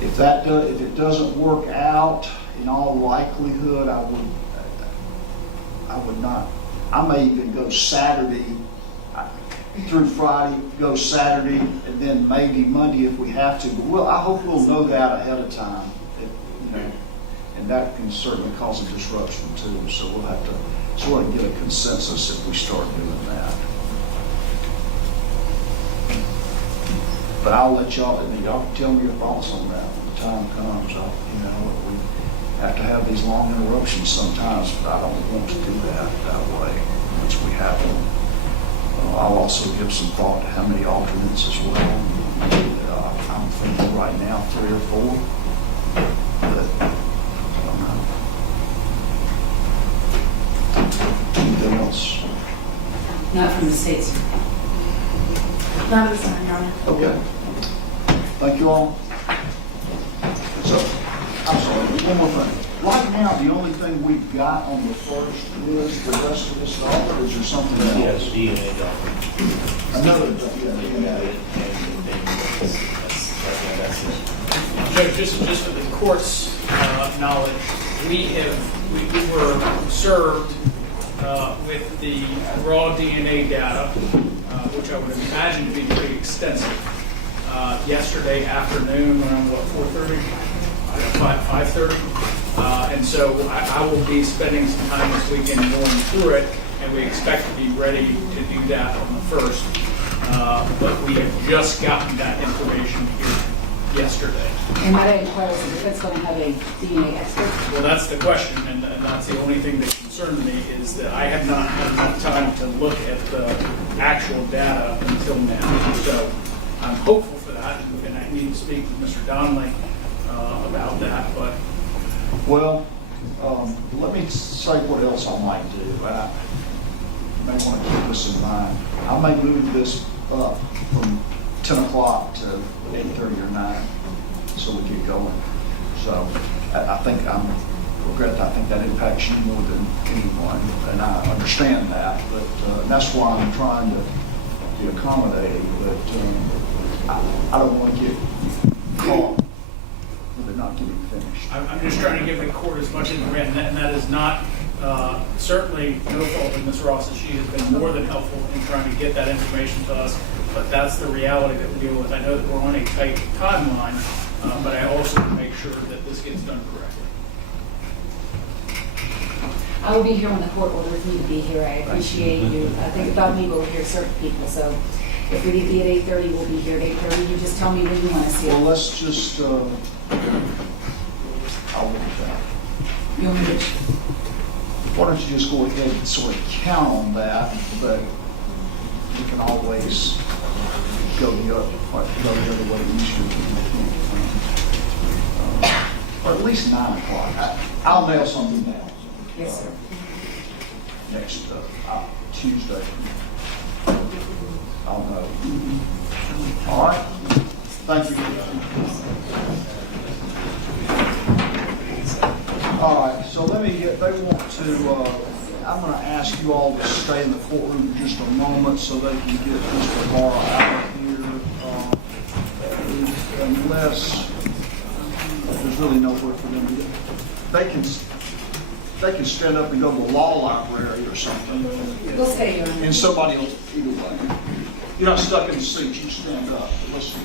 it doesn't work out, in all likelihood, I would not. I may even go Saturday through Friday, go Saturday, and then maybe Monday if we have to. But I hope we'll know that ahead of time. And that can certainly cause a disruption too. So we'll have to sort of get a consensus if we start doing that. But I'll let y'all tell me your thoughts on that when the time comes. We have to have these long interruptions sometimes, but I don't want to do that way once we have them. I'll also give some thought to how many alternates as well. I'm thinking right now 3 or 4. But anything else? Not from the states. Not this time, Your Honor. Okay. Thank you all. So, I'm sorry, one more thing. Right now, the only thing we've got on the first is the rest of the stuff, or is there something else? Yes, DNA document. Another, yeah. Judge, just for the court's knowledge, we were served with the raw DNA data, which I would imagine to be pretty extensive, yesterday afternoon around 4:30, 5:30. And so I will be spending some time this weekend going through it, and we expect to be ready to do that on the 1st. But we have just gotten that information here yesterday. And might I inquire, is the defense going to have a DNA expert? Well, that's the question, and that's the only thing that concerns me, is that I have not had enough time to look at the actual data until now. So I'm hopeful for that, and I need to speak with Mr. Donnelly about that. But well, let me say what else I might do. I may want to keep this in mind. I may move this up from 10 o'clock to 8:30 or 9, so we get going. So I think I think that impacts you more than anyone, and I understand that. But that's why I'm trying to be accommodating. But I don't want to get caught with it not getting finished. I'm just trying to give the court as much information, and that is not certainly no fault of Ms. Ross. She has been more than helpful in trying to get that information to us. But that's the reality that we deal with. I know that we're on a tight timeline, but I also want to make sure that this gets done correctly. I will be here when the court orders me to be here. I appreciate you. I think about me, but we'll hear certain people. So if we need to be at 8:30, we'll be here at 8:30. You just tell me when you want to see it. Well, let's just, I'll look at that. You want me to? Why don't you just go ahead and sort of count on that, but you can always go the other way easier or at least 9 o'clock. I'll mail something now. Yes, sir. Next Tuesday. I'll know. All right. Thank you. All right. So they want to. I'm going to ask you all to stay in the courtroom just a moment so they can get Mr. Ibarra out of here. Unless there's really nowhere for them to go. They can stand up and go to the law library or something. We'll stay here. And somebody else, either way. You're not stuck in the seat, you stand up. Listen.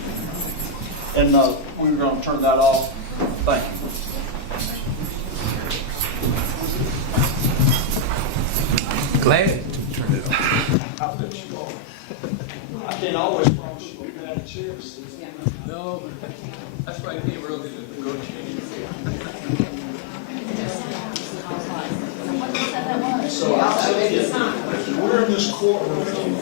And we're going to turn that off. Thank you. Glad to turn it off. I bet you are. I can't always promise you a bad chance. No, that's why I came early to negotiate. So I'll tell you, we're in this courtroom